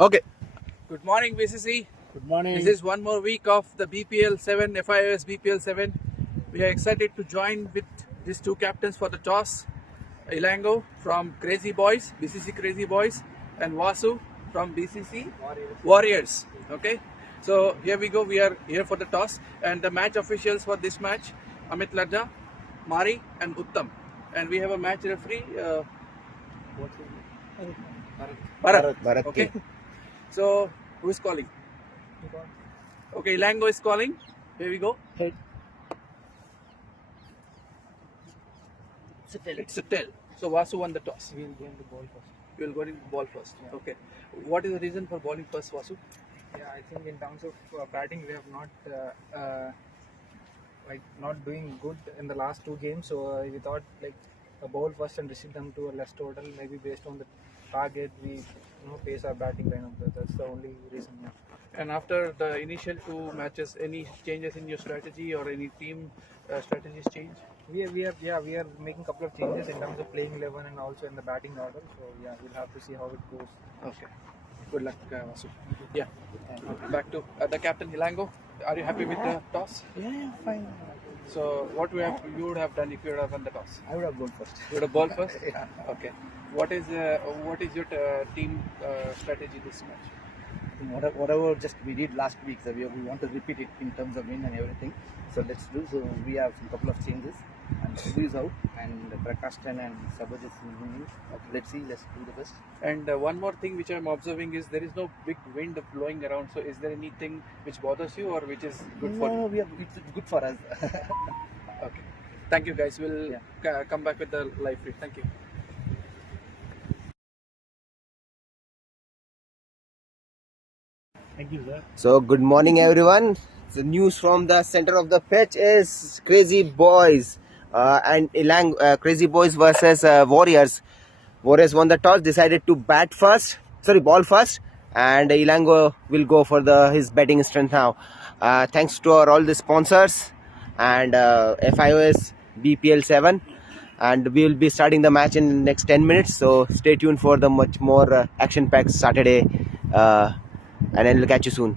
Okay. Good morning, BCC. Good morning. This is one more week of the BPL-7, FIOS BPL-7. We are excited to join with these two captains for the toss. Ilango from Crazy Boys, BCC Crazy Boys, and Vasu from BCC Warriors. Okay. So here we go. We are here for the toss, and the match officials for this match: Amit Ladja, Mari, and Uttam. And we have a match referee. What's his name? Bharat. Bharat. Okay. So, who is calling? Okay, Ilango is calling. Here we go. Head. It's a tell. So, Vasu won the toss. We will go into ball first. You will go in ball first. Yeah. Okay. What is the reason for bowling first, Vasu? Yeah, I think in terms of batting, we have not doing good in the last two games. So we thought a bowl first and restrict them to a less total. Maybe based on the target, we pace our batting kind of. That's the only reason. Yeah. And after the initial two matches, any changes in your strategy or any team strategies change? We are making a couple of changes in terms of playing 11 and also in the batting order. So yeah, we'll have to see how it goes. Okay. Good luck, Vasu. Yeah. Back to the captain Hilango. Are you happy with the toss? Yeah, fine. So, what you would have done if you would have won the toss? I would have gone first. You would have bowled first. Okay. What is your team strategy this match? Whatever just we did last week, so we want to repeat it in terms of win and everything. So let's do. So we have a couple of changes, and Subhu is out, and Prakashtan and Sabaj is winning. Okay, let's see. Let's do the best. And one more thing which I'm observing is there is no big wind blowing around. So is there anything which bothers you or which is good for you? No, it's good for us. Okay. Thank you, guys. We'll come back with the live feed. Thank you. Thank you, sir. So good morning everyone. The news from the center of the pitch is Crazy Boys and Crazy Boys versus Warriors. Warriors won the toss, decided to ball first, and Ilango will go for his batting strength now. Thanks to all the sponsors and FIOS BPL-7, and we will be starting the match in the next 10 minutes. So stay tuned for the much more action-packed Saturday, and then we'll catch you soon.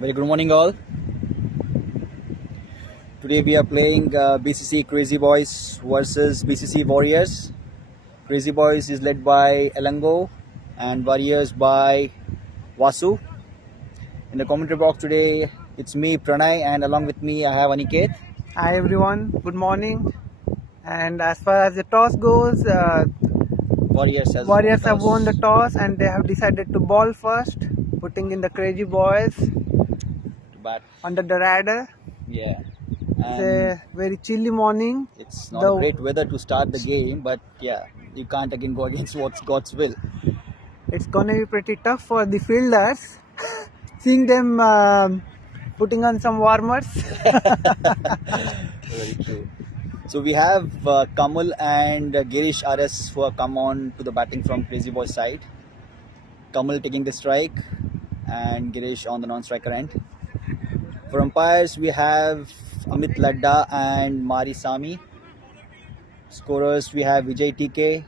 Very good morning, all. Today we are playing BCC Crazy Boys versus BCC Warriors. Crazy Boys is led by Elango and Warriors by Vasu. In the commentary box today, it's me, Pranay, and along with me I have Aniket. Hi everyone, good morning. And as far as the toss goes, Warriors have won the toss and they have decided to ball first, putting in the Crazy Boys to bat. under the radar. Yeah. It's a very chilly morning. It's not a great weather to start the game, but yeah, you can't again go against what's God's will. It's gonna be pretty tough for the fielders. Seeing them putting on some warmers. Very true. So we have Kamal and Girish RS who have come on to the batting from Crazy Boys side. Kamal taking the strike and Girish on the non-striker end. For umpires we have Amit Ladda and Mari Sami. Scorers we have Vijay TK.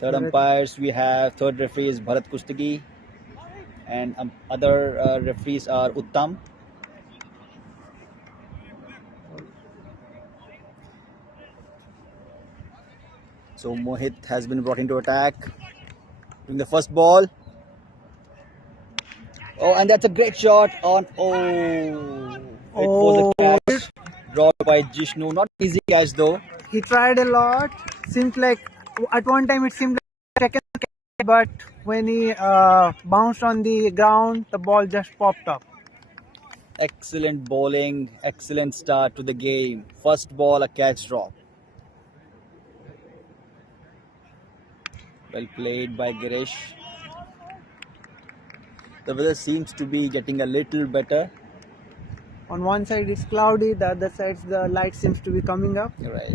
Third umpires we have third referee is Bharat Kustagi. And other referees are Uttam. So Mohit has been brought into attack. Doing the first ball. Oh, and that's a great shot on. It was a catch dropped by Jishnu. Not easy catch though. He tried a lot. Seems like at one time it seemed like second catch, but when he bounced on the ground, the ball just popped up. Excellent bowling, excellent start to the game. First ball, a catch drop. Well played by Girish. The weather seems to be getting a little better. On one side it's cloudy, the other side the light seems to be coming up. Right.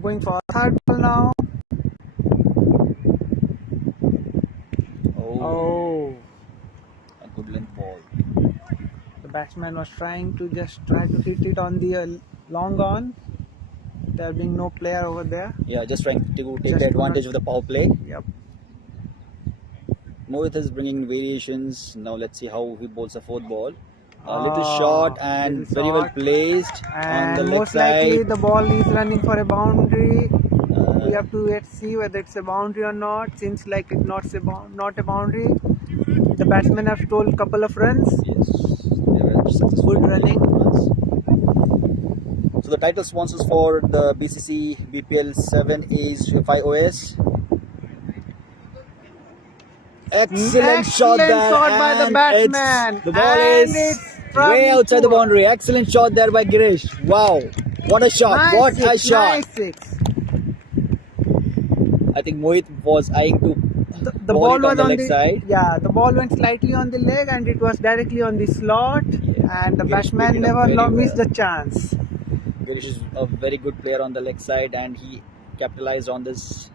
Going for a third ball now. Oh. A good length ball. The batsman was trying to hit it on the long on. There being no player over there. Yeah, just trying to take advantage of the power play. Yep. Mohit is bringing variations. Now let's see how he bowls a fourth ball. A little short and very well placed and on the leg most side. likely the ball is running for a boundary. We have to see whether it's a boundary or not. Seems like it's not a boundary. The batsmen have stole a couple of runs. Yes, they were successful. Good running. So the title sponsors for the BCC BPL-7 is FIOS. Excellent shot there, by the batsman. The ball is way outside the boundary. Excellent shot there by Girish. Wow, what a shot! Nice What six, a shot! Nice six. I think Mohit was eyeing to The ball ball it was on the leg side. Yeah, the ball went slightly on the leg and it was directly on the slot. And the Girish batsman picked it up never very missed well. the chance. Girish is a very good player on the leg side and he capitalized on this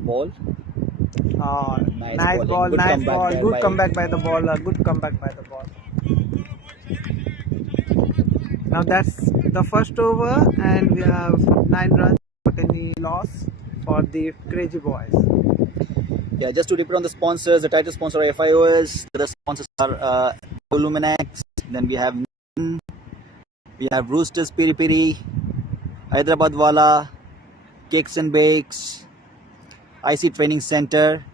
ball. Oh, Nice nice bowling. ball, Good nice comeback ball. there Good by- comeback by the bowler. Good comeback by the ball. Now that's the first over, and we have 9 runs without any loss for the Crazy Boys. Yeah, just to repeat on the sponsors, the title sponsor are FIOS, the sponsors are Luminex, then we have Roosters Piri Piri, Hyderabad Wala, Cakes and Bakes, IC Training Center.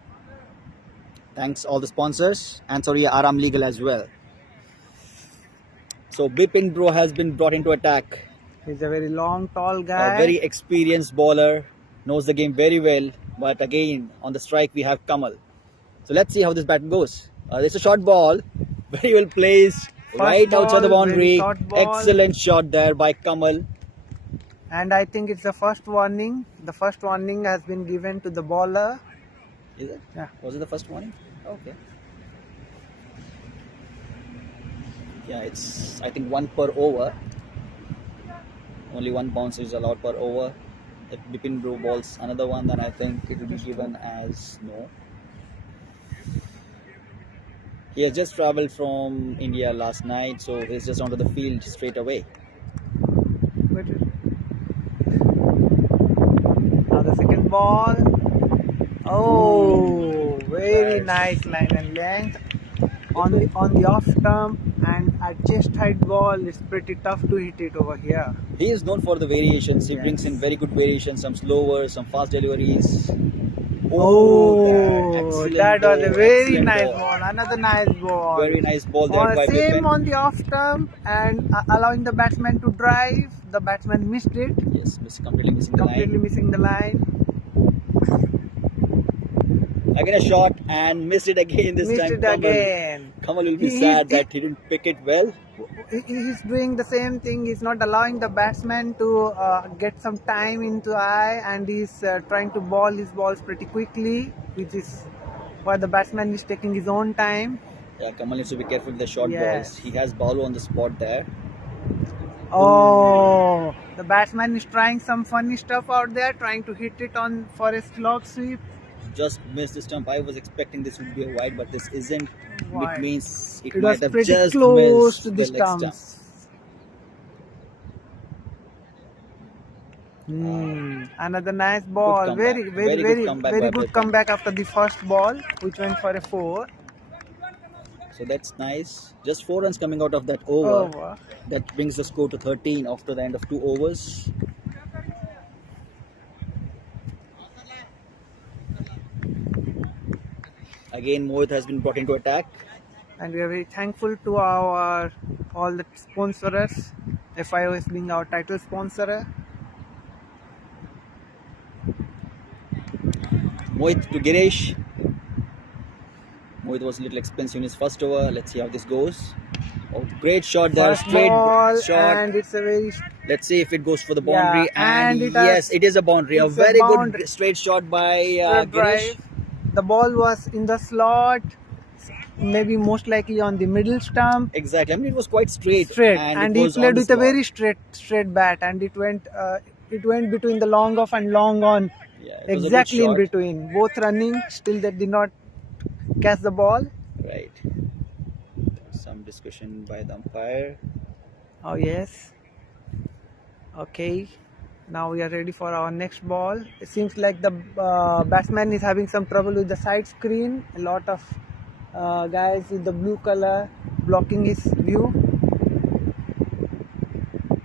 Thanks all the sponsors, and sorry, Aram Legal as well. So Bipin Bro has been brought into attack. He's a very long, tall guy. A very experienced bowler, knows the game very well. But again, on the strike we have Kamal. So let's see how this battle goes. It's a short ball, very well placed, right outside the boundary. Excellent shot there by Kamal. And I think it's the first warning. The first warning has been given to the bowler. Is it? Yeah. Was it the first warning? Okay. Yeah, it's I think 1 per over. Only 1 bounce is allowed per over. If Bipin Bro balls another one, then I think it will be given as no. He has just travelled from India last night, so he's just onto the field straight away. Now the second ball. Oh, very nice line and length. On the off stump and at chest height ball, it's pretty tough to hit it over here. He is known for the variations. He Yes. brings in very good variations, some slower, some fast deliveries. Oh, excellent that was a ball, very excellent nice ball. ball. Another nice ball. Very nice ball there by Same Bipen. on the off stump and allowing the batsman to drive. The batsman missed it. Yes, completely missing the Completely line. missing the line. Again a shot and missed it again this Missed time. it again. Kamal will be He- sad he- that he didn't pick it well. He's doing the same thing. He's not allowing the batsman to get some time into eye, and he's trying to ball his balls pretty quickly, which is why the batsman is taking his own time. Yeah, Kamal needs to be careful with the short Yes. balls. He has Balu on the spot there. Oh, the batsman is trying some funny stuff out there, trying to hit it on for a slog sweep. Just missed the stump. I was expecting this would be a wide, but this isn't. Wide. It means it It might was have pretty just close missed to the leg stump. stumps. Another nice ball. comeback. Very, Very good comeback by very good Bipen. comeback after the first ball, which went for a 4. So that's nice. Just 4 runs coming out of that over. Over. That brings the score to 13 after the end of 2 overs. Again, Mohit has been brought into attack. And we are very thankful to our all the sponsors. FIOS being our title sponsor. Mohit to Girish. Mohit was a little expensive in his first over. Let's see how this goes. Oh, great shot there. First Straight ball, shot. and it's a very Let's see if it goes for the boundary. Yeah, and it has- yes, it is a boundary. A it's a very boundary. good straight shot by straight Girish. drive. The ball was in the slot, maybe most likely on the middle stump. Exactly. I mean, it was quite straight. And it he was on played the with a slot. very straight bat, and it went between the long off and long on, Yeah, it was a good exactly in shot. between. Both running, still they did not catch the ball. Right. Some discussion by the umpire. Oh yes. Okay. Now we are ready for our next ball. It seems like the batsman is having some trouble with the side screen. A lot of guys with the blue color blocking his view.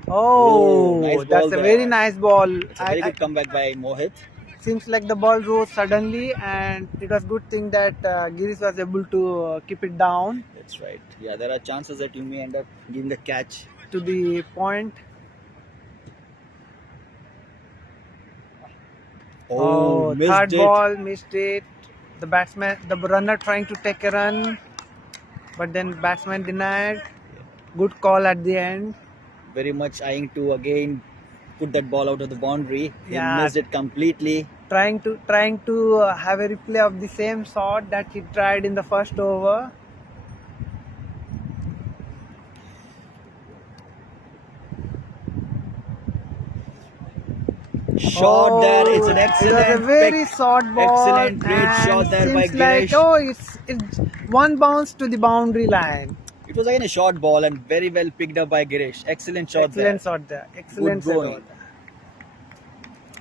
Oh, nice ball that's a there. very nice ball. It's a very good comeback by Mohit. Seems like the ball rose suddenly, and it was good thing that Girish was able to keep it down That's right. Yeah, there are chances that you may end up giving the catch. to the point. Oh, missed third it. ball, missed it. The runner trying to take a run, but then batsman denied. Good call at the end. Very much eyeing to again put that ball out of the boundary. He Yeah. missed it completely. Trying to have a replay of the same shot that he tried in the first over. Shot there. It's an excellent. It was a very pick. short ball. Excellent, great and shot there by seems like, Girish. it's one bounce to the boundary line. It was again a short ball and very well picked up by Girish. Excellent shot Excellent shot there. Excellent Good shot. going.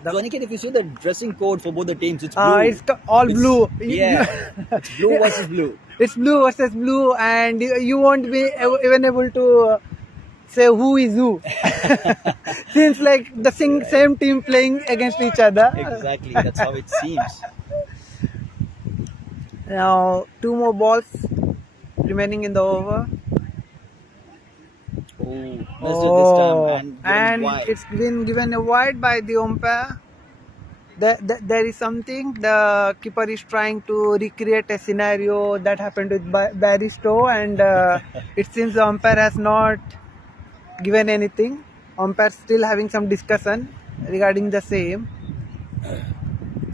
So Aniket, if you see the dressing code for both the teams, it's blue. It's all blue. Yeah, it's blue versus blue. It's blue versus blue, and you won't be even able to say who is who. Seems like the same team playing against each other. Exactly, that's how it seems. Now 2 more balls remaining in the over. Oh, missed it this time and wide. it's been given a wide by the umpire. There is something. The keeper is trying to recreate a scenario that happened with Barry Stowe, and it seems the umpire has not given anything. Umpire still having some discussion regarding the same.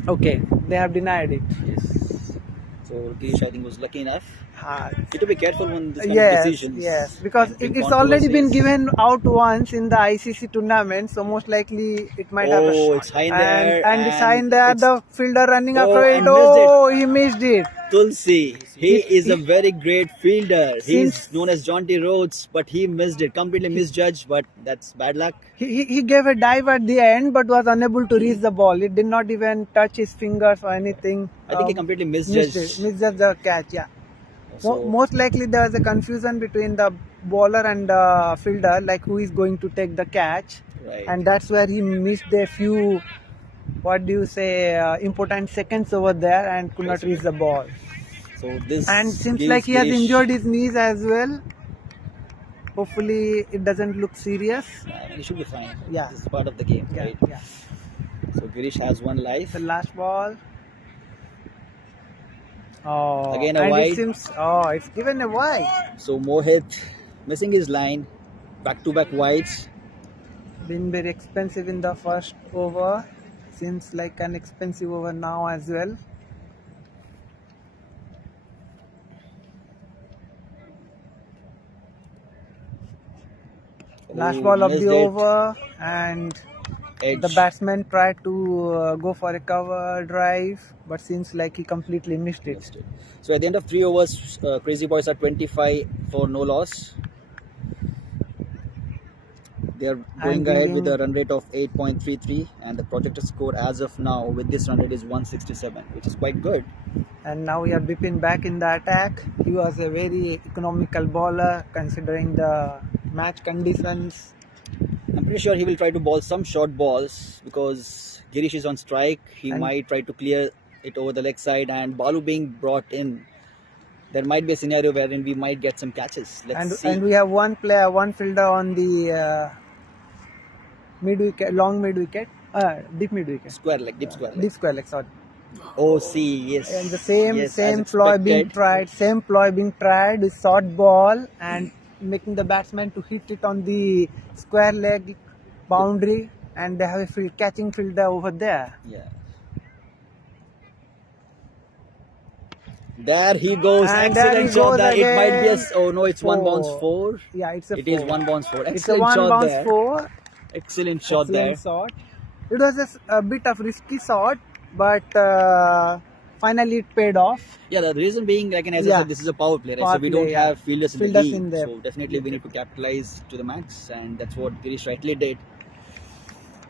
Okay, they have denied it. Yes. So Girish, I think, was lucky enough. Ah, You have to be careful when this kind of decisions. yes, because and bring it's already been controversies. given out once in the ICC tournament, so most likely it might have a Oh, shot. it's high in there, and it's high in there. it's- The fielder running Oh, after it. and missed it. Oh, he missed it. Tulsi. He is a very great fielder. He's Since- known as Jaunty Rhodes, but he missed it. Completely misjudged, but that's bad luck. He gave a dive at the end, but was unable to reach the ball. It did not even touch his fingers or anything. I think he completely misjudged. Misjudged the catch. Yeah. So, Most likely there was a confusion between the bowler and the fielder, like who is going to take the catch, right. and that's where he missed a few, what do you say, important seconds over there and could not reach the ball. So this And seems gives like he has Girish- injured his knees as well. Hopefully it doesn't look serious. He should be fine. Yeah. This is part of the game, Yeah, right? yeah. So Girish has one life. The last ball. Oh, Again a and wide. it seems, it's given a wide. So Mohit missing his line. Back-to-back wides. Been very expensive in the first over. Seems like an expensive over now as well. Last Oh, ball of missed the it. over, and Edge. the batsman tried to go for a cover drive, but seems like he completely missed it. Missed it. So at the end of 3 overs, Crazy Boys are 25 for no loss. They are going And ahead with bringing- a run rate of 8.33, and the projected score as of now with this run rate is 167, which is quite good. And now we are Bipin back in the attack. He was a very economical bowler considering the match conditions. I'm pretty sure he will try to bowl some short balls because Girish is on strike. He And- might try to clear it over the leg side, and Balu being brought in, there might be a scenario wherein we might get some catches. Let's see. And we have one player, one fielder on the mid wicket, long mid wicket, deep mid wicket, Square leg, deep square leg. deep square leg. Sorry. Oh, see, yes. And the same Yes, as ploy being expected. tried with short ball and making the batsman to hit it on the square leg boundary, and they have a catching fielder over there. Yeah. There he goes. And there Excellent he shot goes there. It might be again. oh no, it's one bounce Four. 4. Yeah, it's a It four. is one bounce 4. It's a Excellent one shot bounce there. 4. Excellent shot there. Excellent shot. It was a bit of risky shot, but finally it paid off. Yeah, the reason being, like as I Yeah. said, this is a power play, right? Power So we play, don't yeah. have fielders in the Fielders league. in there. So definitely we need to capitalize to the max, and that's what Girish rightly did.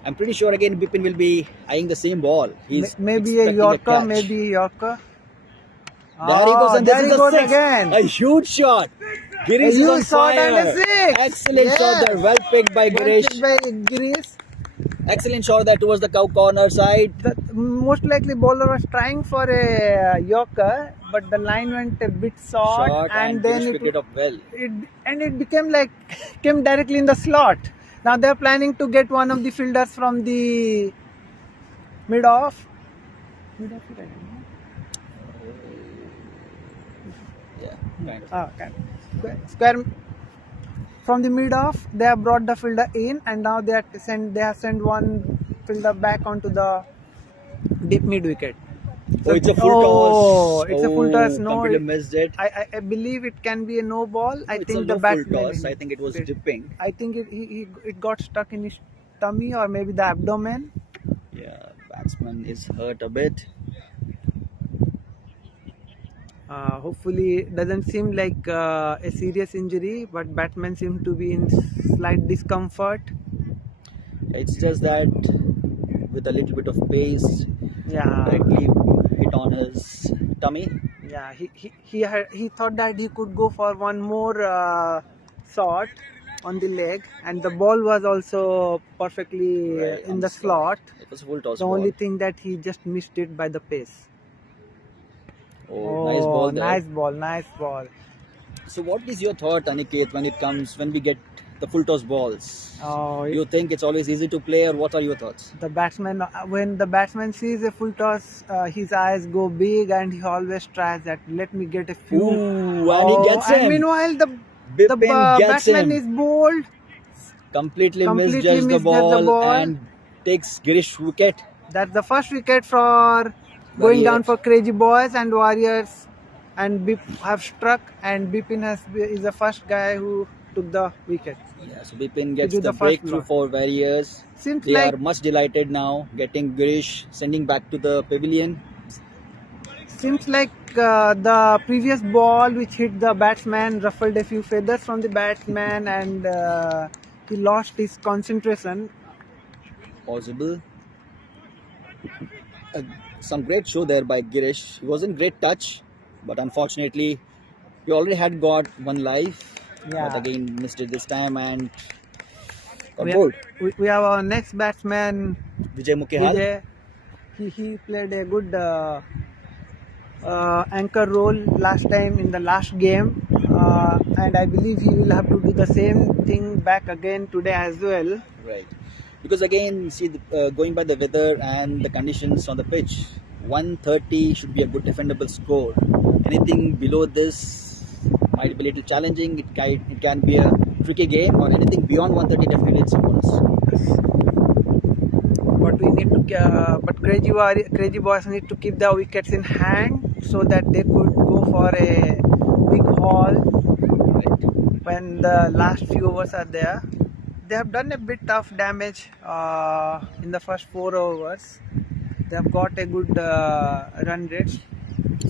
I'm pretty sure again Bipin will be eyeing the same ball. He's Maybe a expecting Yorker, catch. maybe a Yorker. There he goes, and there this he is a goes 6. again. A huge shot. Girish is huge on shot fire. and a 6. Excellent shot Yes. there. Well picked by Well Girish. picked by Girish. Excellent shot there towards the cow corner side. The most likely bowler was trying for a Yorker, but the line went a bit short, and then Girish picked it up well. it became like came directly in the slot. Now they're planning to get one of the fielders from the mid off. Yeah, kind of. Okay. Square from the mid off. They have brought the fielder in, and now they have sent one fielder back onto the deep mid wicket. Oh, it's a full toss. It's a full toss. No, Completely missed it. I believe it can be a no ball. I It's think a the low batsman. full toss. I think it was dipping. I think it got stuck in his tummy or maybe the abdomen. Yeah, batsman is hurt a bit. Hopefully, it doesn't seem like a serious injury, but batsman seem to be in slight discomfort. It's just that with a little bit of pace, Yeah, directly hit on his tummy. yeah. He thought that he could go for one more shot on the leg, and the ball was also perfectly Right, in on the the slot. slot. It was a full toss The ball. only thing that he just missed it by the pace. Oh, nice ball there. Nice ball. So what is your thought, Aniket, when we get the full toss balls? Oh, Do you think it's always easy to play, or what are your thoughts? the batsman, when the batsman sees a full toss, his eyes go big, and he always tries that. Let me get a few. Ooh, and he gets And him. meanwhile, the Bipin gets batsman him. is bold. Completely Completely misjudged the misjudged the ball ball. and takes Girish wicket. That's the first wicket for going down Warriors. for Crazy Boys and Warriors, and Bip have struck, and Bipin is the first guy who took the wicket. Yeah, so Bipin gets do the the first breakthrough block. for Warriors. Seems They like are much delighted now, getting Girish, sending back to the pavilion. seems like the previous ball which hit the batsman ruffled a few feathers from the batsman, and he lost his concentration. Possible. Some great show there by Girish. He wasn't great touch, but unfortunately, he already had got one life. Yeah. But again, missed it this time and got We, bowled. we have our next batsman, Vijay Mukhihal. Vijay. He played a good anchor role last time in the last game, and I believe he will have to do the same thing back again today as well. Right. Because again, see, going by the weather and the conditions on the pitch, 130 should be a good defendable score. Anything below this might be a little challenging. It can be a tricky game, or anything beyond 130 definitely it's a bonus. But we need to, but crazy boys need to keep the wickets in hand so that they could go for a big haul when the last few overs are there. They have done a bit of damage in the first 4 overs. They have got a good run rate.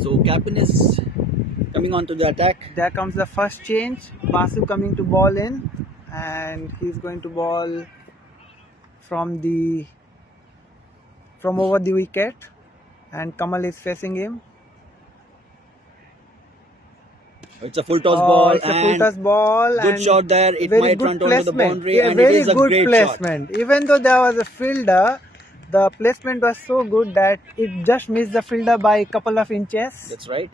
So captain is coming on to the attack. There comes the first change. Basu coming to ball in, and he's going to ball from over the wicket, and Kamal is facing him. It's a full toss ball. It's a full toss ball. Good and shot there. It very might good run onto the placement. boundary, Yeah, and very it is a good great placement. Even though there was a fielder, the placement was so good that it just missed the fielder by a couple of inches. shot. That's right.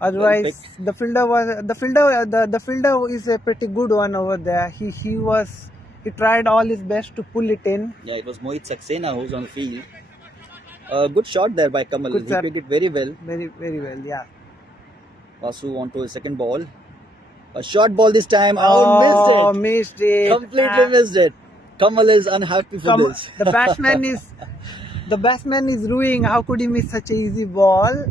Otherwise, the fielder is a pretty good one over there. He tried all his best to pull it in. Yeah, it was Mohit Saxena who's on the field. Good shot there by Kamal. Good He shot. played it very well. Very, very well, yeah. Vasu onto his second ball. A short ball this time. Oh, Missed missed it. it. Completely missed it. Kamal is unhappy for this. The batsman is ruining. How could he miss such a easy ball?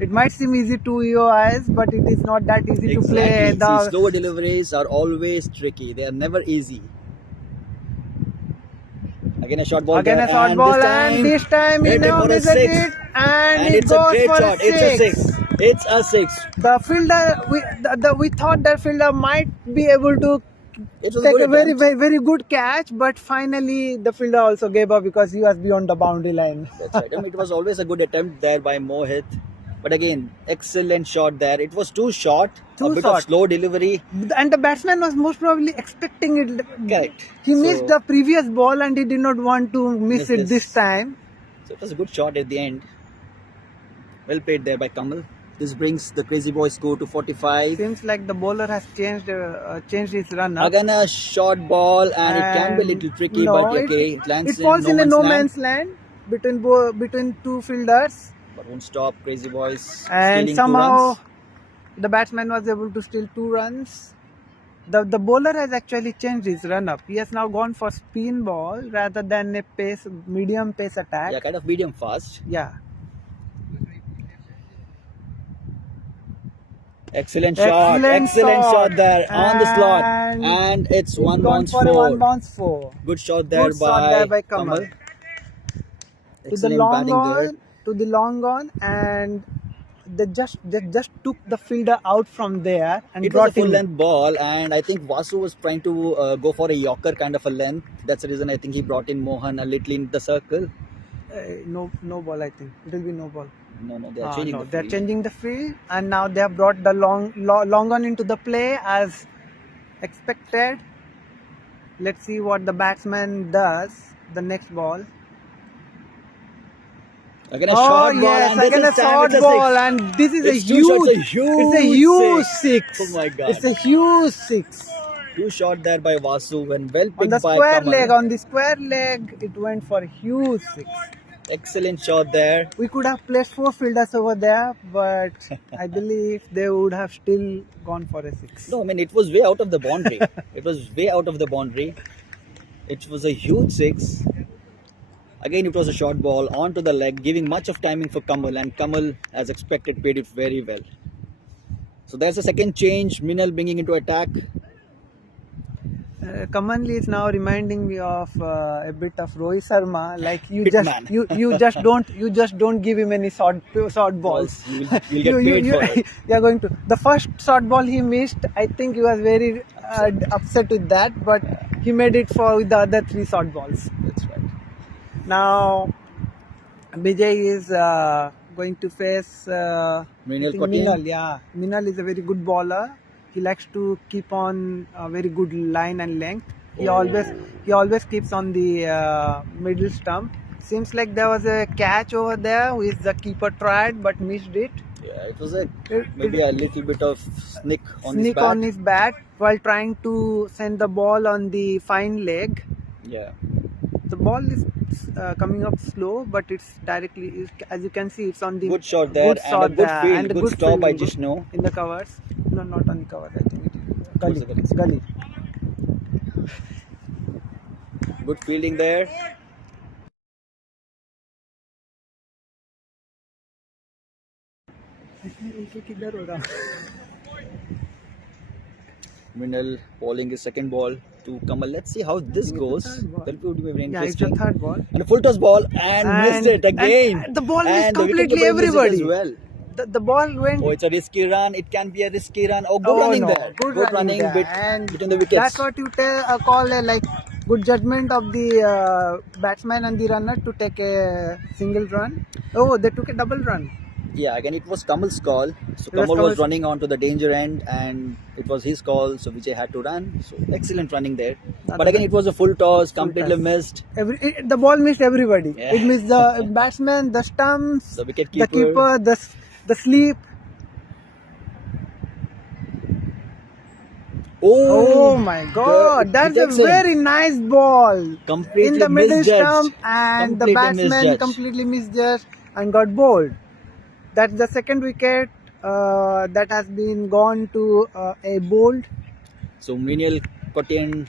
It might seem easy to your eyes, but it is not that easy to play. See, slower deliveries are always tricky. They are never easy. Again a short ball Again there, a short ball, and this time he hit it never for a missed six. it, and it it's a goes great for shot. a six. It's a six. It's a six. The fielder, we thought the fielder might be able to It was take good a very, attempt. very, very good catch, but finally the fielder also gave up because he was beyond the boundary line. That's right. I mean, it was always a good attempt there by Mohit. But again, excellent shot there. It was too short. Too a bit short. of slow delivery. And the batsman was most probably expecting it. Correct. He So- missed the previous ball and he did not want to miss Miss it this. this time. So it was a good shot at the end. Well played there by Kamal. This brings the Crazy Boy score to 45. Seems like the bowler has changed his run up. Again a short ball, and it can be a little tricky, but okay, it lands falls in a in no no man's land between two fielders, But won't stop Crazy Boys and stealing 2 somehow runs. the batsman was able to steal 2 runs. The bowler has actually changed his run up. He has now gone for spin ball rather than a medium pace attack. Yeah, kind of medium fast. Yeah. Excellent shot. Excellent shot there on the slot. And it's one gone bounce for a 1 4. bounce 4. Good shot there, Good shot there by Kamal. Kamal. Excellent batting there. To the long on, and they just took the fielder out from there and It was a brought full him. length ball, and I think Vasu was trying to go for a Yorker kind of a length. That's the reason I think he brought in Mohan a little in the circle. No ball, I think. It will be no ball. No, they are changing the They're field. changing the field, and now they have brought the long on into the play as expected. Let's see what the batsman does. The next ball. Again a short ball, yes, and this again a is time, short it's a ball, six. and this is It's a two huge, shots, it's a huge six. Oh my God. It's a huge six. Two shot there by Vasu and well On picked the by square Kamal. leg, on the square leg, it went for a huge six. Excellent shot there. We could have placed 4 fielders over there, but I believe they would have still gone for a 6. No, I mean, it was way out of the boundary. It was way out of the boundary. It was a huge six. Again, it was a short ball onto the leg, giving much of timing for Kamal, and Kamal, as expected, played it very well. So there's a second change. Minal bringing into attack. Commonly, it's now reminding me of a bit of Rohit Sharma. Like Hitman. you just don't give him any short balls. You'll get paid for it. You are going to the first short ball he missed. I think he was very upset with that, but he made it for with the other 3 short balls. That's right. Now Vijay is going to face I Mrinal think Kotian. Minal. Yeah, Minal is a very good bowler. He likes to keep on a very good line and length. He always keeps on the middle stump. Seems like there was a catch over there which the keeper tried but missed it. Yeah, it was maybe It a little bit of snick on his sneak bat. on his bat while trying to send the ball on the fine leg. Yeah. The ball is coming up slow, but it's directly, as you can see, it's on the Good shot there and a good field, and a good stop by fielding Jishnu. in the covers. No, not on the covers. I think it is Towards gully. the gully. Gully. Good fielding there. Mrinal bowling his second ball to Kamal. Let's see how this goes. third ball. That would be very Yeah, it's the interesting. third ball. And a full toss ball and missed it again. And the ball missed And the completely wicketkeeper missed it everybody. as well. The ball went. Oh, it's a risky run. It can be a risky run. Oh, good running there. Good running there. bit And between the wickets. that's what you call a like good judgment of the batsman and the runner to take a single run. Oh, they took a double run. Yeah, again it was Kamal's call. So It was Kamal was Kamal's- running onto the danger end and it was his call. So Vijay had to run. So excellent running there. But again it was a full toss, completely toss. missed. The ball missed everybody. Yeah. It missed the batsman, the stumps, The wicket the keeper. keeper, the sleep. Oh my God! That's a very nice ball. Completely In the middle misjudged. stump, and the Completely batsman misjudged. completely misjudged and got bowled. That's the second wicket that has been gone to a bowled. So Mrinal Kotian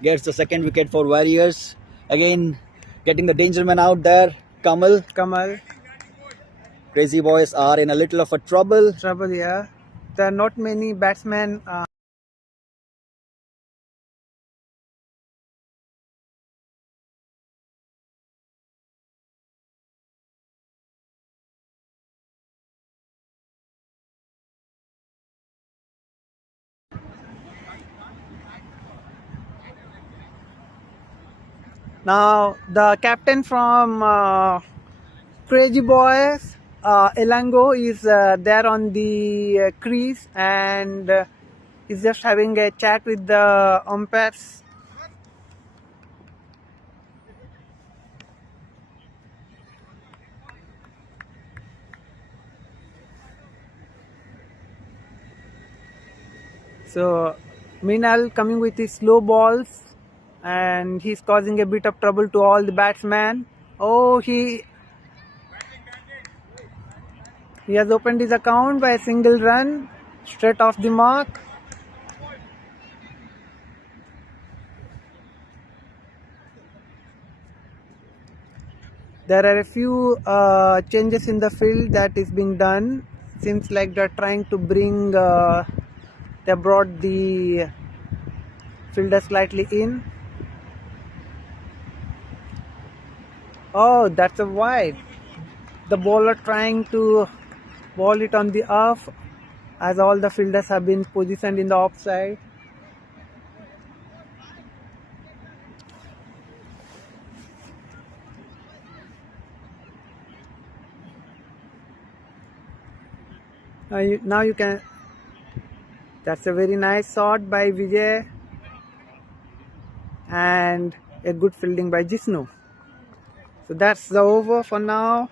gets the second wicket for Warriors. Again, getting the danger man out there. Kamal. Crazy Boys are in a little of a trouble. Trouble here. There are not many batsmen. Now the captain from Crazy Boys, Elango, is there on the crease and is just having a chat with the umpires. So Minal coming with his slow balls and he's causing a bit of trouble to all the batsmen. Oh, he has opened his account by a single run straight off the mark. There are a few changes in the field that is being done. Seems like they're trying to bring, they brought the fielder slightly in. Oh, that's a wide. The bowler trying to ball it on the off as all the fielders have been positioned in the offside. Now you can. That's a very nice shot by Vijay and a good fielding by Jishnu. So that's the over for now.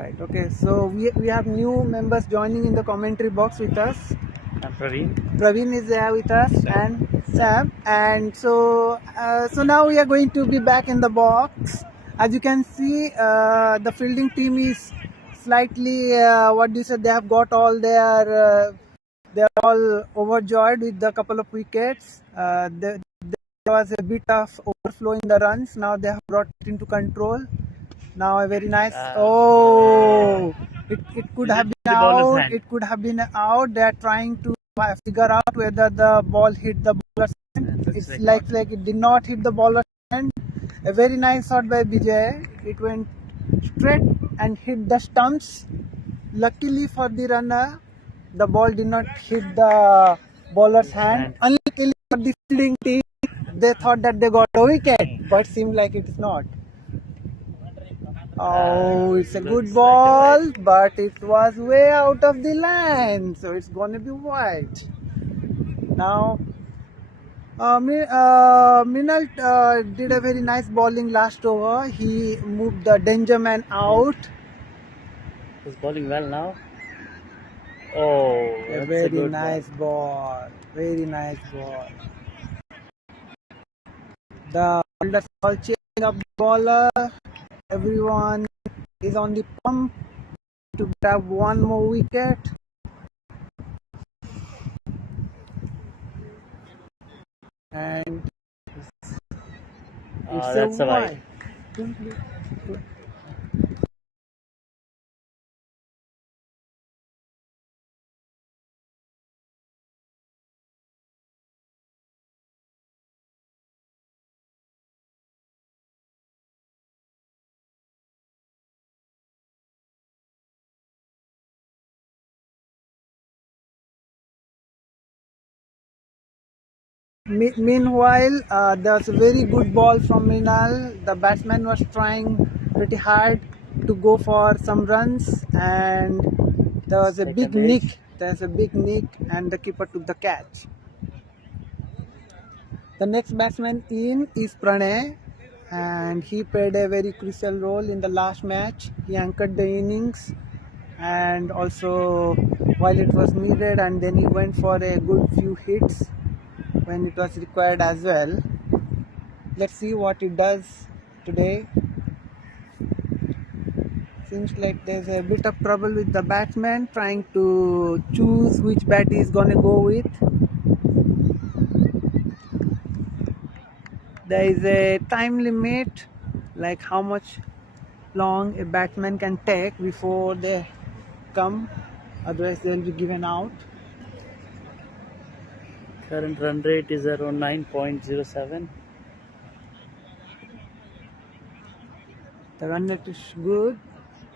Right. Okay. So we have new members joining in the commentary box with us. I'm Praveen. Praveen is there with us and Sam. And so now we are going to be back in the box. As you can see, the fielding team is slightly what do you say? They have got all their. They are all overjoyed with the couple of wickets. There was a bit of overflow in the runs. Now they have brought it into control. Now a very nice. Oh, it could have been the bowler's out. hand. It could have been out. They are trying to figure out whether the ball hit the bowler's hand. It's like it did not hit the bowler's hand. A very nice shot by Vijay. It went straight and hit the stumps. Luckily for the runner, the ball did not hit the bowler's hand. Unluckily for the fielding team, they thought that they got a wicket, but seemed like it is not. Oh, it's a good ball, but it was way out of the line, so it's going to be wide. Now, Minal did a very nice bowling last over. He moved the danger man out. He's bowling well now. Oh, A that's very a good nice ball. Very nice ball. The bowlers all changing up the bowler. Everyone is on the pump to grab one more wicket. And it's that's a wide. Meanwhile, there was a very good ball from Minal. The batsman was trying pretty hard to go for some runs, and there was a big nick. There's a big nick, and the keeper took the catch. The next batsman in is Pranay, and he played a very crucial role in the last match. He anchored the innings, and also while it was needed, and then he went for a good few hits when it was required as well. Let's see what it does today. Seems like there's a bit of trouble with the batsman trying to choose which bat he's gonna go with. There is a time limit, like how much long a batsman can take before they come, otherwise they'll be given out. Current run rate is around 9.07. The run rate is good,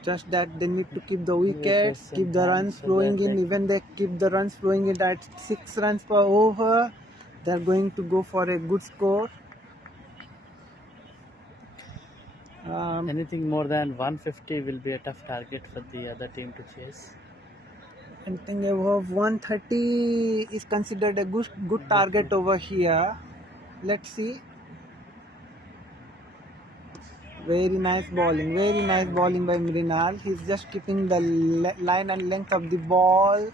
just that they need to keep the wickets, keep the runs flowing in. Even they keep the runs flowing in at 6 runs per over, they're going to go for a good score. Anything more than 150 will be a tough target for the other team to chase. Anything above 130 is considered a good target over here. Let's see. Very nice bowling by Mrinal. He's just keeping the line and length of the ball.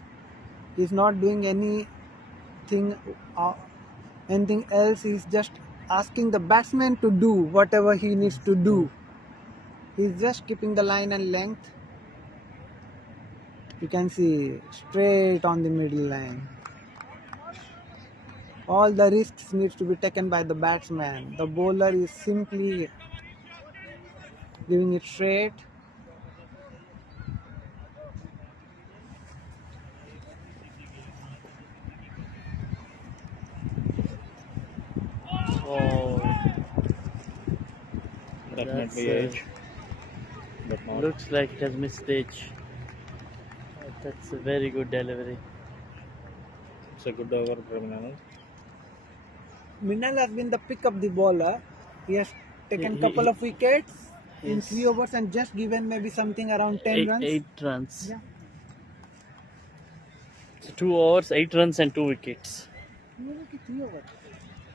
He's not doing anything else. He's just asking the batsman to do whatever he needs to do. He's just keeping the line and length. You can see straight on the middle line. All the risks needs to be taken by the batsman. The bowler is simply giving it straight. Oh, That might that's be edge, but not. looks like it has missed edge. That's a very good delivery. It's a good over from Anand. Minal has been the pick of the bowler. He has taken He- couple of wickets in Yes. 3 overs and just given maybe something around 10 runs. 8 runs. Yeah. So 2 overs, 8 runs and 2 wickets. No, 3 overs.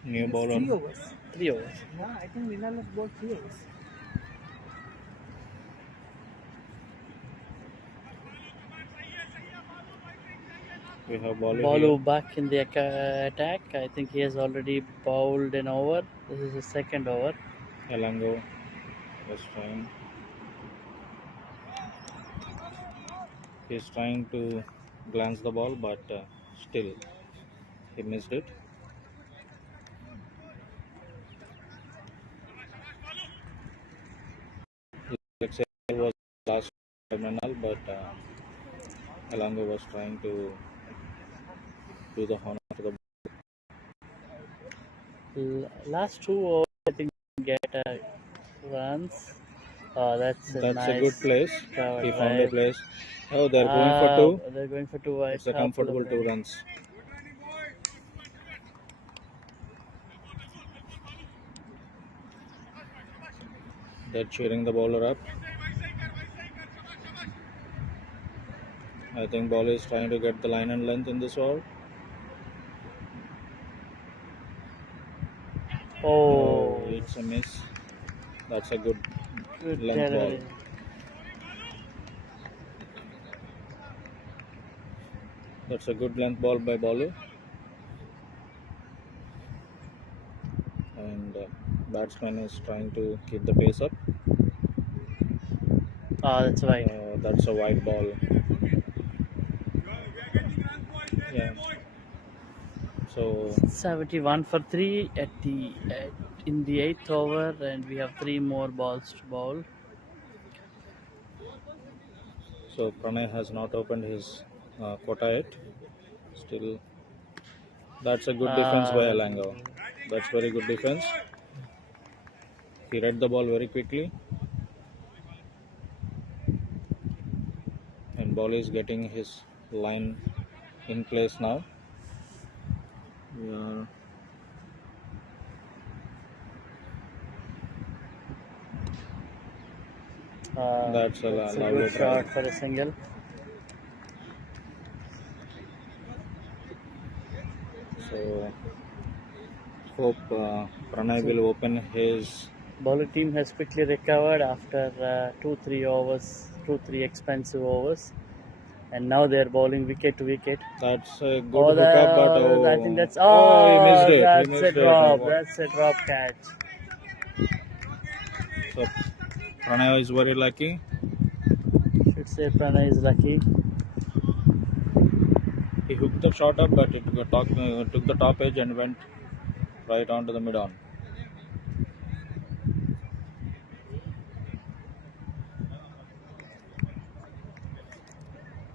New It's bowler. 3 overs. 3 overs. Yeah, I think Minal has bowled 3 overs. We have Balu Balu here. back in the attack. I think he has already bowled an over. This is his second over. Elango was trying. He's trying to glance the ball, but still he missed it. Like it was last terminal, but Elango was trying to do the honor to the. Last two overs, I think get runs. Oh, that's a That's a good nice place. cover He found a drive. place. Oh, they're going for two. They're going for two. It's a Couple of comfortable 2 runs. runs. They're cheering the bowler up. I think bowler is trying to get the line and length in this over. Oh, It's a miss. That's a good good length ball. delivery. That's a good length ball by bowler. And batsman is trying to keep the pace up. That's right. That's a wide ball. Yeah. So 71 for 3 in the 8th over, and we have 3 more balls to bowl. So Pranay has not opened his quota yet. Still, that's a good defense by Elango. That's very good defense. He read the ball very quickly. And ball is getting his line in place now. We are that's a That's a lovely good try. shot for a single. So hope Pranay will open his. Bowler team has quickly recovered after 2-3 expensive overs, and now they are bowling wicket to wicket. That's a good hookup, but I think that's he missed it. That's He missed a it. drop. That's a drop catch. So Pranay is very lucky. Should say Pranay is lucky. He hooked the shot up, but it took the top edge and went right onto the mid-on.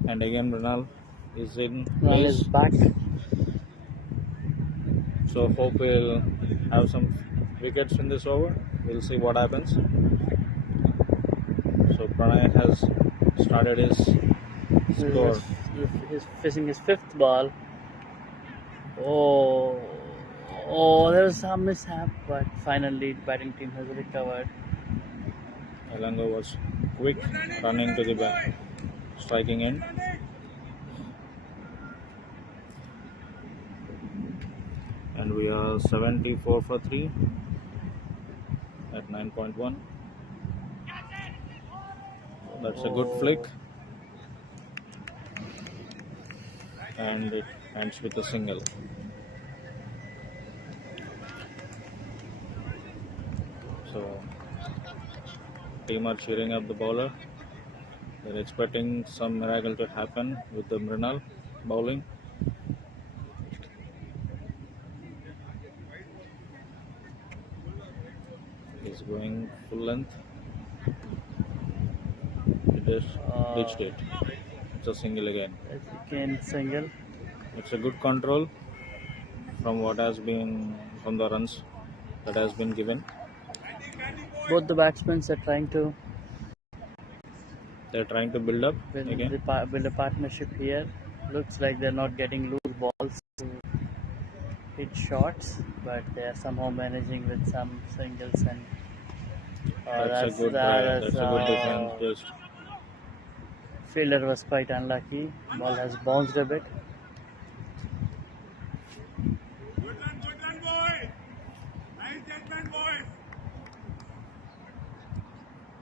And again, Mrinal is in Mrinal place. is back. So hope we'll have some wickets in this over. We'll see what happens. So Pranay has started his score. He's facing his 5th ball. Oh, there was some mishap, but finally the batting team has recovered. Elango was quick running to the back, striking in. And we are 74 for 3 at 9.1. That's a good flick. And it ends with a single. So team are cheering up the bowler. They're expecting some miracle to happen with the Mrinal bowling. He's going full length. It is ditched it. It's a single again. Again single. It's a good control from the runs that has been given. Both the batsmen are trying to build up again. build a partnership here. Looks like they're not getting loose balls to hit shots, but they are somehow managing with some singles and. That's a good drive. That's a good defense. Just fielder was quite unlucky. Ball has bounced a bit.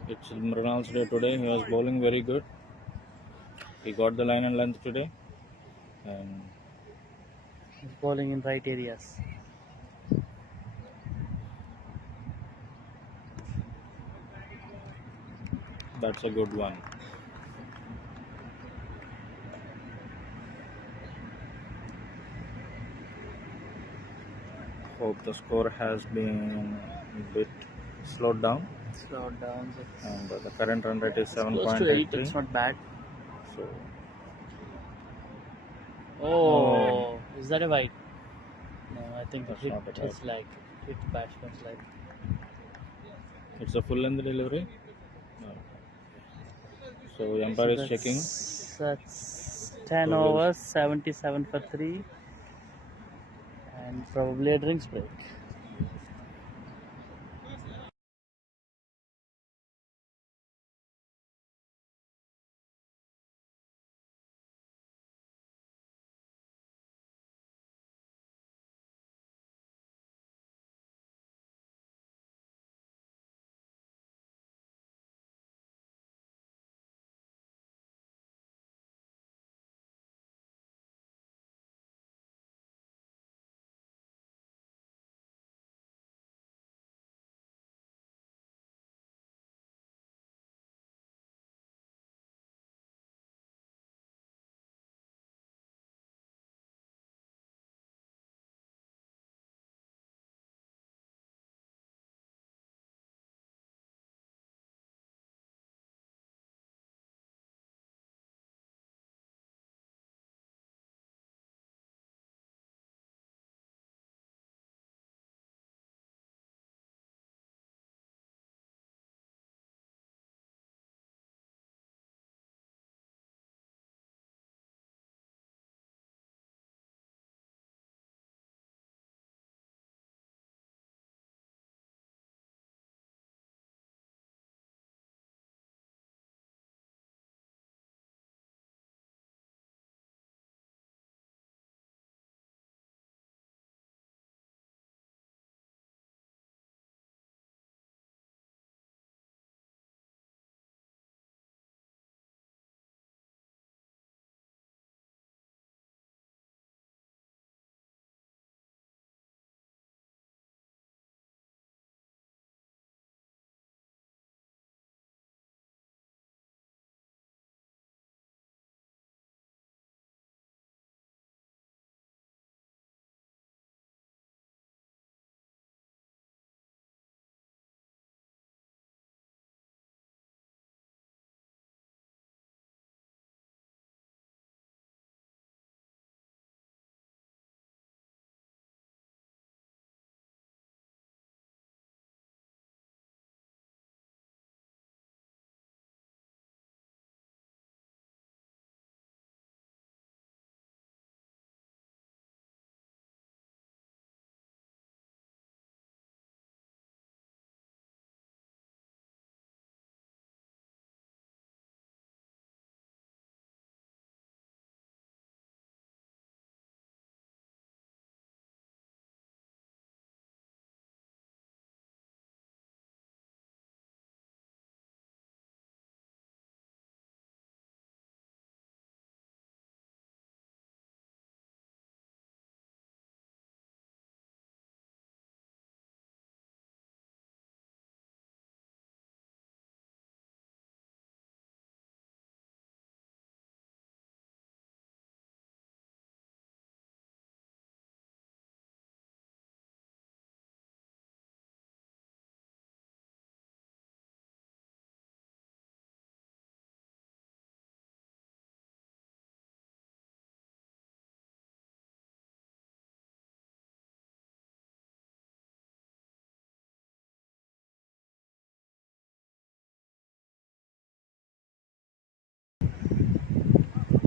It's Mrinal's day today. He was bowling very good. He got the line and length today, and He's bowling in right areas. that's a good one. Hope the score has been a bit slowed down, Slowed down. and the current run rate is Close to 8. 7.83. It's not bad. So, Oh, is that a wide? No, I think it That's hit not a his leg. Hit batsman's leg. it's a full length delivery. No. So umpire is checking. That's 10 So we'll- overs, 77 for 3, and probably a drinks break.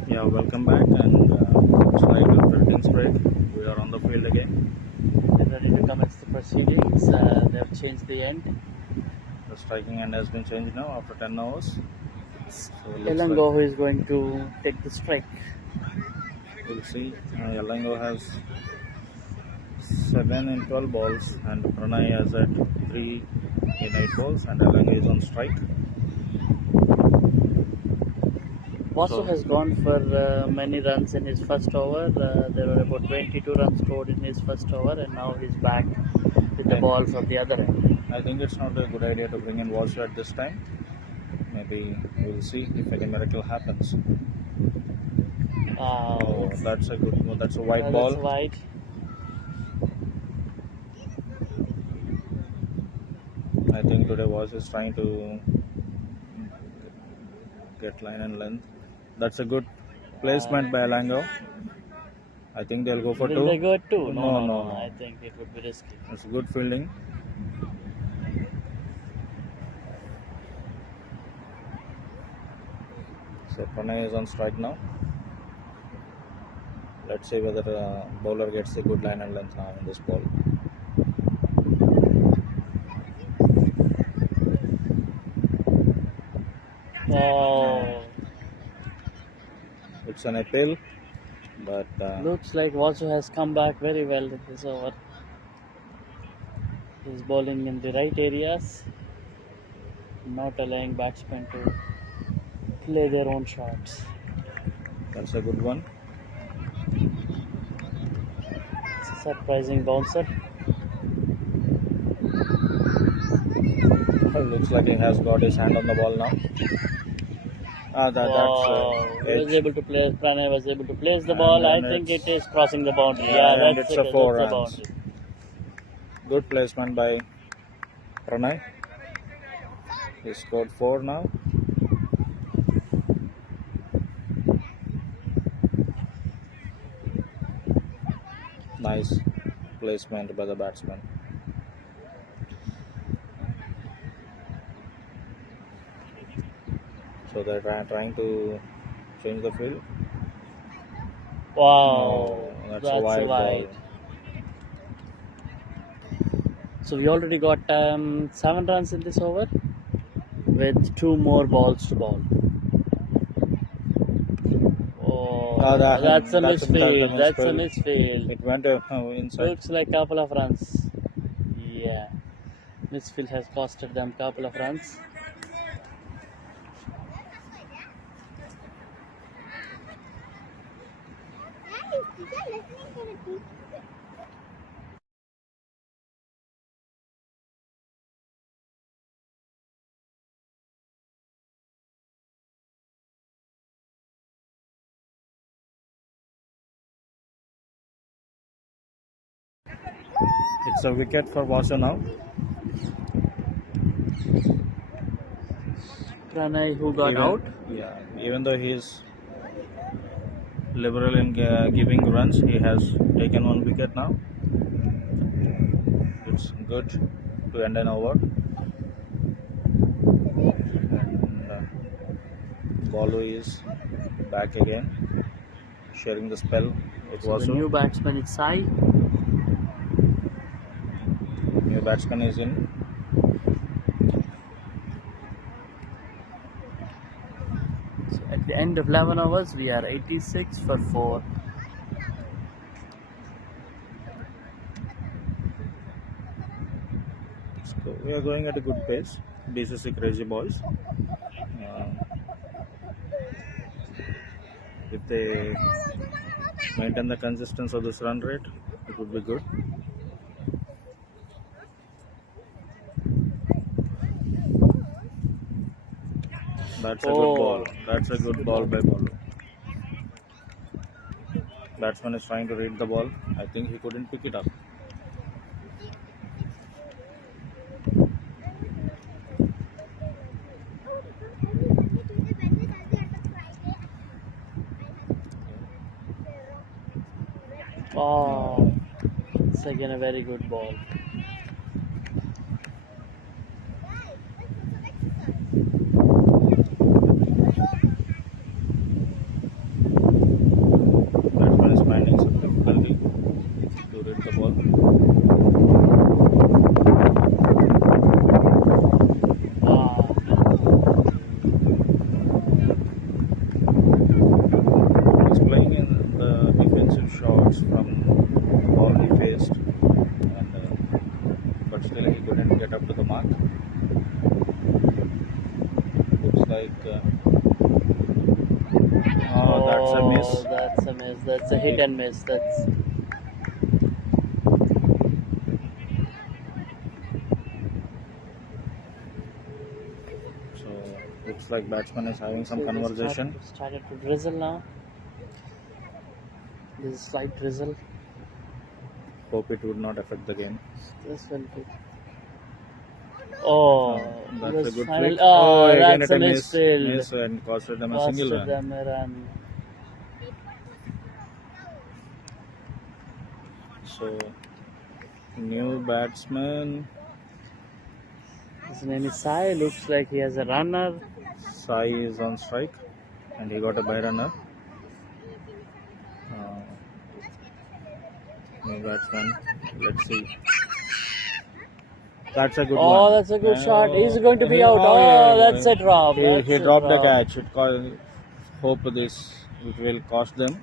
Yeah, welcome back, and it's like a 13th straight. We are on the field again. They're ready to commence the proceedings. They have changed the end. The striking end has been changed now after 10 hours. So looks Elango, who is going to take the strike. we'll see. Yalango has 7 in 12 balls, and Pranay has at 3 in 8 balls, and Yalango is on strike. Vasu So has gone for many runs in his first over. There were about 22 runs scored in his first over, and now he's back with the ball from the other end. I think it's not a good idea to bring in Vasu at this time. Maybe we'll see if a miracle happens. Oh, that's a good one. That's a white ball. That's wide. I think today Vasu is trying to get line and length. That's a good placement by Elango. I think they'll go for Will two. they go two? No. No. I think it would be risky. It's good fielding. So Pranay is on strike now. Let's see whether bowler gets a good line and length now in this ball. Oh, It's an appeal, but looks like Vasu has come back very well in this over. He's bowling in the right areas, not allowing batsmen to play their own shots. that's a good one. It's a surprising bouncer. Looks like he has got his hand on the ball now. He was able to place. Pranay was able to place the ball. I think it is crossing the boundary. and That's it's it. a 4 That's the runs. boundary. Good placement by Pranay. He scored 4 now. Nice placement by the batsman. So they're trying to change the field. Wow, No, that's a that's wide ball. wide. So we already got 7 runs in this over, with 2 more balls to bowl. Oh, that's a misfield. That's a misfield. It went inside. Looks like a couple of runs. Yeah, misfield has costed them a couple of runs. It's a wicket for Vasu now. Pranay, who got out? Yeah, even though he is liberal in giving runs, he has taken 1 wicket now. It's good to end an over. And Balu is back again, sharing the spell with So the Vasu. new batsman is Sai. New batsman is in. So at the end of 11 overs, we are 86 for 4. So we are going at a good pace. BCC Crazy Boys. If they maintain the consistency of this run rate, it would be good. That's a good ball. That's a good ball by Balu. Batsman is trying to read the ball. I think he couldn't pick it up. Oh, it's again a very good ball. Batsman is finding some difficulty to read the ball. He's playing in the defensive shots from all he faced, and That's a miss. That's a miss. That's a hit and miss. That's So looks like batsman is having some so it is conversation. started to drizzle now. This is slight drizzle. Hope it would not affect the game. This will be. Oh, That's it a was good final. flick. Oh, Again that's at a a miss. misfield. Miss and costed them a single Costed run. them a run. So new batsman His name is Sai. Looks like he has a runner. Sai is on strike and he got a by runner. New batsman. Let's see. That's a good one. Oh, that's a good shot. He's going to be out. Oh, that's a drop. He dropped the catch. Hope this it will cost them.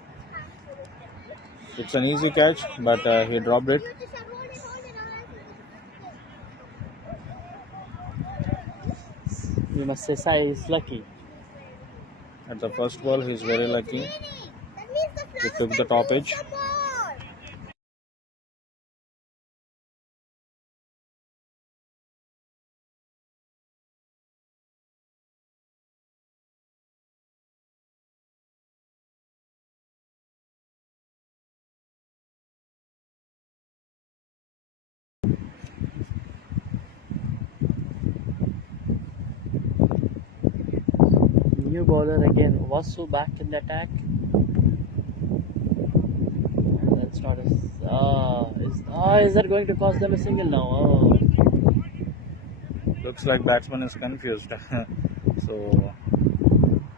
It's an easy catch, but he dropped it. You must say Sai is lucky. At the first ball, he's very lucky. He took the top edge. New bowler again. Vasu back in the attack. That's not a. Is that going to cost them a single now? Oh. Looks like batsman is confused. So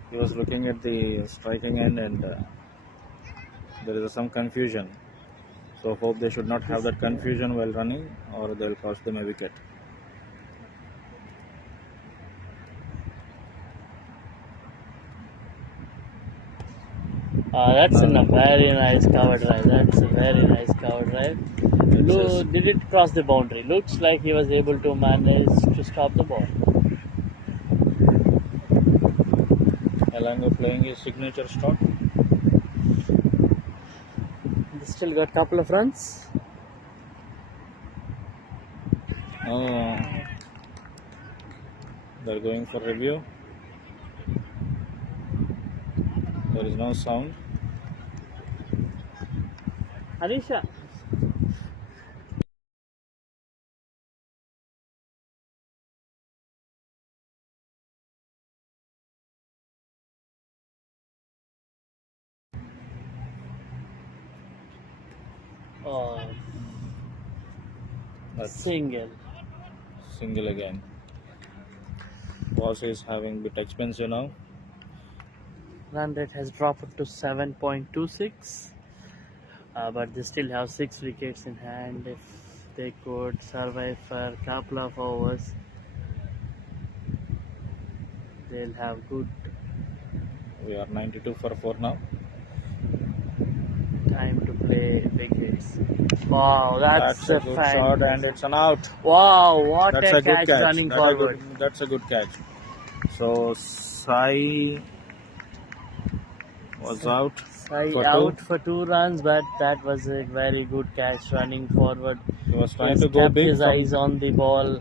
he was looking at the striking end and there is some confusion. So hope they should not have that confusion while running or they'll cost them a wicket. That's a very nice cover drive. That's a very nice cover drive. Did it cross the boundary? Looks like he was able to manage to stop the ball. Elango playing his signature shot. They still got a couple of runs. Oh, they're going for review. There is no sound. Anisha. Oh, That's single. single again. Boss is having a bit expensive now. Run rate has dropped to 7.26. But they still have 6 wickets in hand. If they could survive for a couple of overs, they'll have good We are 92 for 4 now. time to play big hits. Wow, that's a good shot and it's an out. Wow, what That's a good catch catch. running forward. That's a good catch. So Sai was out. Sai for out 2. for 2 runs, but that was a very good catch running forward. He was trying He to go kept big. his eyes on the ball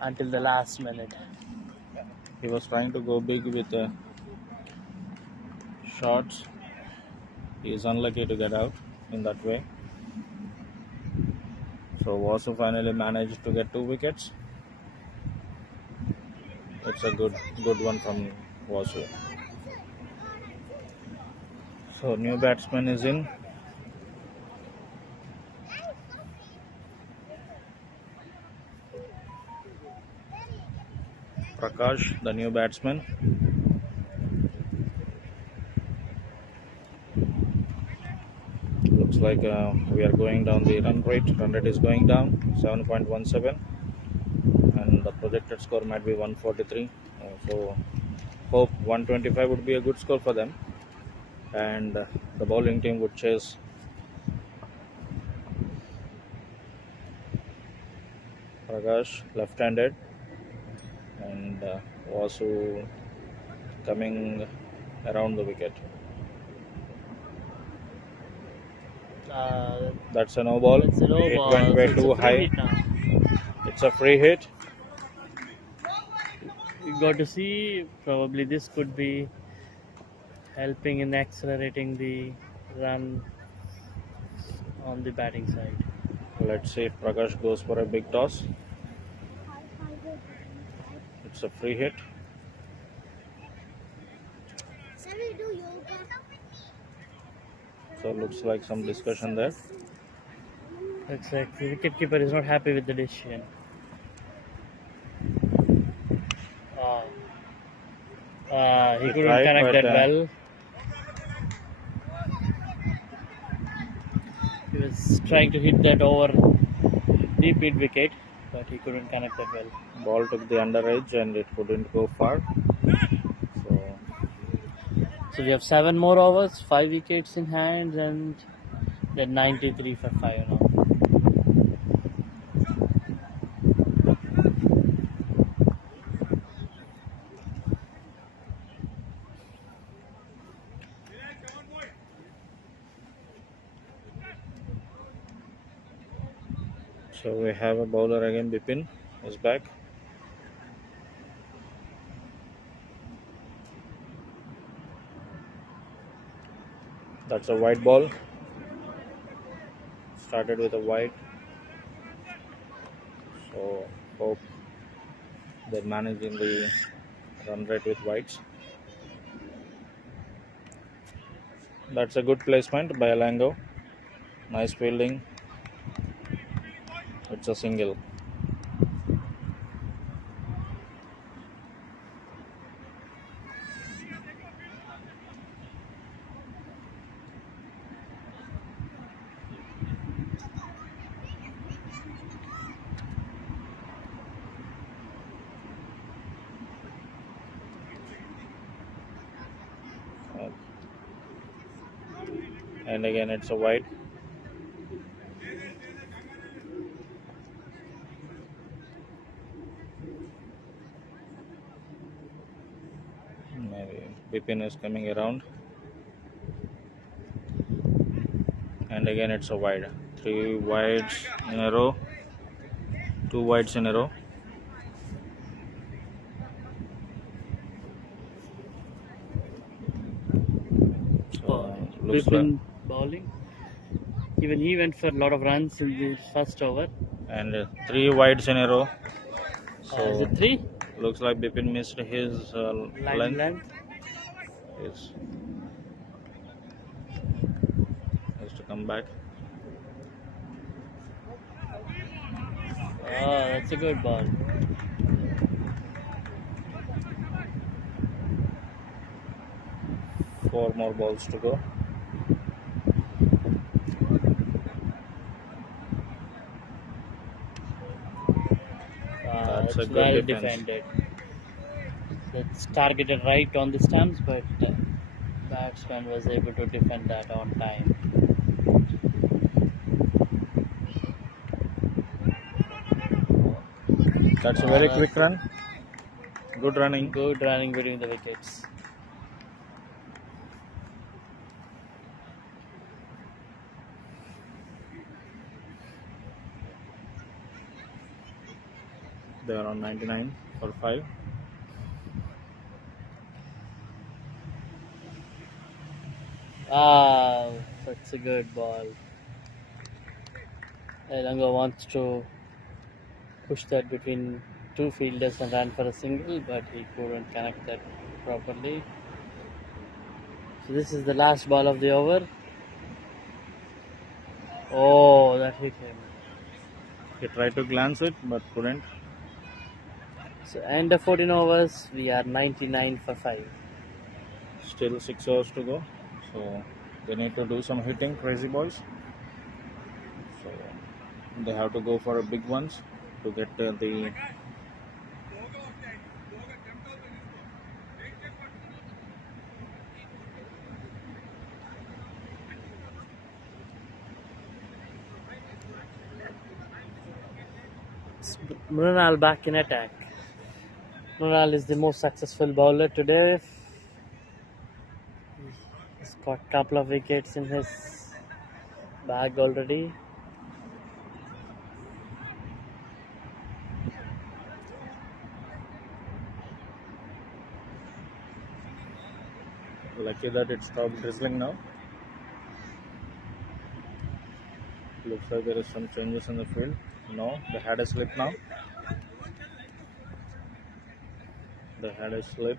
until the last minute. He was trying to go big with shots. He is unlucky to get out in that way. So Vasu finally managed to get 2 wickets. It's a good one from Vasu. So new batsman is in. Prakash, the new batsman. Looks like we are going down the run rate. Run rate is going down 7.17 and the projected score might be 143. So hope 125 would be a good score for them and the bowling team would chase. Prakash left-handed and Vasu coming around the wicket. That's a no ball. It's a no It ball. went way So it's too a free high. hit now. It's a free hit. You got to see, probably this could be helping in accelerating the run on the batting side. Let's see if Prakash goes for a big toss. It's a free hit. So looks like some discussion there. Looks like the wicketkeeper is not happy with the decision. He He couldn't tried, connect but, that well. He was trying to hit that over deep mid wicket, but he couldn't connect that well. Ball took the under edge and it couldn't go far. So we have 7 more overs, 5 wickets in hand, and then 93 for 5 now. So we have a bowler again. Bipin is back. That's a wide ball. Started with a wide. So hope they're managing the run rate with wides. That's a good placement by Alango. Nice fielding. It's a single. And again it's a wide. Maybe Bipin is coming around. And again it's a wide. 3 wides in a row. 2 wides in a row. Looks Bipin bowling. Even he went for a lot of runs in the first over. And 3 wides in a row. So Is it 3? looks like Bipin missed his length. Yes. Has to come back. That's a good ball. Four more balls to go. That's a good well defense. defended. It's targeted right on the stumps, but the batsman was able to defend that on time. That's a very quick run. Good running. Good running between the wickets. They are on 99 for 5. That's a good ball. Elanga wants to push that between 2 fielders and run for a single, but he couldn't connect that properly. So this is the last ball of the over. Oh, that hit him. He tried to glance it but couldn't. So end of 14 overs, we are 99 for 5. Still 6 overs to go. So they need to do some hitting, Crazy Boys. So they have to go for a big ones to get the Mrunal back in attack. Mrunal is the most successful bowler today. He's got a couple of wickets in his back already. Lucky that it stopped drizzling now. Looks like there is some changes in the field. No, they had a slip now. They had a slip.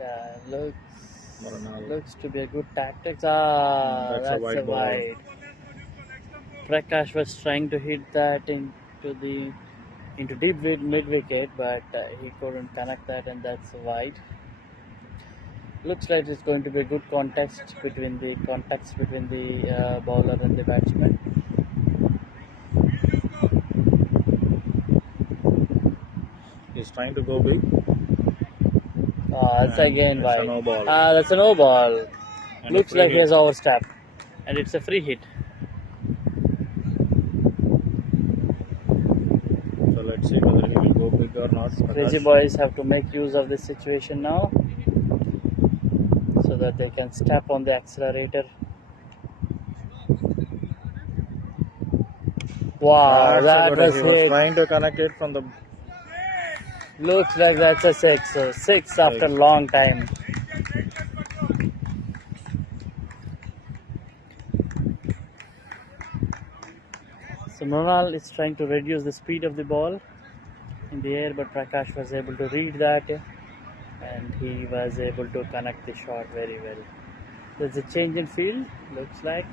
Yeah, Maranal. looks to be a good tactics. That's a That's wide a ball. wide. Prakash was trying to hit that into deep mid wicket, but he couldn't connect that, and that's wide. Looks like it's going to be a good contacts between the bowler and the batsman. He's trying to go big. That's And again it's wide. a no ball. That's a no ball. And a Looks free like he hit. has overstepped, and it's a free hit. So let's see whether he will go big or not. Crazy Prakash. boys have to make use of this situation now, so that they can step on the accelerator. Wow, That's a that good was hit. He was hit. trying to connect it from the. Looks like that's a six. So six after a long time. So Nonal is trying to reduce the speed of the ball in the air, but Prakash was able to read that, and he was able to connect the shot very well. There's a change in field, looks like.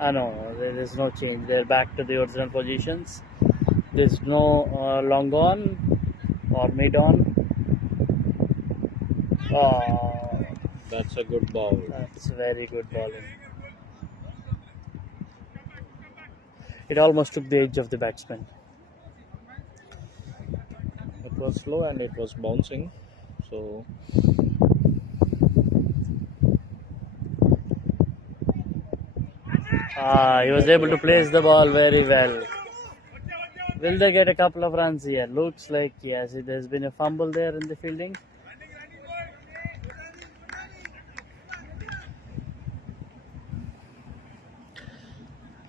No, there is no change. They're back to the original positions. There's no long on or mid on. Oh, That's a good ball. that's very good bowling. It almost took the edge of the batsman. It was slow and it was bouncing. So He was able to place the ball very well. Will they get a couple of runs here? Looks like yes. There's been a fumble there in the fielding.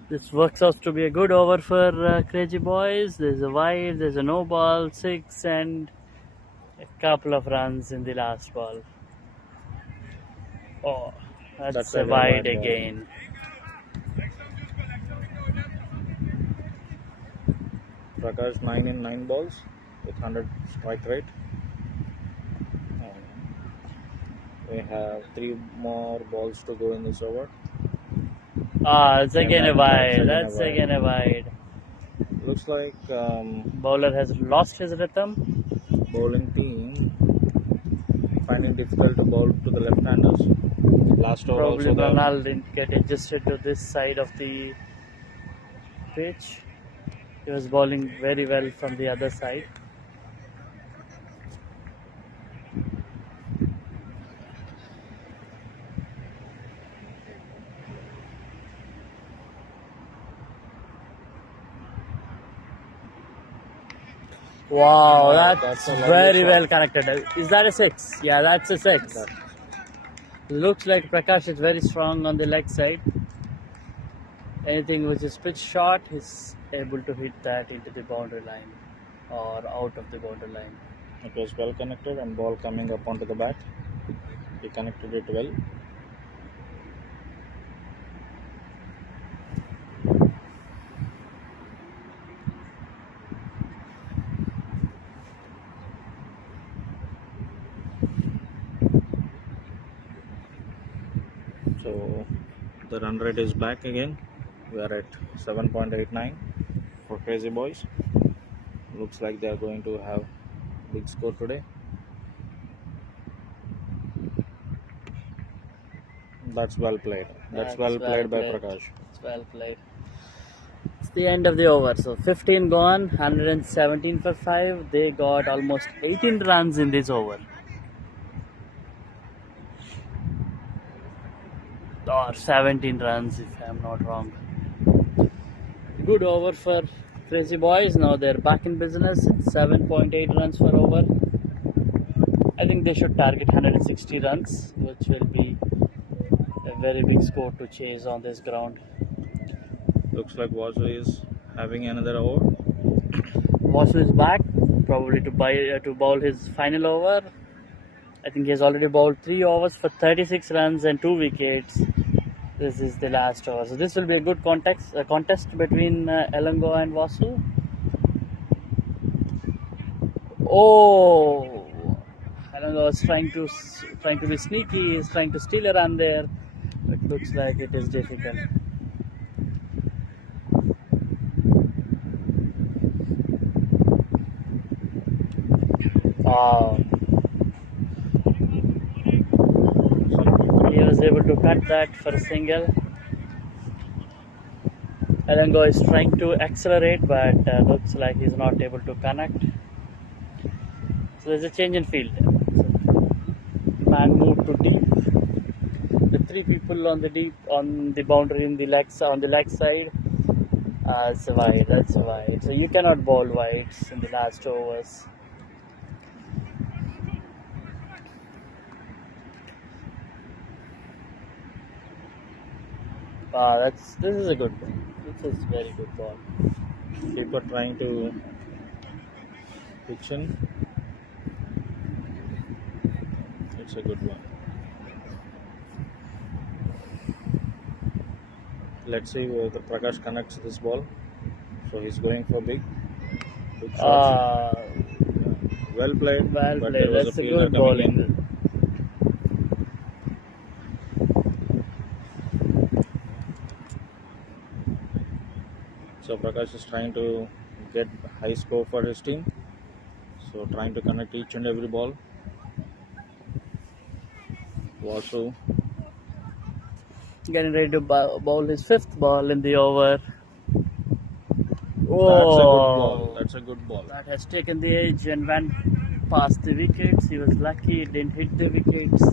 This works out to be a good over for Crazy Boys. There's a wide, there's a no ball, 6, and a couple of runs in the last ball. Oh, that's a wide ball. again. Prakash 9 in 9 balls with 100 strike rate. And we have 3 more balls to go in this over. It's again a wide. That's again a wide. Looks like Bowler has lost his rhythm. bowling team finding difficult to bowl to the left-handers. Last over Probably also the Ronald didn't get adjusted to this side of the pitch. He was bowling very well from the other side. Wow, that's a lovely very shot. well connected. Is that a 6? Yeah, that's a 6. Looks like Prakash is very strong on the leg side. Anything which is pitch short, he's able to hit that into the boundary line or out of the boundary line. It was well connected and ball coming up onto the bat. He connected it well. So the run rate is back again. We are at 7.89 for Crazy Boys. Looks like they are going to have big score today. That's well played. That's well played by Prakash. It's well played. It's the end of the over. So 15 gone, 117 for 5. They got almost 18 runs in this over. Or 17 runs if I'm not wrong. Good over for Crazy Boys. Now they're back in business. It's 7.8 runs for over. I think they should target 160 runs, which will be a very big score to chase on this ground. Looks like Vasu is having another over. Vasu is back, probably to bowl his final over. I think he has already bowled 3 overs for 36 runs and 2 wickets. This is the last over. So this will be a good contest between Elango and Vasu. Oh, Elango is trying to be sneaky. He's trying to steal a run there. It looks like it is difficult. He was able to cut that for a single. Elango is trying to accelerate, but looks like he's not able to connect. So there's a change in field. Man moved to deep. The 3 people on the boundary on the leg side. It's wide. That's wide. So you cannot bowl wides in the last overs. This is a good ball. This is very good ball. Keeper trying to pitch in. It's a good one. Let's see whether Prakash connects this ball. So he's going for big shots. Well played. Well but played. There was That's a a fielder good coming bowling. in. So Prakash is trying to get high score for his team. So trying to connect each and every ball. Vasu. Getting ready to bowl his 5th ball in the over. That's a good ball. That's a good ball. That has taken the edge and went past the wickets. He was lucky it didn't hit the wickets.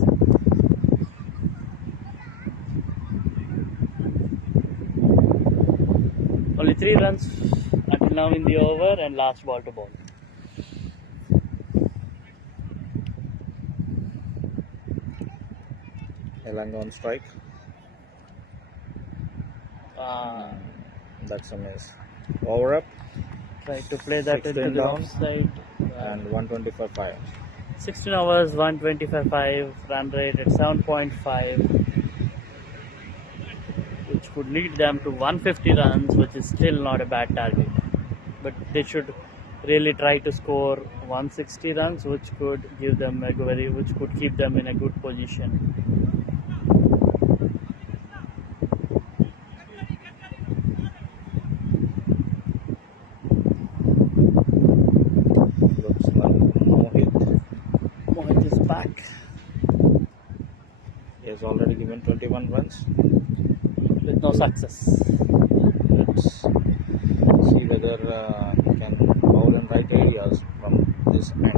Only 3 runs until now in the over and last ball to bowl. Elango on strike. That's a miss. Over up. Try to play that 16 into the down. offside. And 125-5. 16 overs, 125.5 run rate at 7.5, which could lead them to 150 runs, which is still not a bad target. But they should really try to score 160 runs, which could give them which could keep them in a good position. Looks like Mohit is back. he has already given 21 runs. With no success. Let's see whether he can bowl in right areas from this end.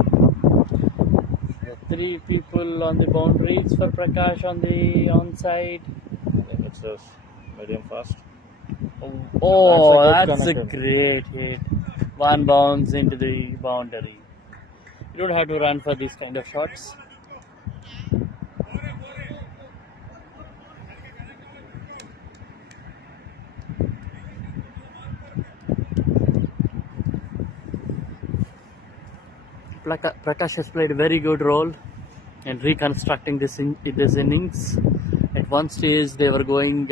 The 3 people on the boundaries for Prakash on the onside. I think it's a medium fast. Oh, That's that's a connected. great hit. 1 bounce into the boundary. You don't have to run for these kind of shots. Prakash has played a very good role in reconstructing this innings. At one stage they were going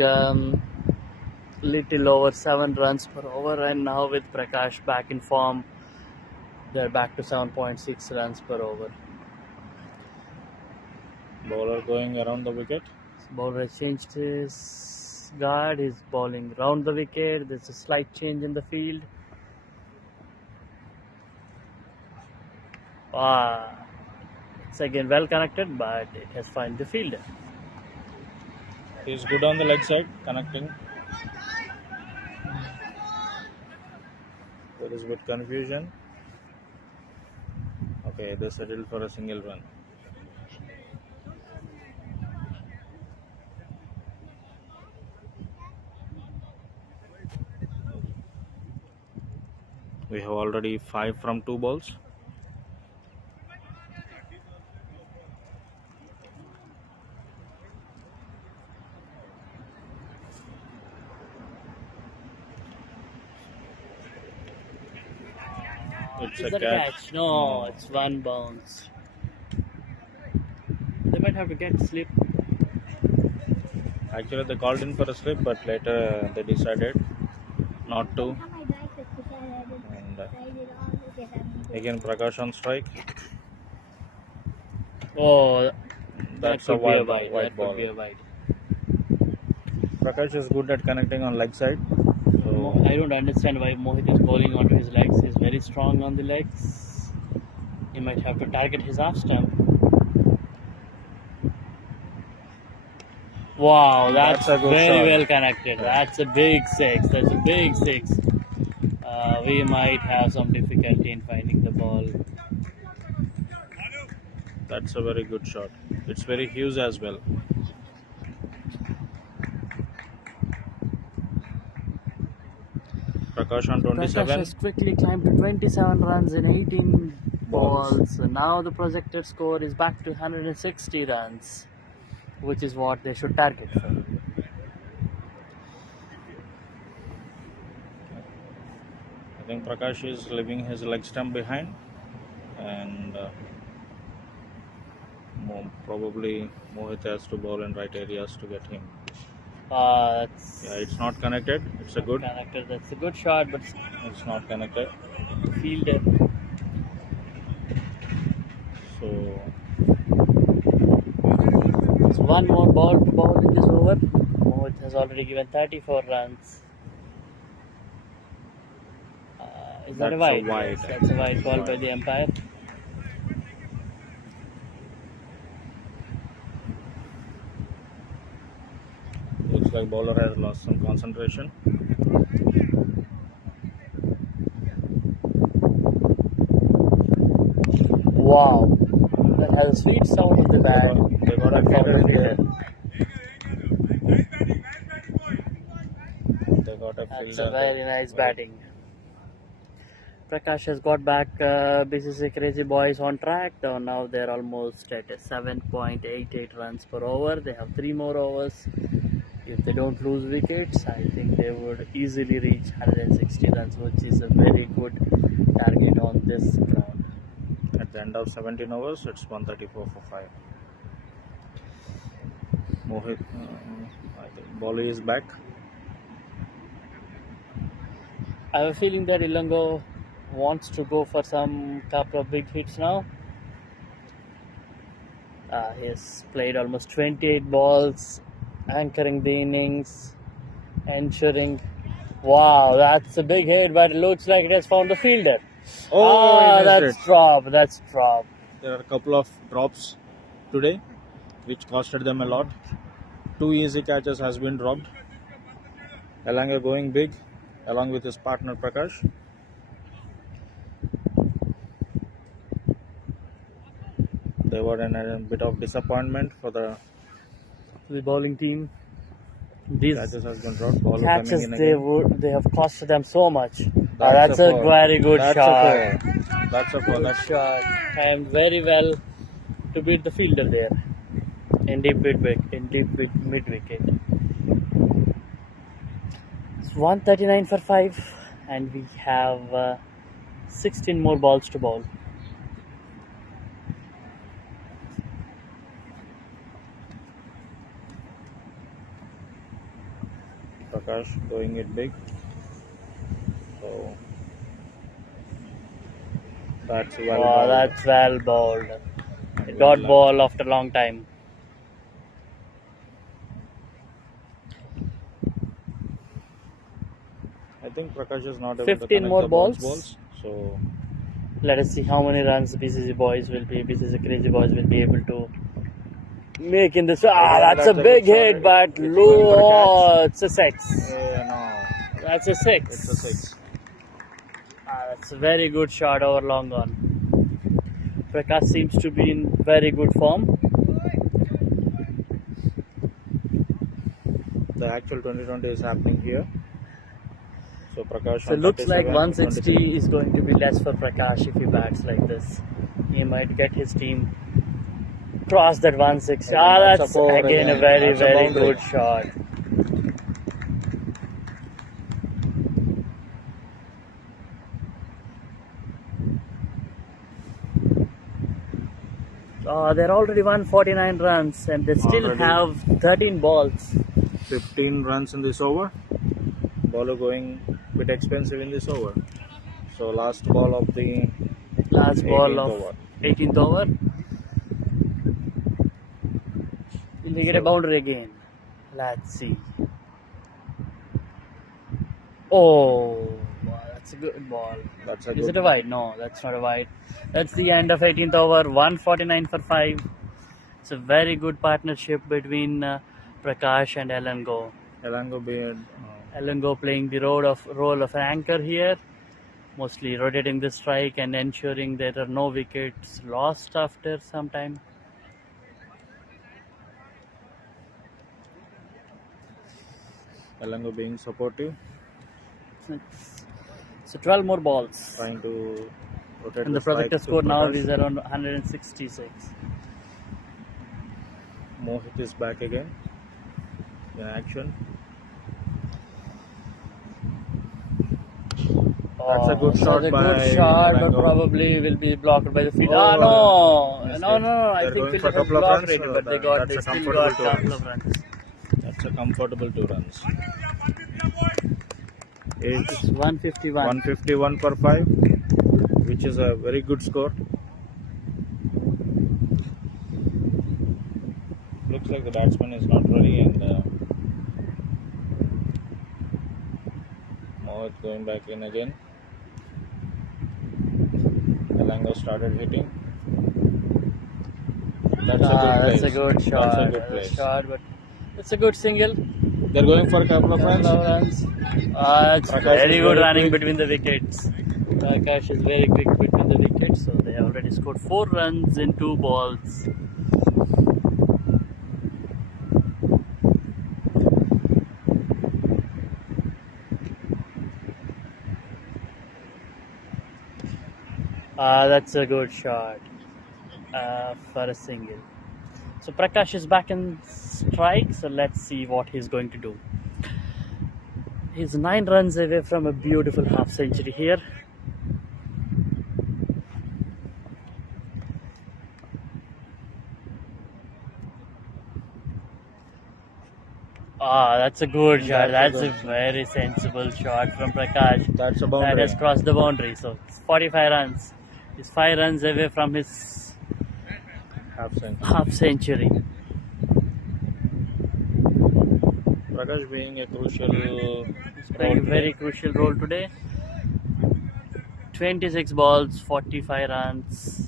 little over 7 runs per over, and now with Prakash back in form, they're back to 7.6 runs per over. Bowler going around the wicket. Bowler has changed his guard. He's bowling round the wicket. There's a slight change in the field. It's again well connected, but it has found the fielder. He's good on the leg side, connecting. There is a bit confusion. Okay, they settled for a single run. We have already 5 from 2 balls. It's Is a that a catch. catch? No, it's one bounce. They might have to get slip. Actually, they called in for a slip, but later they decided not to. And again, Prakash on strike. Oh, that That's a could be a wide, wide. wide That ball. could be a wide. Prakash is good at connecting on leg side. So I don't understand why Mohit is bowling onto his legs. He's very strong on the legs. He might have to target his off stump. Wow, that's a good very shot. well connected. That's a big six. That's a big six. We might have some difficulty in finding the ball. that's a very good shot. It's very huge as well. Prakash on Prakash 27. has quickly climbed to 27 runs in 18 Balls. balls. Now the projected score is back to 160 runs, which is what they should target for. I think Prakash is leaving his leg stump behind, and probably Mohit has to bowl in right areas to get him. That's Yeah, it's not connected. It's a good. connected. That's a good shot, but It's not connected. fielder. So It's one more ball to bowl in this over. Mohit has already given 34 runs. Is that a That's a wide? wide. Yes, that's a wide call by Wide. the umpire. looks like bowler has lost some concentration. Wow, that has a sweet sound of the bat. They got a From the fielder in fielder. there. They got a That's fielder. a very nice batting. Prakash has got back BCC Crazy Boys on track. Now they're almost at 7.88 runs per over. They have 3 more overs. If they don't lose wickets, I think they would easily reach 160 runs, which is a very good target on this ground. At the end of 17 overs, it's 134 for 5. Mohit, I think Bolly is back. I have a feeling that Ilango wants to go for some couple of big hits now. He has played almost 28 balls, anchoring the innings, ensuring. Wow, that's a big hit, but it looks like it has found the fielder. He missed That's it. drop. That's drop. There are a couple of drops today, which costed them a lot. 2 easy catches has been dropped. Elanga going big, along with his partner Prakash. They were in a bit of disappointment for the bowling team. These catches has been dropped. Ball catches coming in again. they have costed them so much. That's That's a a four. very good That's shot. a four. That's a four. Good That's shot. Timed very well to beat the fielder there in deep mid wicket. It's 139 for 5, and we have 16 more balls to bowl. Prakash going it big. So that's well Wow, bowled. that's well bowled. A Well dot done. ball after a long time. I think Prakash is not able 15 to connect more the bounce balls. So Let us see how many runs BCC Crazy Boys will be able to make in this. That's a big hit, but It's going for a low. It's a 6. no, That's a 6. it's a 6. That's a very good shot over long on. Prakash seems to be in very good form. The actual 2020 is happening here. So Prakash So on looks like 37, 160 is going to be less for Prakash if he bats like this. He might get his team cross that 160. That's a That's four again a again. very, That's a very boundary. good shot. They're already won 49 runs and they still Already. have 13 balls. 15 runs in this over. Bowler going a bit expensive in this over. So last ball of the Last ball 18th of over. 18th over. Will they get a boundary again? Let's see. Oh, wow, that's a good ball. That's a Is good it a wide? No, that's not a wide. That's the end of 18th over. 149 for 5. It's a very good partnership between Prakash and Elango. Elango being Elango playing the role of anchor here, mostly rotating the strike and ensuring there are no wickets lost after some time. Elango being supportive, So 12 more balls. trying to rotate And the strike projected to score now Prakash. is around 166. Mohit is back again in action. That's a good shot That's a by good shot, but Elango. probably will be blocked by the field. Oh, No, missed no, it. no. I They're think going field for a has couple of blocked runs, it, but they that's a still comfortable got two couple runs. of runs. That's a comfortable 2 runs. It's It's 151. 151 for 5, which is a very good score. Looks like the batsman is not ready, and Mohit going back in again. Elango started hitting. That's That's a a good good place. shot. That's a good place. But it's a good single. They're going for a couple of runs. It's Prakash very is good very running quick. between the wickets. Prakash is very quick between the wickets, so they have already scored 4 runs in 2 balls. That's a good shot for a single. So Prakash is back in strike, so let's see what he's going to do. He's 9 runs away from a beautiful half century here. That's a good shot. That's a That's a good very sensible shot from Prakash. That's a That boundary. has crossed the boundary. So it's 45 runs. He's 5 runs away from his Half century. half century. Prakash being a crucial He's playing a very crucial role today. 26 balls, 45 runs.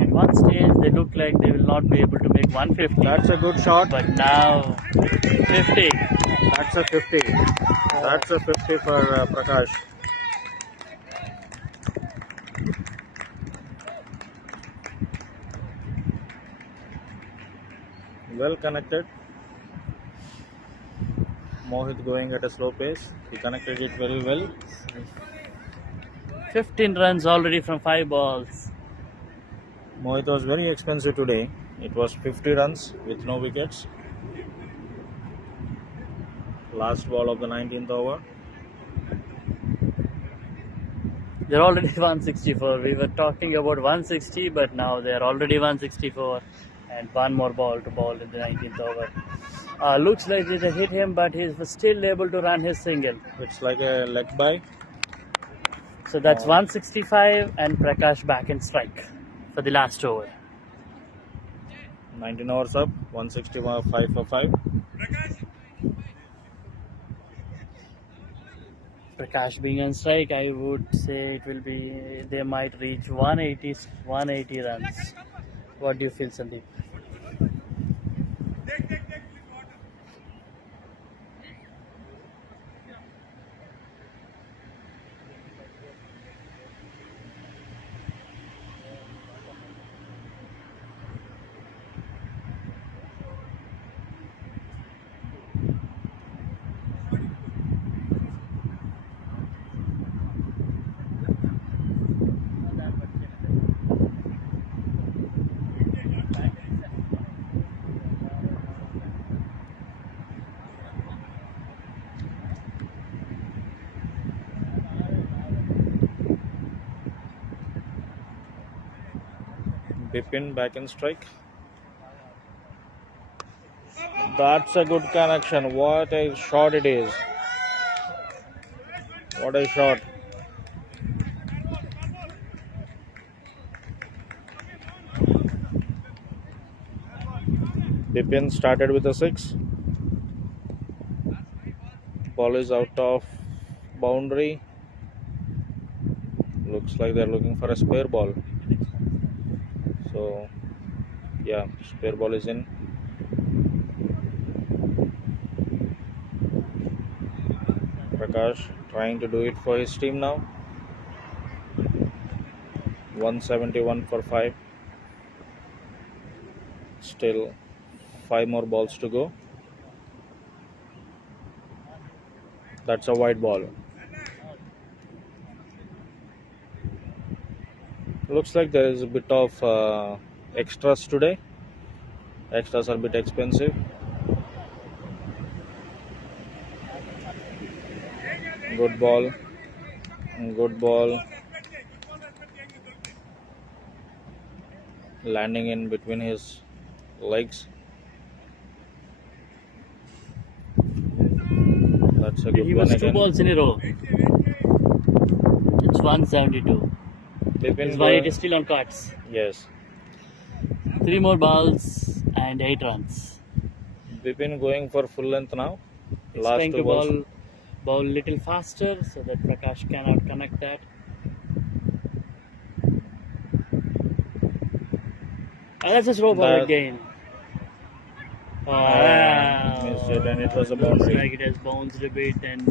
At one stage, they look like they will not be able to make 150. That's a good shot. But now, 50. That's a 50. That's a 50 for Prakash. Well connected. Mohit going at a slow pace. He connected it very well. 15 runs already from 5 balls. Mohit was very expensive today. It was 50 runs with no wickets. Last ball of the 19th over. They're already 164. We were talking about 160, but now they're already 164. And one more ball to bowl in the 19th over. Looks like they hit him, but he's still able to run his single. It's like a leg by. So that's 165 and Prakash back in strike for the last over. 19 overs up. 165 for 5. Prakash being on strike, I would say it will be, they might reach 180 runs. What do you feel, Sandeep? Bipin back in strike. That's a good connection. What a shot it is. What a shot. Bipin started with a 6. Ball is out of boundary. Looks like they're looking for a spare ball. So, yeah, spare ball is in. Prakash trying to do it for his team now. 171 for 5. Still 5 more balls to go. That's a white ball. Looks like there is a bit of extras today. Extras are a bit expensive. Good ball. Good ball. Landing in between his legs. That's a good He one was 2 again. balls in a row. It's 172. Bipin His it is still on cards. Yes. 3 more balls and 8 runs. Bipin going for full length now. He's Last trying 2 to balls. ball little faster so that Prakash cannot connect that. That's a slow ball That- again. Missed it and it was a Looks boundary. like it has bounced a bit and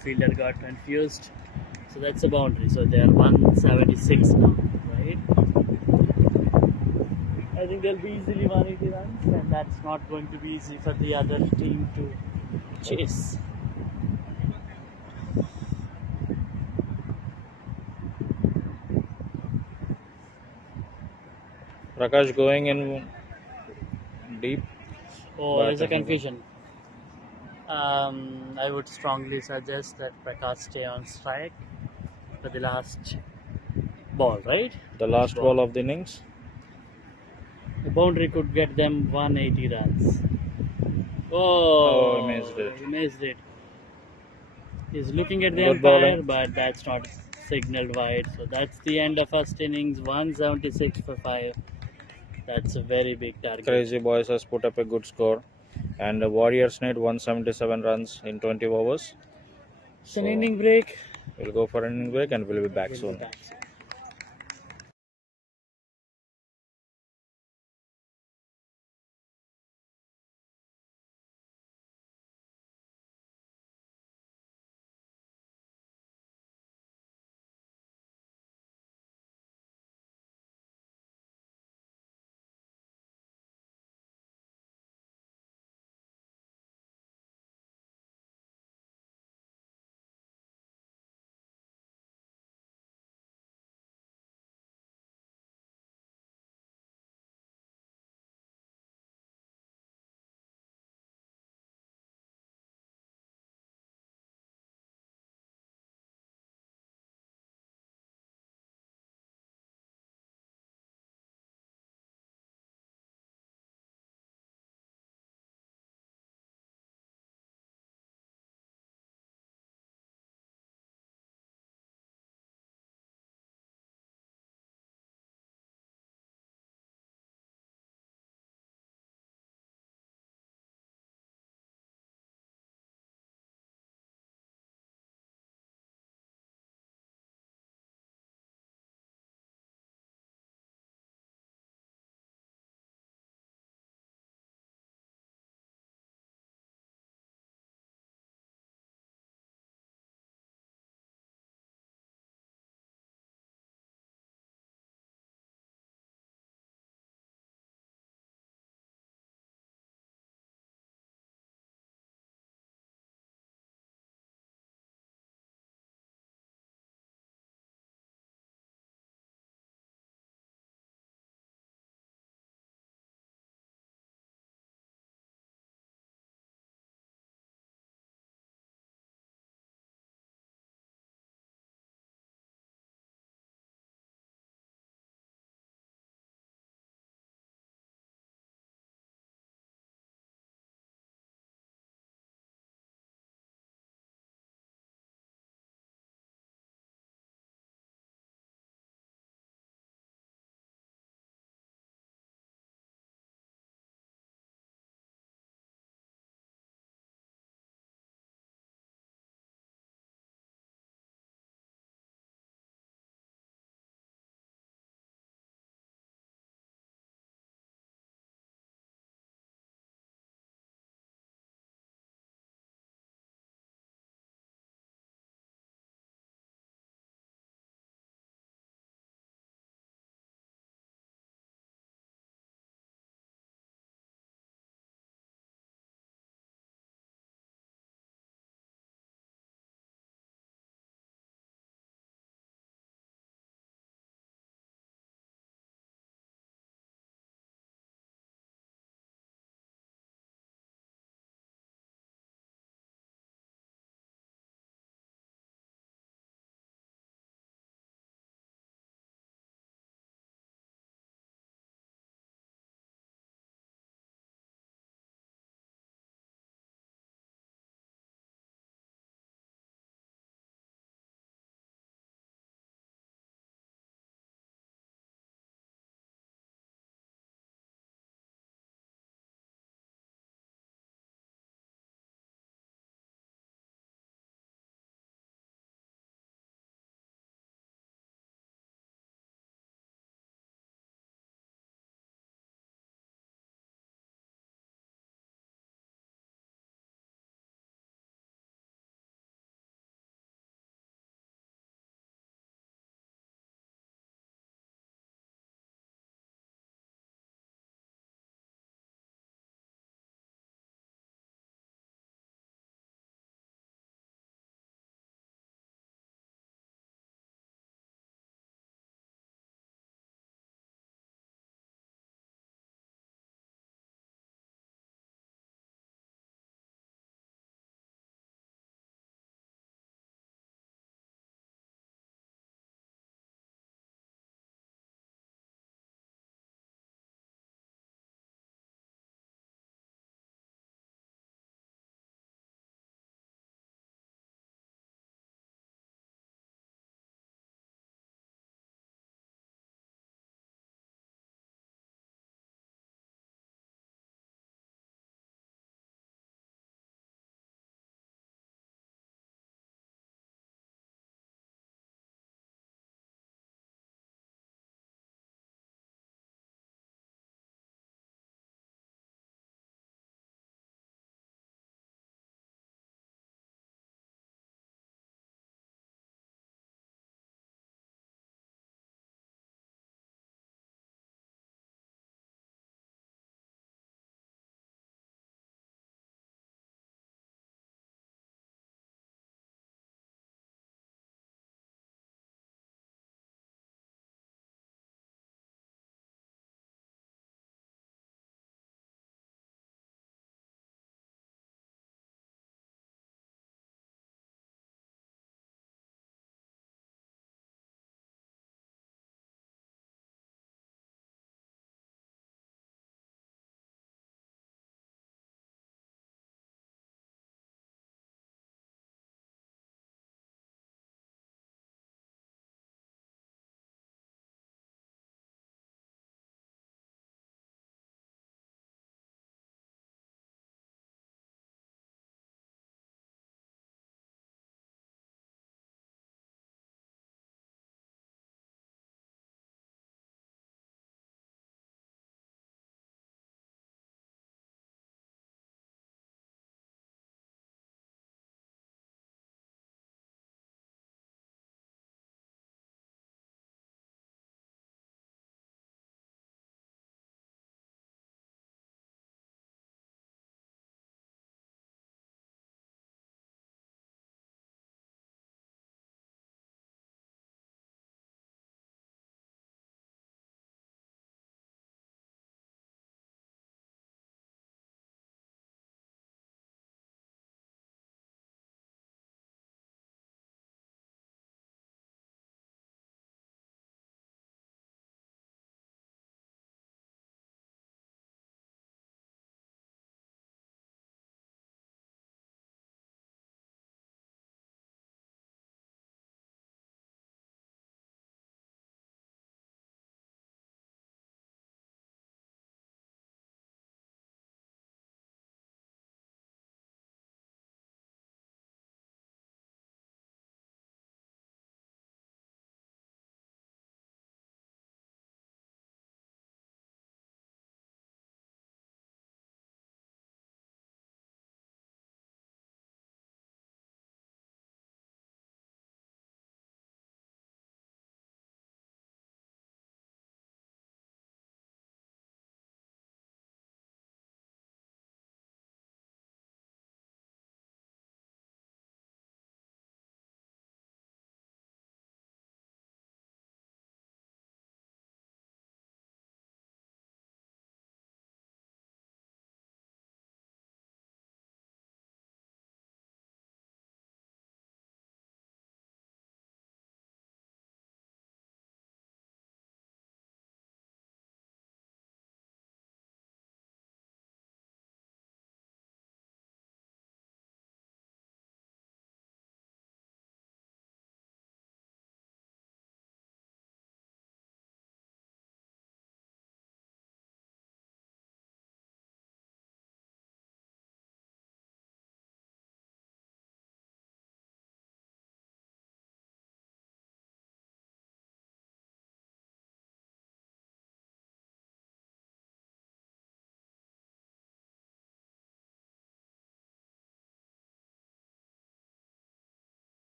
fielder got confused. So that's a boundary. So they are 176 now, right? I think they'll be easily 180 runs, and that's not going to be easy for the other team to chase. Prakash going in deep. Oh, But there's a confusion. I would strongly suggest that Prakash stay on strike for the last ball, right? The last ball of the innings. The boundary could get them 180 runs. Oh, he missed it. He missed it. He's looking at the Good umpire, bowling. but that's not signaled wide. So that's the end of first innings. 176 for 5. That's a very big target. Crazy Boys has put up a good score. And the Warriors need 177 runs in 20 overs. It's an inning break. We'll go for an inning break and we'll be back We'll soon. be back soon.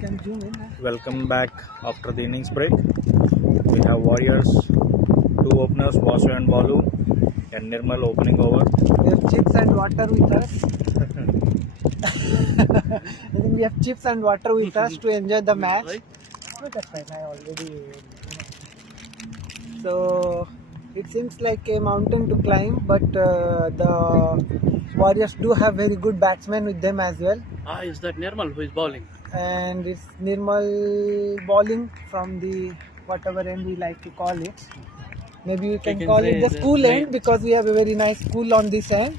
Can zoom in. Welcome back after the innings break. We have Warriors, two openers, Vasu and Balu, and Nirmal opening over. We have chips and water with us. I think we have chips and water with us to enjoy the match. Oh, that's fine. I already. So it seems like a mountain to climb, but the Warriors do have very good batsmen with them as well. Ah, is that Nirmal who is bowling? And it's Nirmal bowling from the whatever end we like to call it. Maybe we can call it the school end because we have a very nice school on this end.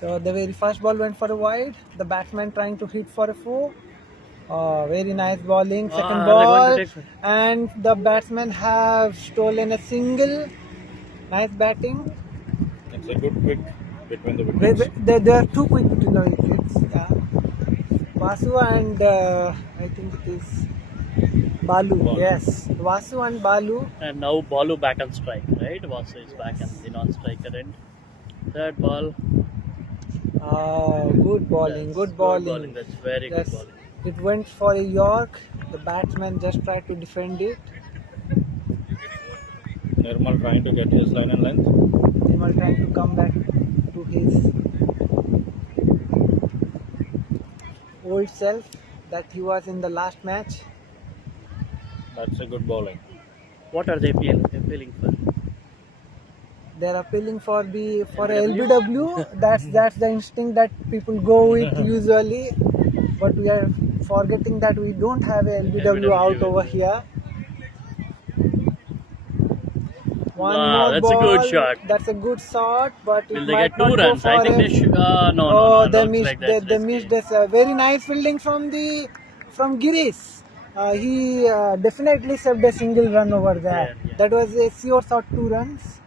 So the very first ball went for a wide. The batsman trying to hit for a 4. Very nice bowling. Second ball, and the batsmen have stolen a single. Nice batting. It's a good quick between the wickets. There are two quick between the wickets. Vasu and I think it is Balu. Yes, Vasu and Balu. And now Balu back on strike, right? Vasu is back on the non-striker end. Third ball. Good bowling. Good bowling. That's very good bowling. It went for a York. The batsman just tried to defend it. Nirmal trying to get his line and length. Nirmal trying to come back to his old self that he was in the last match. That's a good bowling. What are they appealing for? They're appealing for LBW. That's the instinct that people go with usually. But we are forgetting that we don't have a LBW out over here. One more that's ball. a good shot. That's a good shot, but Will it they might get 2 not runs? go I for think a- they should. No. They looks missed. like that's They risky. missed this very nice fielding from Girish. He definitely saved a single run over there. Yeah. That was a sure shot 2 runs.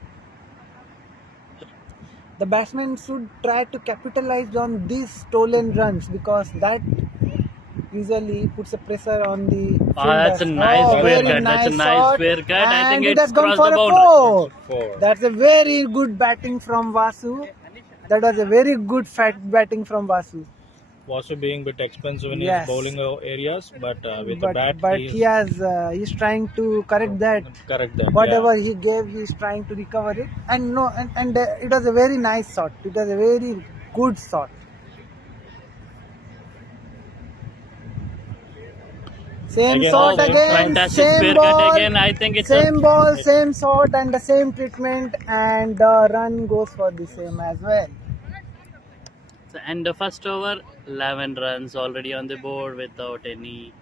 The batsman should try to capitalize on these stolen runs because that usually puts a pressure on the fielders. That's a nice square very cut. That's a nice shot. square cut. I And think it it's has gone crossed for the a boundary. 4. That's a very good batting from Vasu. That was a very good batting from Vasu. Vasu being a bit expensive in Yes. his bowling areas, but with the bat, But he's trying to correct that. correct them. Whatever he gave, he's trying to recover it. And it was a very nice shot. It was a very good shot. Same shot again, Fantastic same square ball, cut again. I think it's same ball, same shot, and the same treatment, and the run goes for the same as well. And the first over, 11 runs already on the board without any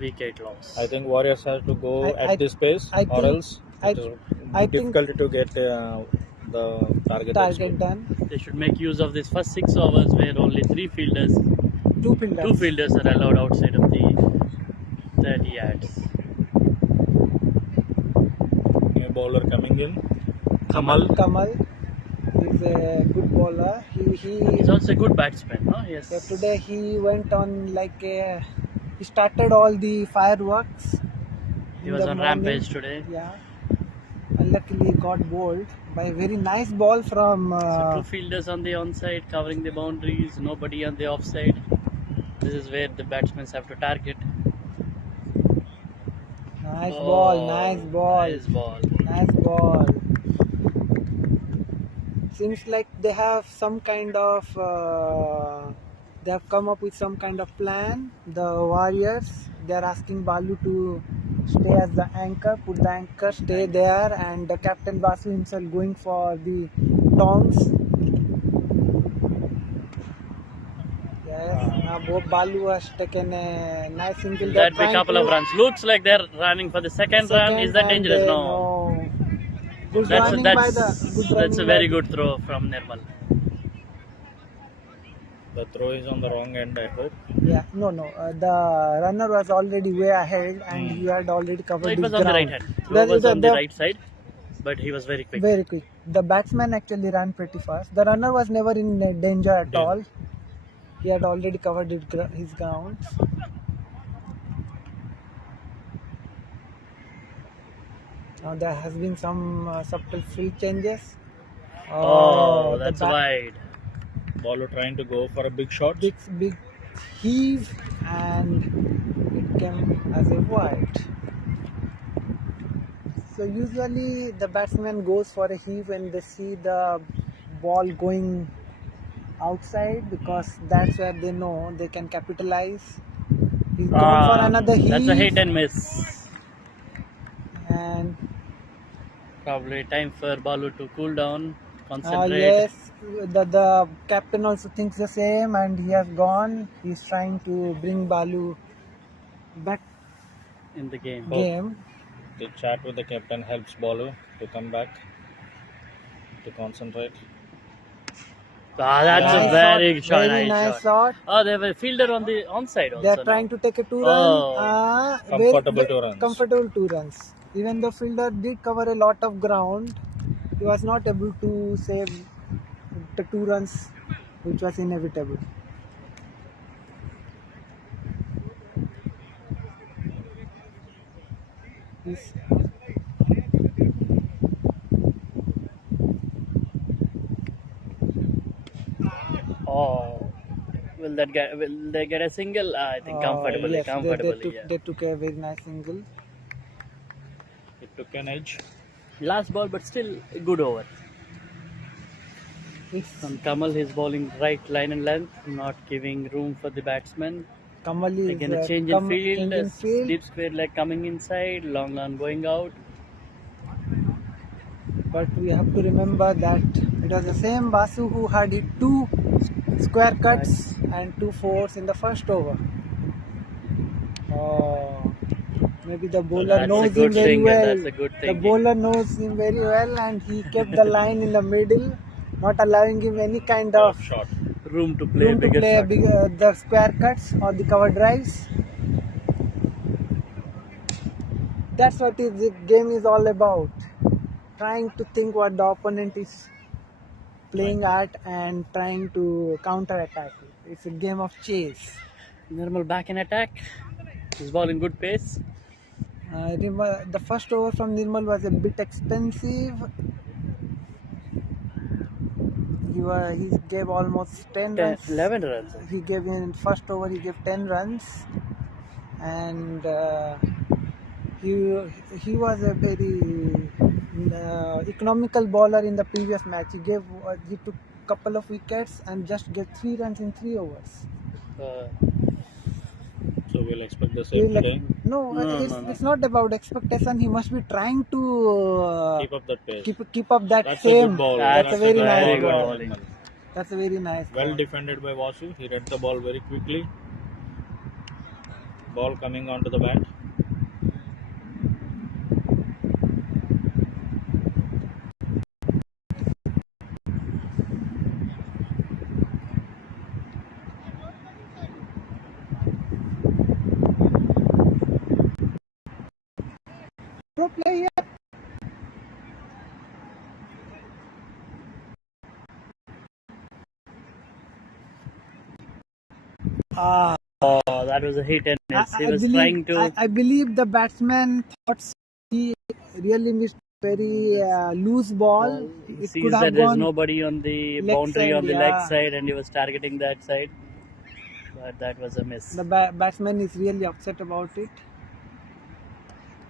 wicket loss. I think Warriors have to go I- at this pace, I or think- else it is I think- difficult to get the target. Target done. They should make use of this first 6 overs where only 3 fielders, Two fielders. 2 fielders are allowed outside of the 30 yards. New bowler coming in, Kamal. Kamal is a good bowler. He's also a good batsman, no? Yes. So today he went on he started all the fireworks. He in was the on morning. rampage today. Yeah. Unluckily he got bowled by a very nice ball from. So 2 fielders on the onside covering the boundaries, nobody on the offside. This is where the batsmen have to target. Nice ball, nice ball, Nice ball. nice ball. Seems like they have some kind of. They have come up with some kind of plan. The Warriors. They are asking Balu to stay as the anchor, put the anchor, stay there, and the captain Vasu himself going for the tongs. Yes, now both Balu has taken a nice single. They're That'd be a trying couple to- of runs. Looks like they're running for the second run. Is that and dangerous? they- No. Good That's running by the. Good a running very by- good throw from Nirmal. The throw is on the wrong end, I hope. Yeah, no. The runner was already way ahead, and he had already covered No, it his was on the ground. right hand. Throw was on the right side, but he was very quick. Very quick. The batsman actually ran pretty fast. The runner was never in danger at all. He had already covered his ground. Now there has been some subtle field changes. Oh, the that's bat- wide. Bowler trying to go for a big shot. Big heave and it came as a wide. So usually the batsman goes for a heave when they see the ball going outside, because that's where they know they can capitalize. He's gone for another heave. That's a hit and miss. And Probably time for Balu to cool down, concentrate. yes, the captain also thinks the same, and he has gone. He's trying to bring Balu back In the game. game. The chat with the captain helps Balu to come back, to concentrate. That's Nice a very shot, shot. very nice shot. Oh, they have a fielder on the onside also. They are trying to take a 2 run. Comfortable 2 runs. Comfortable 2 runs. Even the fielder did cover a lot of ground, he was not able to save the 2 runs, which was inevitable. Yes. Oh, will they get a single? I think comfortably. Yes, comfortably. they took a very nice single. It took an edge. Last ball, but still a good over. And Kamal is bowling right line and length, not giving room for the batsman. Kamal is Again, a change in field, deep square leg coming inside, long on going out. But we have to remember that it was the same Basu who had hit 2 square cuts and 2 fours in the first over. Maybe the bowler knows him very well. That's a good thing. The bowler knows him very well, and he kept the line in the middle, not allowing him any kind of Shot. Room to play the square cuts or the cover drives. That's what the game is all about. Trying to think what the opponent is playing at and trying to counter attack it. It's a game of chase. Nirmal back in attack. He's bowling good pace. The first over from Nirmal was a bit expensive. He gave almost 10 runs. 11 runs. He gave in first over. He gave 10 runs, and he was a very economical bowler in the previous match. He took couple of wickets and just get 3 runs in 3 overs. So we'll expect the same today. No, it's not about expectation. He must be trying to Keep up that pace. Keep up that That's same. a good ball. That's a very nice ball. ball. That's a very nice Well ball. defended by Vasu. He read the ball very quickly. Ball coming onto the bat. Pro player. Oh, that was a hit and miss. He was trying to. I believe the batsman thought he really missed very loose ball. He sees that there's nobody on the boundary on the leg side, and he was targeting that side. But that was a miss. The batsman is really upset about it.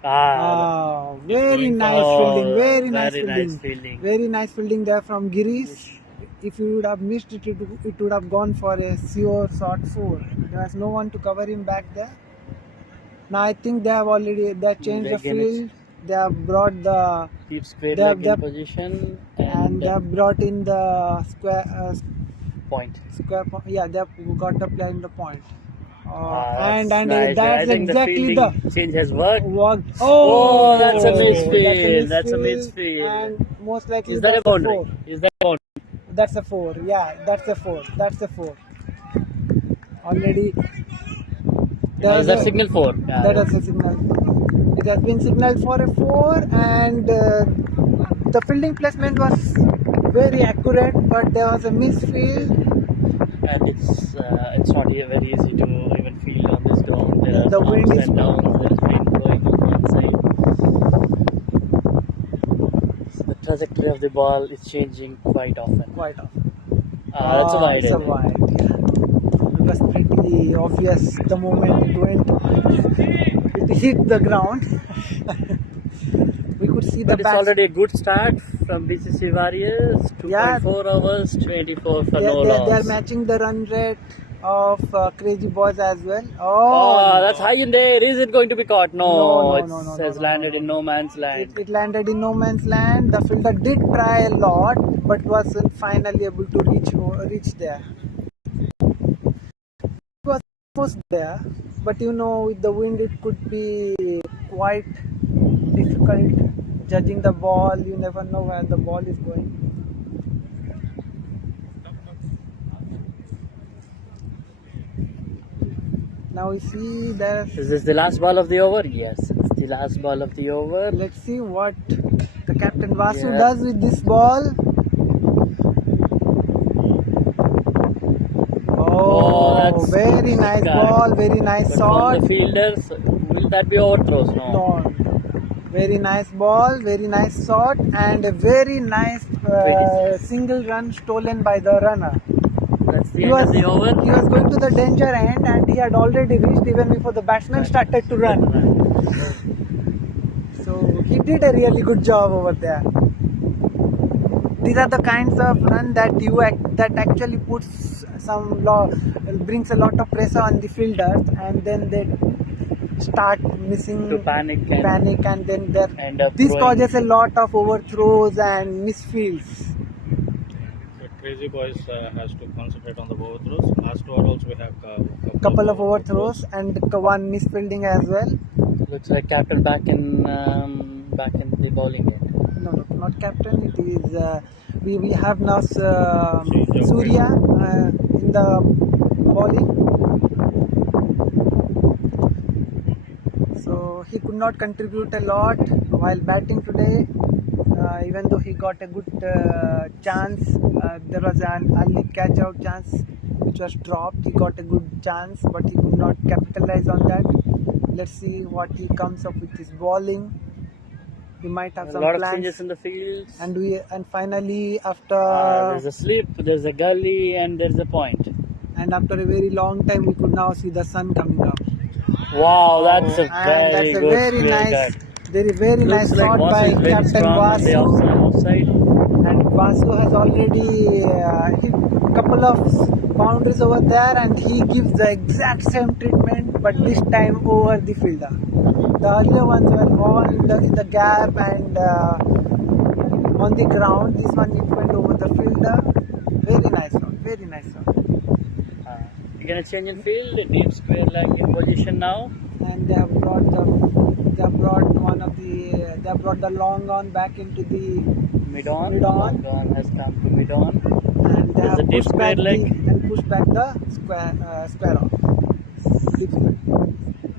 Very nice fielding. Very nice fielding. Very nice fielding there from Girish. If you would have missed it, it would have gone for a sure short 4. There was no one to cover him back there. Now I think they have changed the field. They have brought the deep square leg in position, and they have brought in the square point. Yeah, they have got the player in the point. Nice. That's exactly the change has worked. Oh, that's a misfield. That's a misfield. And most likely is that a boundary? Is that a boundary? That's a 4. Yeah, that's a 4. That's a 4. Already. Is that signal 4? That is a signal. It has been signaled for a 4, and the fielding placement was very accurate, but there was a misfield. And it's not very easy to even field on this ground. There are the wind ups and downs. There is wind blowing on one side. So the trajectory of the ball is changing quite often. That's a wide. It's a wide. Yeah. It was pretty very obvious the moment it hit the ground. We could see But the it's back. already a good start from BCC Warriors. 2.4 hours, 24 for no They are loss. matching the run rate of Crazy Boys as well. Oh, that's high in there. Is it going to be caught? No, it No, has landed in no man's land. It landed in no man's land. The fielder did try a lot, but wasn't finally able to reach there. It was almost there, but with the wind, it could be quite difficult judging the ball. You never know where the ball is going. Now we see there's. Is this the last ball of the over? Yes, it's the last ball of the over. Let's see what the captain Vasu does with this ball. Oh, very nice ball, very nice shot. From the fielders, will that be overthrows? No. Very nice ball, very nice shot, and a very nice single run stolen by the runner. That's the end of the over. He was going to the danger end and he had already reached even before the batsman started to run. So he did a really good job over there. These are the kinds of run that that actually puts brings a lot of pressure on the fielders, and then they start missing to panic and then this causes a lot of overthrows and misfields. Crazy Boys has to concentrate on the overthrows. Last over also we have a couple of overthrows and one misfielding as well. Looks like captain back in the bowling end. No, not captain. It is we have now Surya in the bowling. So he could not contribute a lot while batting today. Even though he got a good chance, there was an early catch-out chance which was dropped. He got a good chance, but he could not capitalize on that. Let's see what he comes up with his bowling. He might have some lot plans. Of changes in the field. And finally after there's a slip, there's a gully, and there's a point. And after a very long time, we could now see the sun coming up. Wow, that's a very nice. Very nice shot by Captain Vasu. Offside. And Vasu has already hit a couple of boundaries over there, and he gives the exact same treatment, but this time over the fielder. The earlier ones were on in the gap and on the ground. This one it went over the fielder. Very nice shot. Very nice shot. You're gonna change in field, deep square leg in position now. And they have brought the long on back into the mid-on. Long on has come to mid-on. And they have pushed back the square on.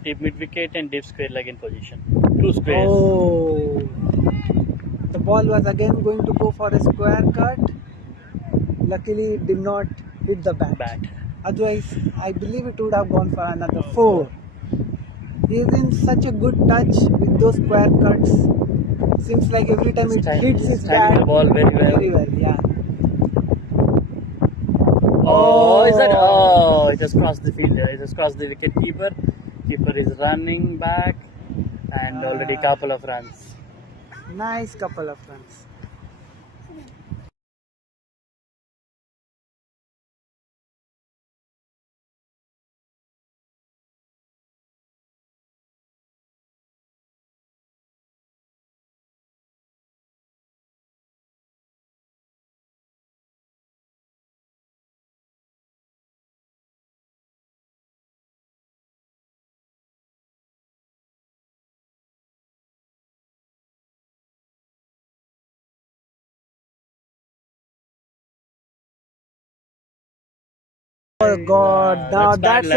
Deep mid wicket and deep square leg in position. Two squares. Oh, the ball was again going to go for a square cut. Luckily, it did not hit the bat. Otherwise, I believe it would have gone for another 4. He is in such a good touch with those square cuts. Seems like every time it hits his bat, the ball very well. Yeah. It just crossed the fielder. It just crossed the wicket keeper. Keeper is running back, and already couple of runs. Nice couple of runs. Oh God! Now that's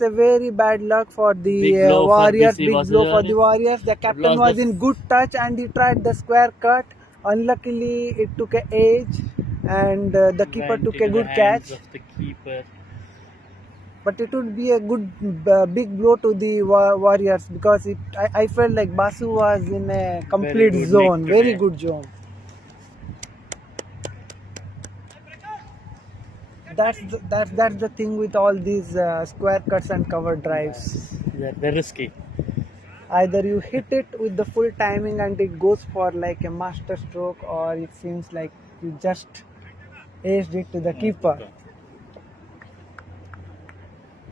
a very bad luck for the Warriors. Big blow for the Warriors. The captain was in good touch and he tried the square cut. Unluckily, it took an edge, and the keeper took a good catch. But it would be a good big blow to the Warriors because I felt like Basu was in a complete zone, very good zone. That's the thing with all these square cuts and cover drives. They're risky. Either you hit it with the full timing and it goes for like a master stroke, or it seems like you just aced it to the keeper.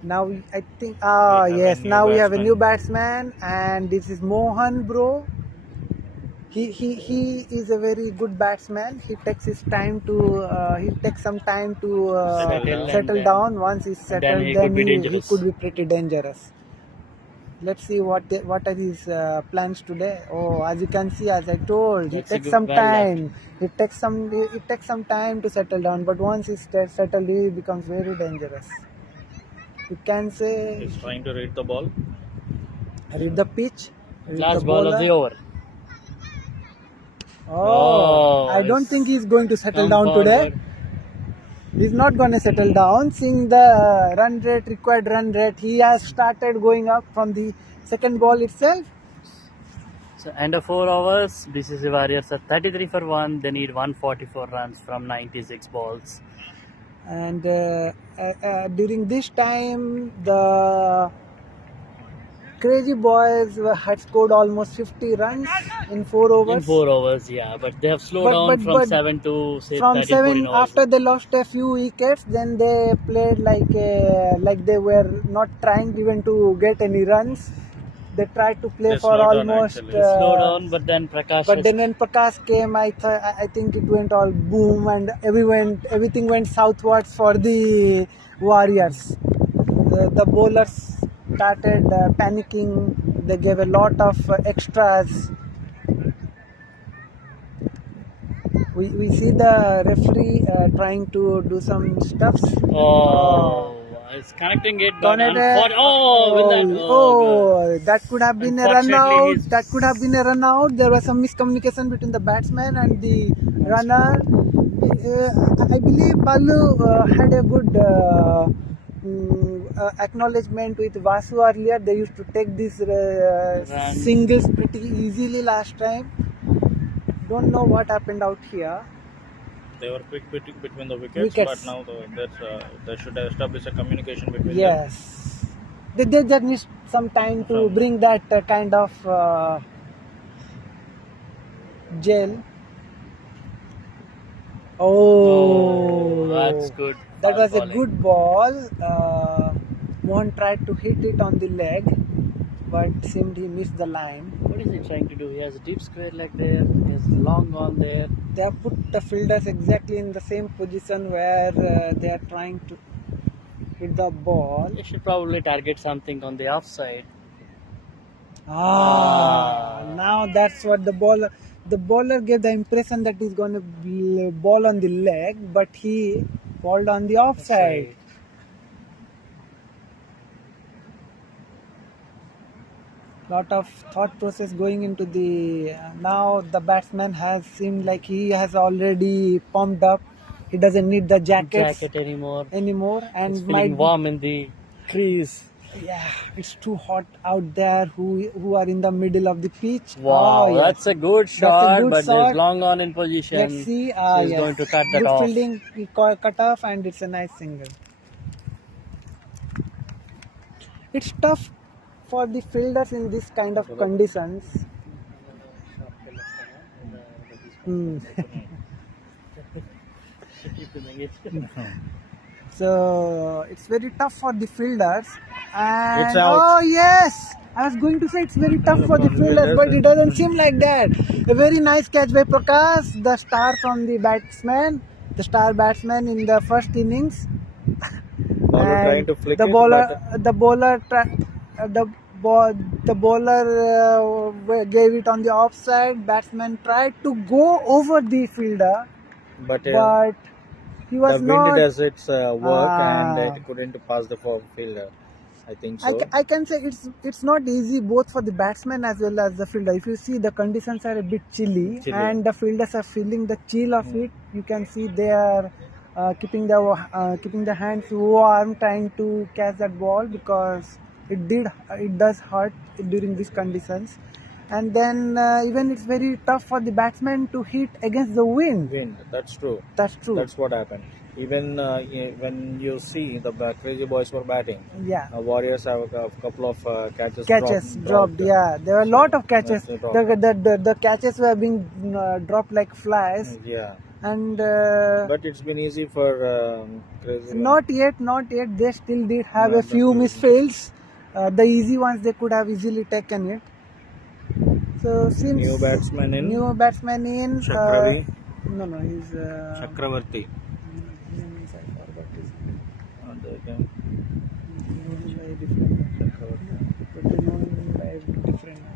Now I think yes, now we have a new batsman, and this is Mohan, bro. He is a very good batsman. He takes his time to he takes some time to settle down. Once he's settled, then he could be pretty dangerous. Let's see what are his plans today. Oh, as you can see, as I told, it takes some time. It takes some time to settle down. But once he's settled, he becomes very dangerous. You can say He's trying to read the ball. read the pitch. Read Last the ball bowler. of the over. Oh, I don't think he's going to settle down today. He's not going to settle down. Seeing the required run rate, he has started going up from the second ball itself. So end of 4 overs, BCC Warriors are 33 for 1. They need 144 runs from 96 balls. And during this time, the Crazy Boys had scored almost 50 runs in 4 overs. In 4 overs, yeah, but they have slowed down from 7 to say from 13, 14 overs. After they lost a few wickets, then they played like they were not trying even to get any runs. They tried to play for almost. They slowed down, but then Prakash. But then when Prakash came, I think it went all boom, and everything went southwards for the Warriors. The bowlers started panicking. They gave a lot of extras. We see the referee trying to do some stuffs. Oh, it's connecting it, but that could have been a run out. That could have been a run out. There was some miscommunication between the batsman and the runner. I believe Balu had a good acknowledgement with Vasu earlier. They used to take these singles pretty easily last time. Don't know what happened out here. They were quick between the wickets. But now they should establish a communication between them. Yes. They just need some time to bring that kind of gel. Oh, that's good. That was a good ball. Mohan tried to hit it on the leg, but seemed he missed the line. What is he trying to do? He has a deep square leg there. He has long on there. They have put the fielders exactly in the same position where they are trying to hit the ball. They should probably target something on the offside. Now that's what the bowler gave the impression that he's going to ball on the leg, but he balled on the offside. Lot of thought process going into the now the batsman has seemed like he has already pumped up. He doesn't need the jacket anymore, and it's feeling warm in the crease. Yeah, it's too hot out there. Who are in the middle of the pitch? Wow, that's a good shot, but there's long on in position. Let's see. He's going to cut that off. Good fielding, he cut off, and it's a nice single. It's tough for the fielders in this kind of conditions. So it's very tough for the fielders. And oh yes, I was going to say it's very tough for the fielders, but it doesn't seem like that. A very nice catch by Prakash, the star from the batsman, the star batsman in the first innings. Trying to flick the bowler gave it on the offside. Batsman tried to go over the fielder, but he was not. The wind does its work and it couldn't pass the fielder. I think so. I can say it's not easy both for the batsman as well as the fielder. If you see, the conditions are a bit chilly. And the fielders are feeling the chill of it. You can see they are keeping the hands warm, trying to catch that ball, because it does hurt during these conditions. And then even it's very tough for the batsman to hit against the wind. That's true. That's true. That's what happened. Even when you see the Crazy Boys were batting, Yeah. Warriors have a couple of catches Dropped. Yeah, there were a lot of catches. That's the The catches were being dropped like flies, Yeah, and but it's been easy for Crazy. not yet. They still did have a Not few definitely. misfails. The easy ones they could have easily taken it. So since New batsman in new batsman in Chakravi. no, he's Chakravarti. name is, I forgot his name. And again, Know him by a different, Chakravarti. but they know him by a different name.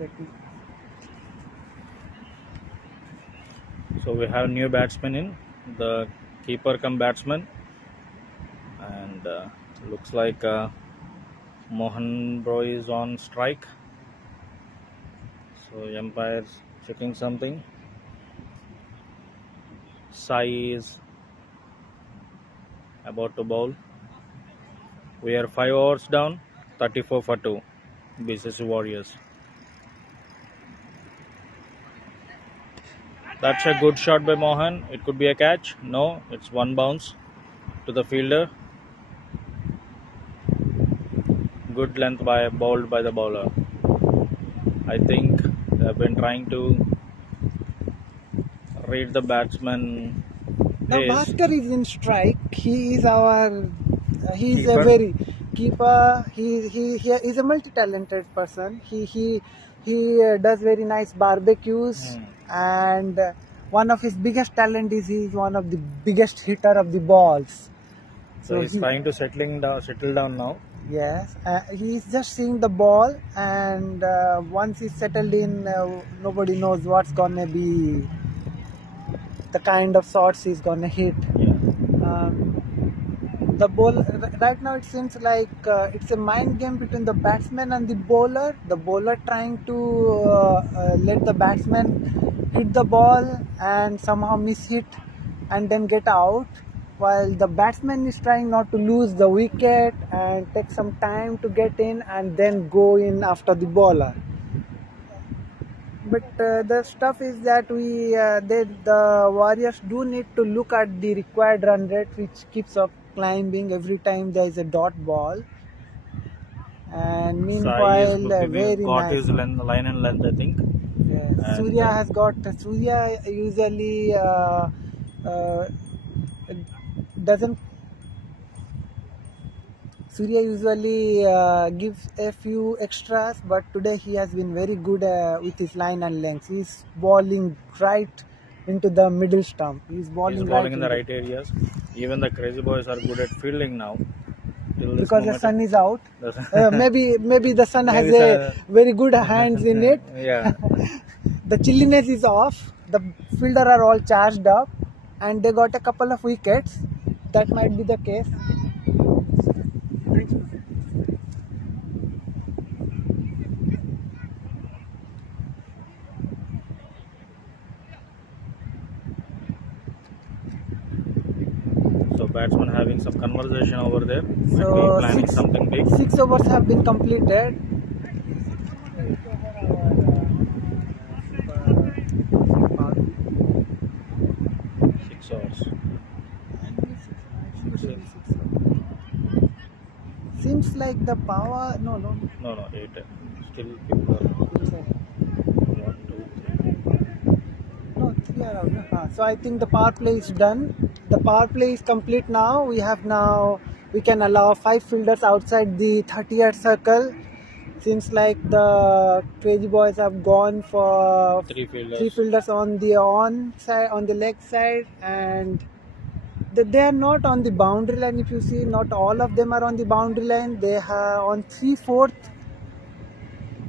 Let me. So we have new batsman in, the keeper come batsman, and looks like Mohan Bro is on strike. So umpire checking something. Sai is about to bowl. We are 5 overs down, 34 for 2, BCC Warriors. That's a good shot by Mohan. It could be a catch. No, it's one bounce to the fielder. Good length bowled by the bowler. I think they have been trying to read the batsman. Now Bhaskar is in strike. He is our. He is Keeper. a very keeper. He is a multi-talented person. He does very nice barbecues, and one of his biggest talent is he is one of the biggest hitter of the balls. So he's trying to settle down now. Yes, he's just seeing the ball, and once he's settled in, nobody knows what's gonna be the kind of shots he's gonna hit. The ball right now, it seems like it's a mind game between the batsman and the bowler. The bowler trying to let the batsman hit the ball and somehow miss hit and then get out, while the batsman is trying not to lose the wicket and take some time to get in and then go in after the bowler. But the stuff is that the Warriors do need to look at the required run rate, which keeps up climbing every time there is a dot ball. And meanwhile, very got nice. his line and length, I think. Yes. And Surya has got. Surya usually doesn't. Surya usually gives a few extras, but today he has been very good with his line and length. He's bowling right into the middle stump. He's bowling in the right areas. Even the Crazy Boys are good at fielding now. Because the sun is out. Maybe the sun has a very good hands in it. Yeah. The chilliness is off. The fielder are all charged up, and they got a couple of wickets. That might be the case. So batsman having some conversation over there. So Might be planning something big. 6 overs have been completed. Seems like the power. No. No, 8. Still people are. 1, 2, 3. No, 3 are out. So I think the power play is done. The power play is complete now. We can allow 5 fielders outside the 30-yard circle. Seems like the Crazy Boys have gone for 3 fielders. 3 fielders on the leg side, and they are not on the boundary line. If you see, not all of them are on the boundary line. They are on 3/4.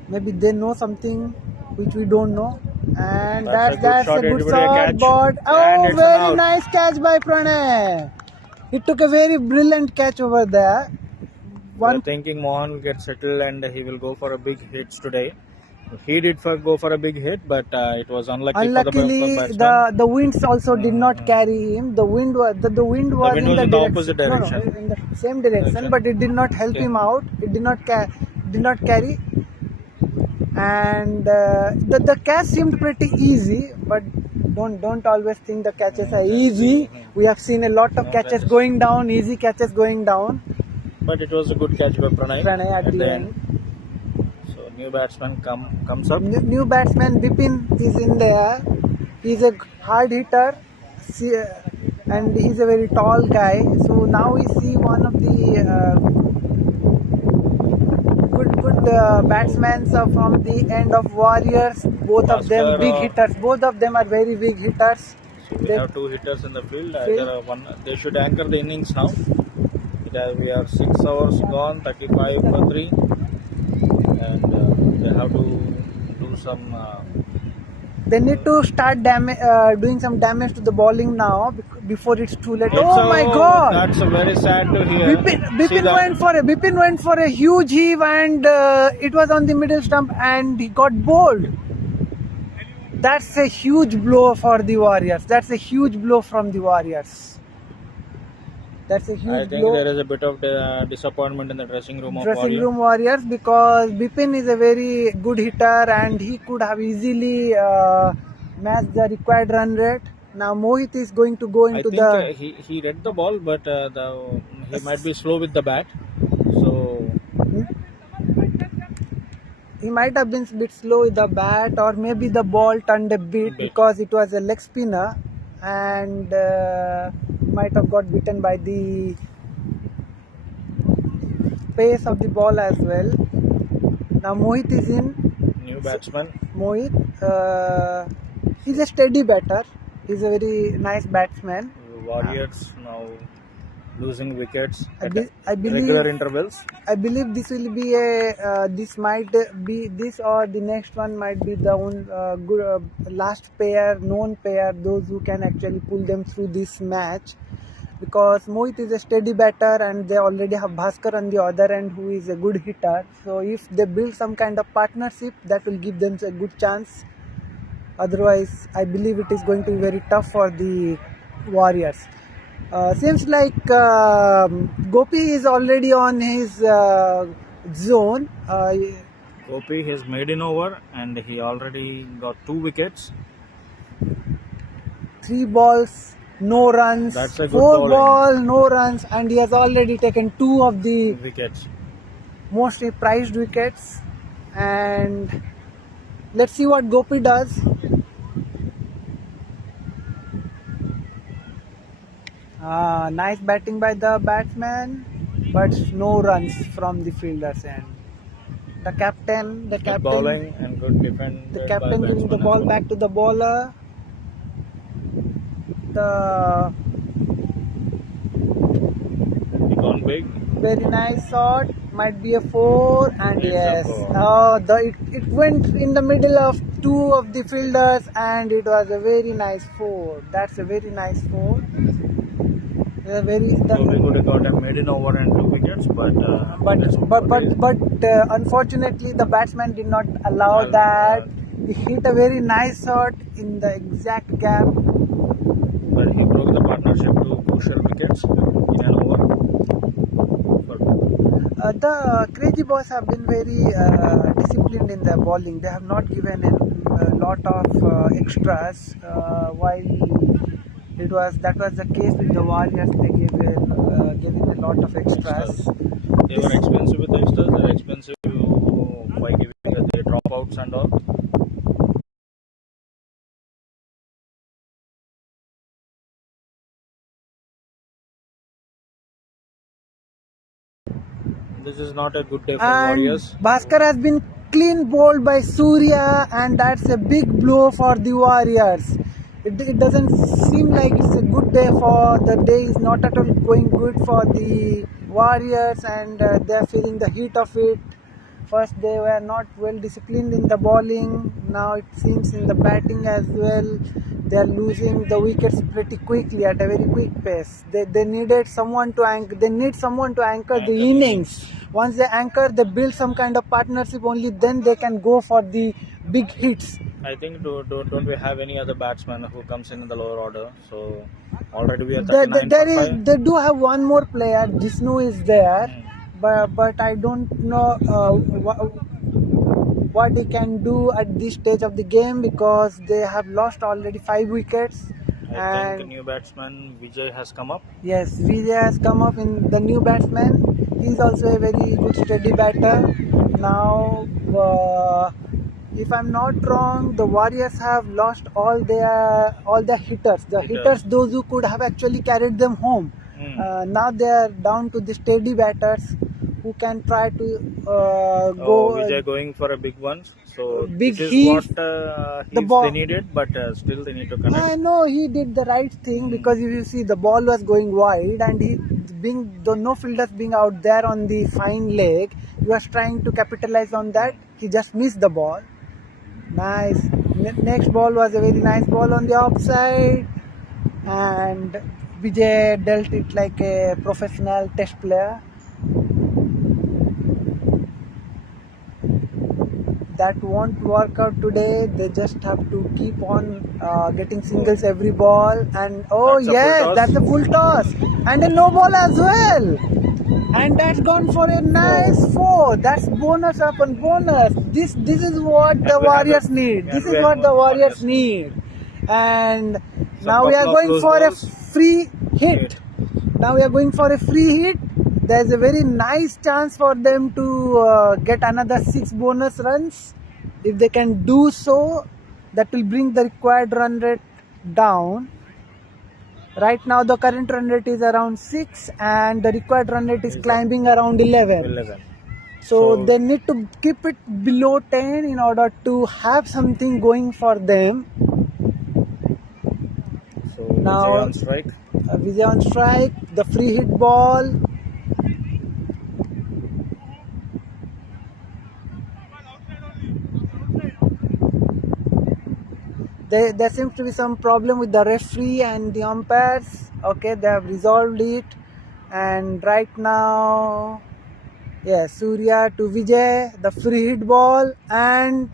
Maybe they know something which we don't know. And that's a good shot. But very nice catch by Pranay. He took a very brilliant catch over there. We're thinking Mohan will get settled and he will go for a big hits today. He did go for a big hit, but it was unlucky for the batsman. the winds also did not carry him. The wind was the wind was wind in was the in the opposite direction. No, in the same direction, but it did not help him out. It did not carry, and the catch seemed pretty easy. But don't always think the catches are easy. We have seen a lot of catches going down, easy catches going down. But it was a good catch by Pranay At the end. So new batsman comes up. New batsman Bipin is in there. He's a hard hitter, and he's a very tall guy. So now we see one of the good batsmen from the end of Warriors. Both of them big hitters. Both of them are very big hitters. So we have two hitters in the field. They should anchor the innings now. We are 6 hours gone, 35 for 3, and they have to do some. They need to start doing some damage to the bowling now before it's too late. Oh my God! That's very sad to hear. Bipin went for a huge heave, and it was on the middle stump, and he got bowled. That's a huge blow for the Warriors. That's a huge blow from the Warriors. That's a huge blow. I think there is a bit of disappointment in the dressing room of Warriors, because Bipin is a very good hitter and he could have easily matched the required run rate. Now Mohit is going to go into he read the ball, but he might be slow with the bat. So he might have been a bit slow with the bat, or maybe the ball turned a bit because it was a leg spinner, and might have got beaten by the pace of the ball as well. Now Mohit is in. New batsman. Mohit, he's a steady batter. He's a very nice batsman. Warriors now losing wickets at I believe, regular intervals. I believe this will be this or the next one might be the good last known pair, those who can actually pull them through this match, because Mohit is a steady batter and they already have Bhaskar on the other end, who is a good hitter. So if they build some kind of partnership, that will give them a good chance. Otherwise, I believe it is going to be very tough for the Warriors. Seems like Gopi is already on his zone. Gopi has made in over and he already got 2 wickets. 3 balls, no runs. That's a good 4 balls, no runs, and he has already taken 2 of the wickets, mostly prized wickets. And let's see what Gopi does. Nice batting by the batsman, but no runs from the fielders end. The captain bowling and good defense. The captain giving the ball back to the bowler. He gone big. Very nice shot. Might be a 4, and yes. It went in the middle of 2 of the fielders, and it was a very nice 4. That's a very nice 4. So we could have got a maiden over and 2 wickets, but unfortunately the batsman did not allow that. He hit a very nice shot in the exact gap. But he broke the partnership to crucial wickets in an over. The Crazy Boys have been very disciplined in their bowling. They have not given a lot of extras, while that was the case with the Warriors. They gave in a lot of extras. They were expensive with the extras. They were expensive by giving the dropouts and all. This is not a good day for Warriors. Bhaskar has been clean bowled by Surya, and that's a big blow for the Warriors. It doesn't seem like it's a good day for the day. Is not at all going good for the Warriors, and they are feeling the heat of it First they were not well disciplined in the bowling. Now it seems in the batting as well. They are losing the wickets pretty quickly at a very quick pace. They needed someone to anchor. They need someone to anchor the innings. Once they anchor, they build some kind of partnership. Only then they can go for the big hits. I think don't we have any other batsman who comes in the lower order? So already we are 39 for 5. They do have one more player. Jisnu is there, but I don't know what he can do at this stage of the game because they have lost already 5 wickets. I think new batsman Vijay has come up. Yes, Vijay has come up in the new batsman. He is also a very good steady batter. Now, if I'm not wrong, the Warriors have lost all their hitters. The hitters, those who could have actually carried them home. Now they are down to the steady batters who can try to go. Vijay going for a big one. So Big this is heave, what they needed, but still they need to connect. I know he did the right thing because if you see the ball was going wide and the no fielders being out there on the fine leg, he was trying to capitalize on that. He just missed the ball. Nice. Next ball was a very nice ball on the offside, and Vijay dealt it like a professional test player. That won't work out today. They just have to keep on getting singles every ball. And that's a full toss. And a no ball as well. And that's gone for a nice 4. That's bonus upon bonus. This is what the Warriors need. This is what the Warriors need. And now we are going for a free hit. Now we are going for a free hit. There's a very nice chance for them to get another 6 bonus runs. If they can do so, that will bring the required run rate down. Right now the current run rate is around 6 and the required run rate is climbing around 11. So they need to keep it below 10 in order to have something going for them. So now Vijay on strike. Vijay on strike, the free hit ball. There seems to be some problem with the referee and the umpires. Okay, they have resolved it. And right now, Surya to Vijay, the free hit ball. And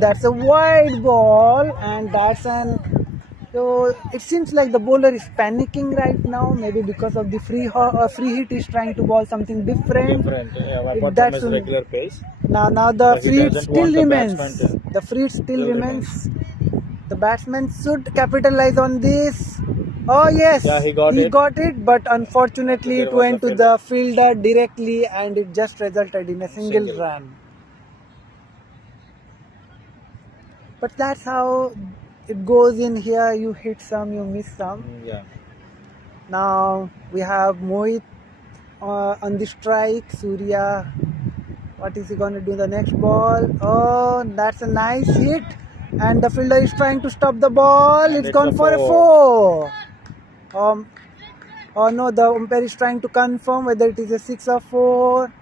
that's a wide ball. And so it seems like the bowler is panicking right now. Maybe because of the free hit, is trying to ball something different. That's regular pace. Now the free hit still remains. The free hit still remains. The batsman should capitalize on this. Oh yes, he got it, but unfortunately it went to the fielder directly and it just resulted in a single run. But that's how it goes in here. You hit some, you miss some. Now we have Mohit on the strike. Surya, what is he going to do the next ball? Oh, that's a nice hit. And the fielder is trying to stop the ball. It's gone for a 4. Oh no, the umpire is trying to confirm whether it is a 6 or 4.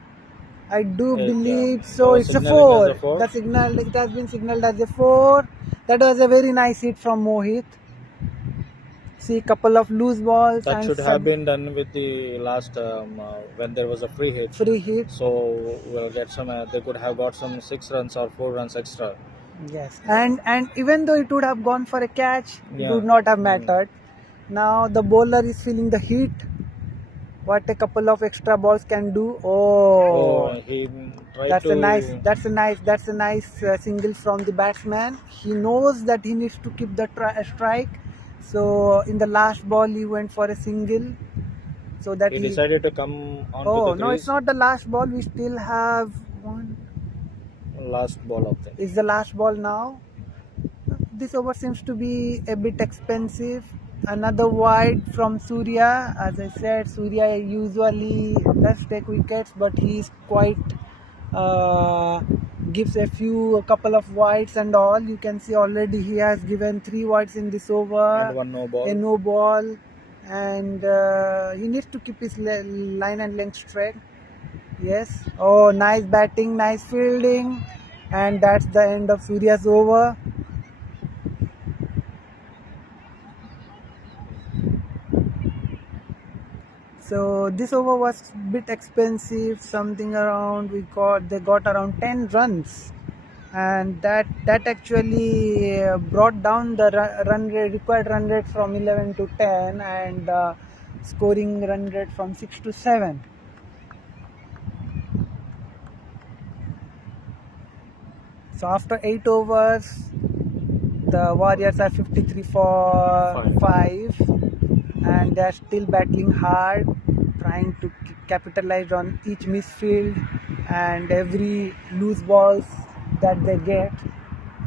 I do believe so. It's a 4. It has been signaled as a 4. That was a very nice hit from Mohit. See, couple of loose balls. That should have been done with the last when there was a free hit. So we'll get some. They could have got some 6 runs or 4 runs extra. Yes, and even though it would have gone for a catch, it would not have mattered. Now the bowler is feeling the heat. What a couple of extra balls can do. That's a nice single from the batsman. He knows that he needs to keep the strike. So in the last ball he went for a single. So that he decided to come on. No, it's not the last ball. We still have one. Last ball of them. Is the last ball now. This over seems to be a bit expensive. Another wide from Surya. As I said, Surya usually does take wickets, but he is quite gives a couple of wides and all. You can see already he has given 3 wides in this over. And one no ball. A no ball. And he needs to keep his line and length straight. Yes. Oh, nice batting, nice fielding, and that's the end of Surya's over. So this over was a bit expensive, something around they got around 10 runs, and that actually brought down the run rate, required run rate from 11 to 10, and scoring run rate from 6 to 7. So after 8 overs, the Warriors are 53 for 5, and they're still battling hard, trying to capitalize on each misfield and every loose balls that they get.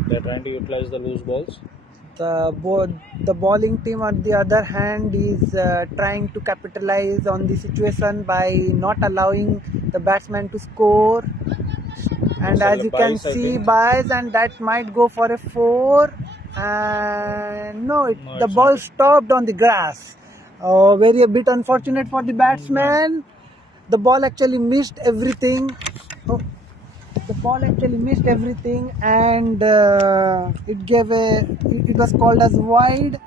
They're trying to utilize the loose balls. The bowling team, on the other hand, is trying to capitalize on the situation by not allowing the batsman to score. And as you can see, buys, and that might go for a 4. And no, the ball stopped on the grass. Very a bit unfortunate for the batsman. The ball actually missed everything. Oh, the ball actually missed everything, and it was called as wide.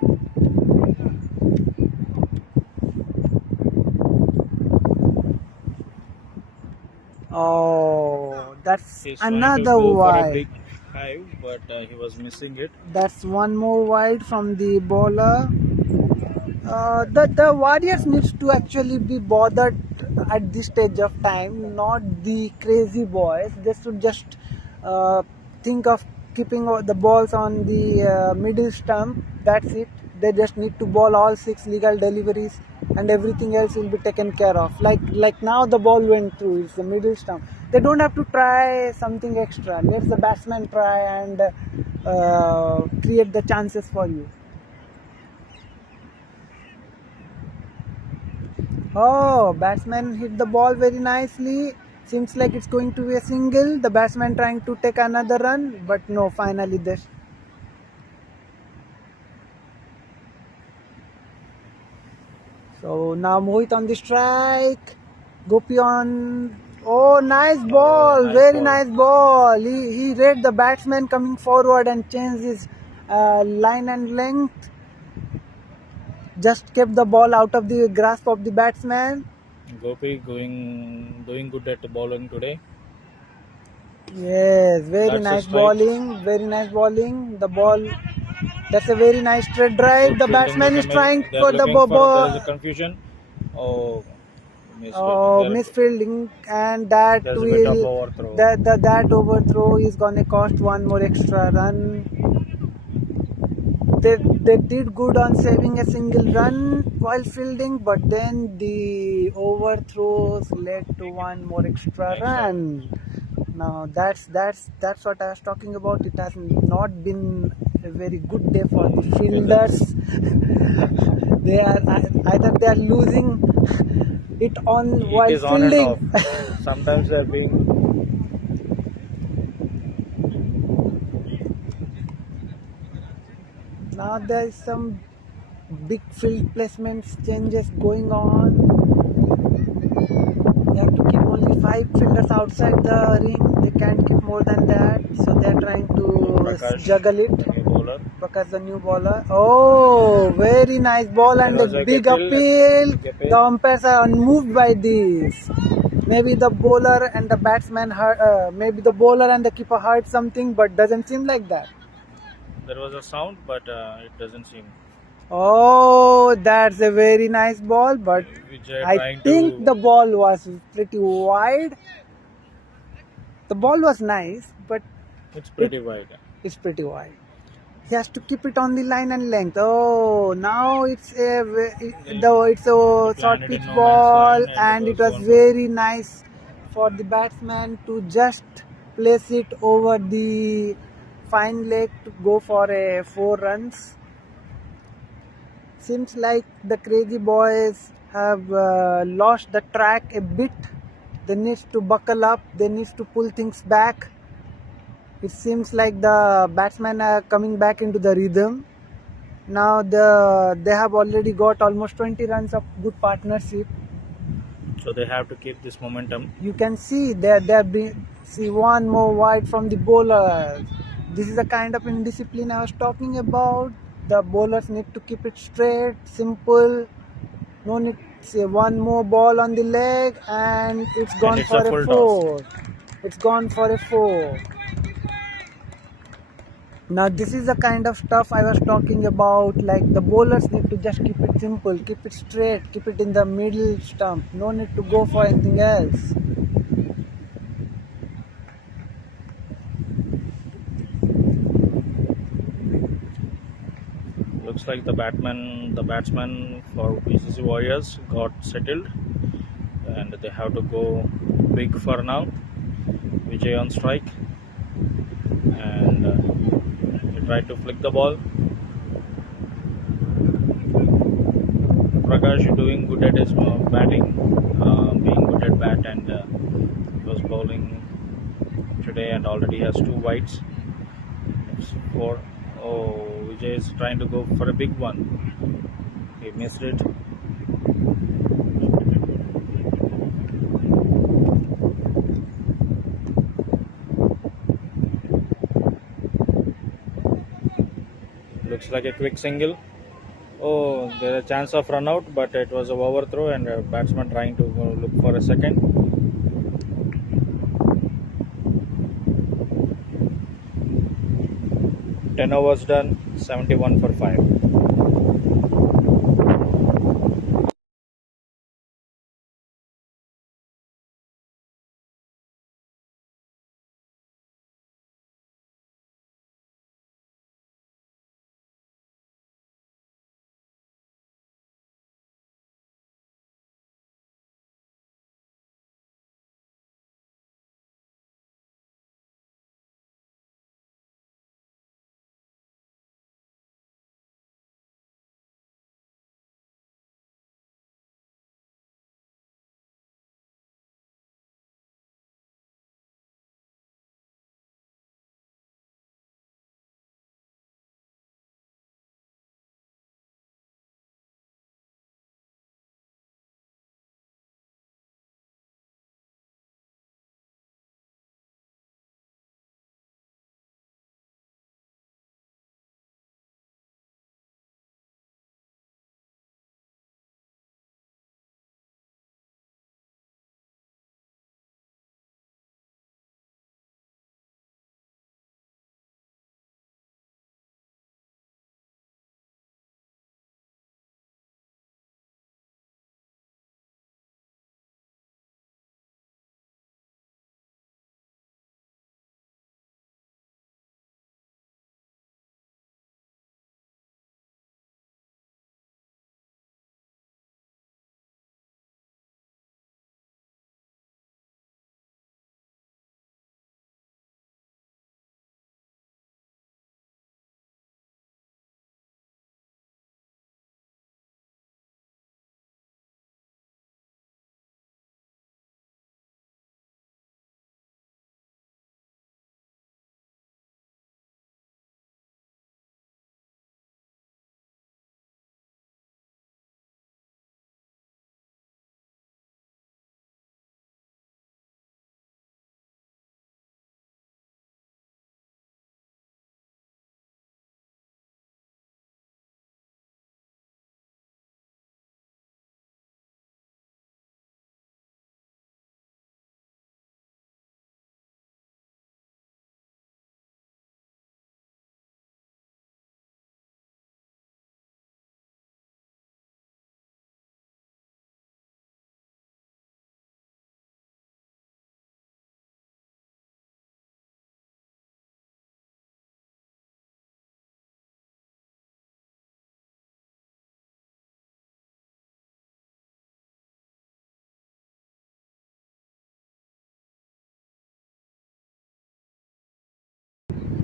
Oh, that's He's another trying to go wide. for a big hive, but he was missing it. That's one more wide from the bowler. The Warriors needs to actually be bothered at this stage of time, not the crazy boys. They should just think of keeping the balls on the middle stump. That's it. They just need to bowl all 6 legal deliveries, and everything else will be taken care of. Like now the ball went through. It's the middle stump. They don't have to try something extra. Let the batsman try and create the chances for you. Oh, batsman hit the ball very nicely. Seems like it's going to be a single. The batsman trying to take another run, but no, finally this. So now Mohit on the strike. Gopi on. Oh, nice ball. Very nice ball. He read the batsman coming forward and changed his line and length. Just kept the ball out of the grasp of the batsman. Gopi doing good at the bowling today. Yes, very nice bowling. Very nice bowling. The ball. That's a very nice straight drive. The batsman is trying for the ball. There is a confusion. Oh, misfielding, and that will that overthrow is gonna cost one more extra run. They did good on saving a single run while fielding, but then the overthrows led to one more extra run. Now that's what I was talking about. It has not been a very good day for the fielders. Either they are losing it on while fielding. Sometimes they are being. Now there is some big field placements changes going on. They have to keep only 5 fielders outside the ring. They can't keep more than that. So they are trying to juggle it. Prakash, the new bowler. Oh, very nice ball and a big appeal. The umpires are unmoved by this. Maybe the bowler and the batsman heard, maybe the bowler and the keeper heard something, but doesn't seem like that. There was a sound, but it doesn't seem. Oh, that's a very nice ball, but I think the ball was pretty wide. The ball was nice, but it's pretty wide. It's pretty wide. He has to keep it on the line and length. Oh, now it's a short pitch ball, and it was very nice for the batsman to just place it over the fine leg to go for a 4 runs. Seems like the crazy boys have lost the track a bit. They need to buckle up. They need to pull things back. It seems like the batsmen are coming back into the rhythm. Now they have already got almost 20 runs of good partnership. So they have to keep this momentum. You can see there been see one more wide from the bowler. This is the kind of indiscipline I was talking about. The bowlers need to keep it straight, simple. No need say one more ball on the leg and it's And gone it's for a a full toss. 4. It's gone for a 4. Now this is the kind of stuff I was talking about, like the bowlers need to just keep it simple, keep it straight, keep it in the middle stump. No need to go for anything else. Looks like the batsman for BCC Warriors got settled, and they have to go big for now. Vijay on strike, and he tried to flick the ball. Prakash doing good at his batting, being good at bat, and he was bowling today and already has 2 wides. It's 4. Oh, Vijay is trying to go for a big one. He missed it. Looks like a quick single. Oh, there's a chance of run out, but it was a overthrow and a batsman trying to look for a second. Ten overs done, 71 for 5.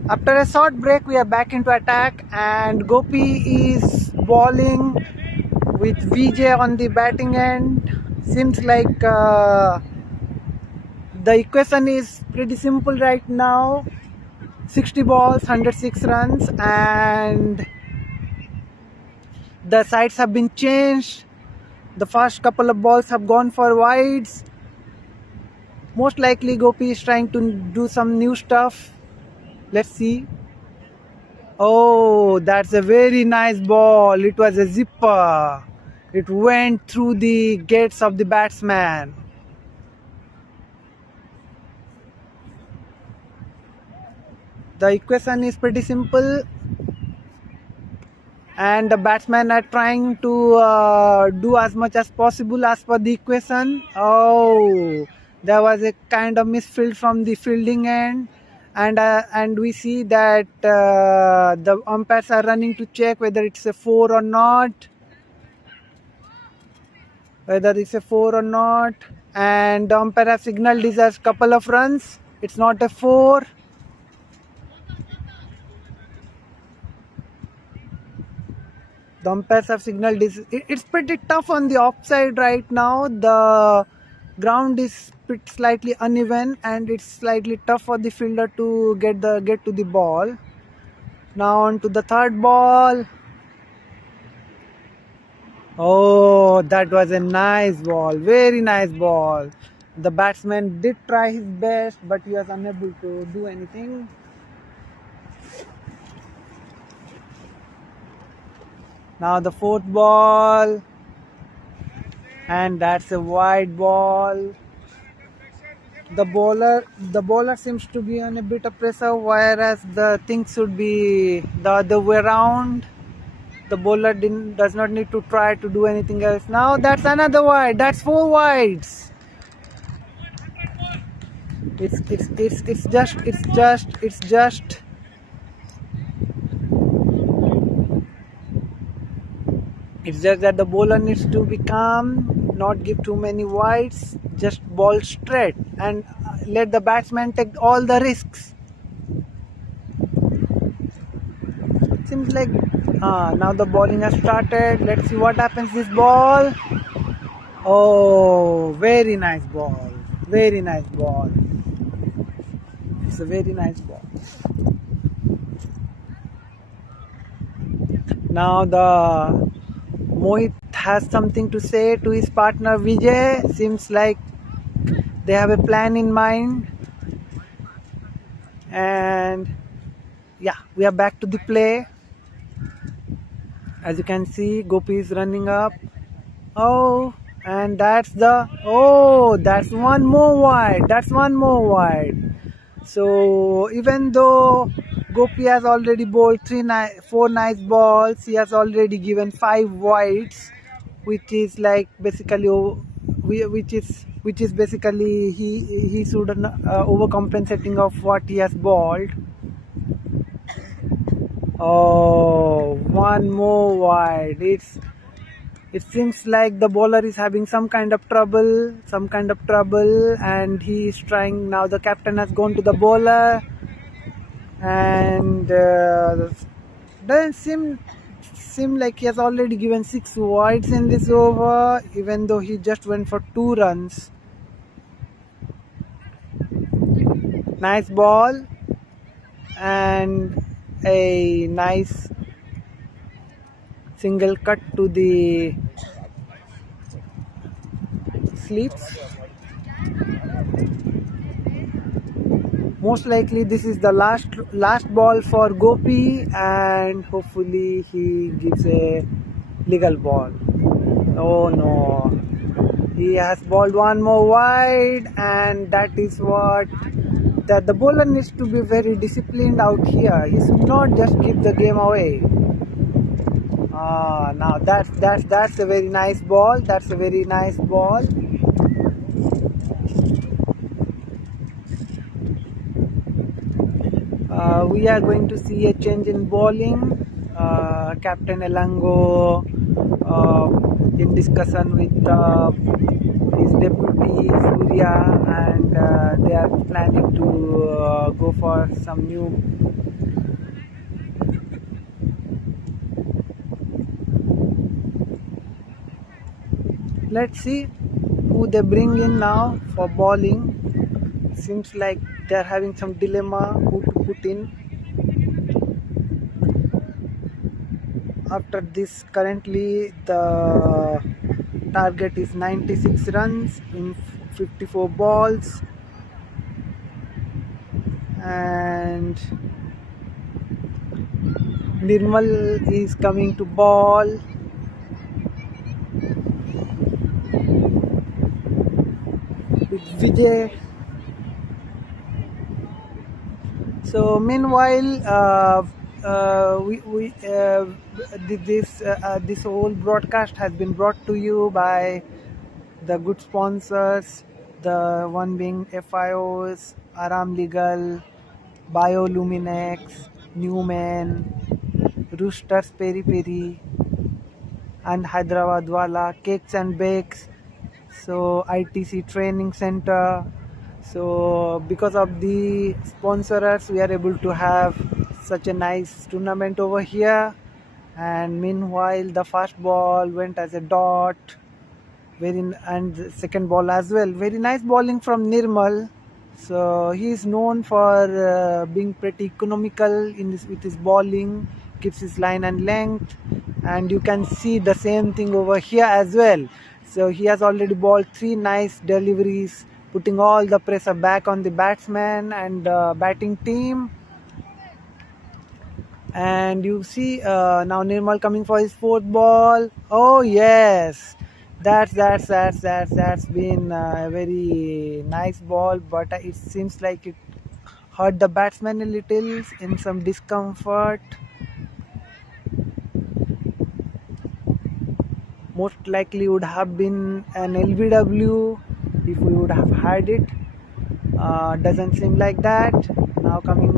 After a short break, we are back into attack, and Gopi is bowling with Vijay on the batting end. Seems like the equation is pretty simple right now. 60 balls, 106 runs, and the sides have been changed. The first couple of balls have gone for wides. Most likely Gopi is trying to do some new stuff. Let's see. Oh, that's a very nice ball. It was a zipper. It went through the gates of the batsman. The equation is pretty simple, and the batsmen are trying to do as much as possible as per the equation. Oh, there was a kind of misfield from the fielding end, and we see that the umpires are running to check whether it's a 4 or not. And the umpire has signaled this as couple of runs. It's not a 4. The umpires have signaled this. It's pretty tough on the offside right now. The ground is slightly uneven, and it's slightly tough for the fielder to get to the ball. Now on to the third ball. Oh, that was a nice ball. Very nice ball. The batsman did try his best, but he was unable to do anything. Now the fourth ball, and that's a wide ball. The bowler seems to be on a bit of pressure, whereas the things should be the other way around. The bowler does not need to try to do anything else. Now that's another wide. That's 4 wides. It's just that the bowler needs to be calm, not give too many wides, just ball straight and let the batsman take all the risks. Seems like now the bowling has started. Let's see what happens this ball. Oh, very nice ball. Very nice ball. It's a very nice ball. Now the Mohit has something to say to his partner Vijay. Seems like they have a plan in mind. And yeah, we are back to the play. As you can see, Gopi is running up. Oh, and that's one more wide. That's one more wide. So even though Gopi has already bowled 4 nice balls, he has already given 5 wides, which is like basically basically he should overcompensating of what he has bowled. Oh, one more wide. It seems like the bowler is having some kind of trouble, and he is trying. Now the captain has gone to the bowler, and doesn't seem like he has already given 6 wides in this over, even though he just went for 2 runs. Nice ball and a nice single cut to the sleeves. Most likely this is the last ball for Gopi, and hopefully he gives a legal ball. Oh no, he has bowled one more wide, and that is what the bowler needs to be very disciplined out here. He should not just give the game away. Now that's a very nice ball. That's a very nice ball. We are going to see a change in bowling. Captain Elango in discussion with his deputy Surya, and they are planning to go for some new. Let's see who they bring in now for bowling. Seems like they are having some dilemma who to put in. After this, currently the Target is 96 runs in 54 balls. And Nirmal is coming to ball. It's Vijay. So meanwhile, this whole broadcast has been brought to you by the good sponsors. The one being FIOS, Aram Legal, Bioluminex, Newman, Roosters Peri Peri, and Hyderabad Wala Cakes and Bakes. So ITC Training Center. So because of the sponsors, we are able to have such a nice tournament over here. And meanwhile, the first ball went as a dot. And the second ball as well. Very nice bowling from Nirmal. So he is known for being pretty economical with his bowling, keeps his line and length, and you can see the same thing over here as well. So he has already bowled 3 nice deliveries, putting all the pressure back on the batsman and batting team. And you see now Nirmal coming for his 4th ball. Oh yes, that's been a very nice ball, but it seems like it hurt the batsman a little, in some discomfort. Most likely would have been an LBW if we would have had it. Doesn't seem like that. Now coming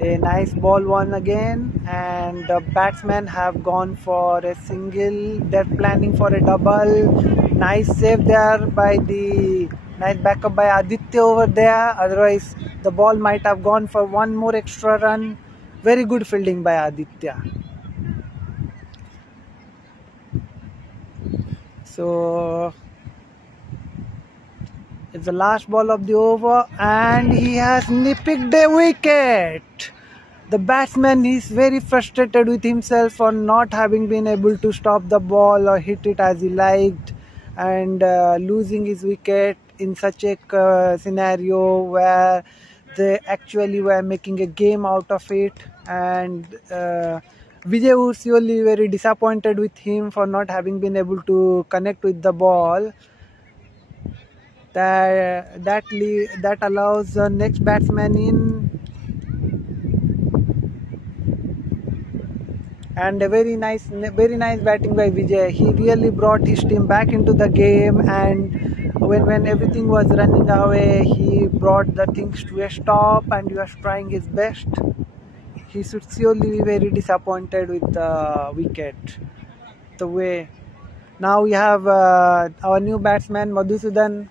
a nice ball one again, and the batsmen have gone for a single. They're planning for a double. Nice save there by the nice backup by Aditya over there. Otherwise, the ball might have gone for one more extra run. Very good fielding by Aditya. So it's the last ball of the over, and he has picked a wicket. The batsman is very frustrated with himself for not having been able to stop the ball or hit it as he liked, and losing his wicket in such a scenario where they actually were making a game out of it. And Vijay was surely very disappointed with him for not having been able to connect with the ball. That allows the next batsman in. And a very nice batting by Vijay. He really brought his team back into the game, and when everything was running away, he brought the things to a stop, and he was trying his best. He should surely be very disappointed with the wicket. The way now we have our new batsman Madhusudan,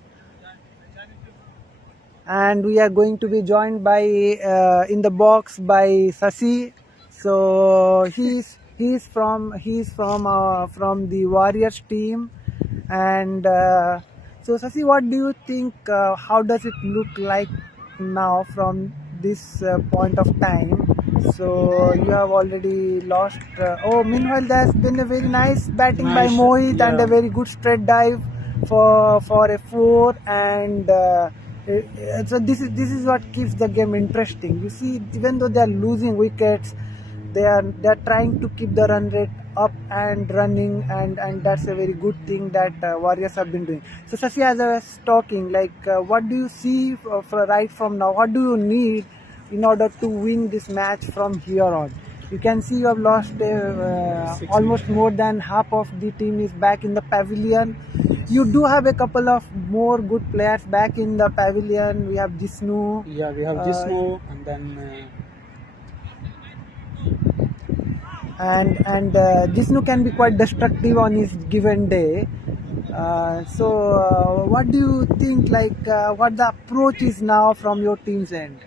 and we are going to be joined by in the box by Sasi. So he's from the Warriors team. And so Sasi, what do you think? How does it look like now from this point of time? So you have already lost. Meanwhile, there's been a very nice batting by Mohit, and a very good straight dive for a 4. And so this is what keeps the game interesting. You see, even though they are losing wickets, they are trying to keep the run rate up and running, and that's a very good thing that Warriors have been doing. So Sasi, as I was talking, like what do you see right from now? What do you need in order to win this match from here on? You can see you have lost almost more than half of the team is back in the pavilion. You do have a couple of more good players back in the pavilion. We have Jisnu. Yeah, we have Jisnu, and then and Jisnu can be quite destructive on his given day. So what do you think, like what the approach is now from your team's end?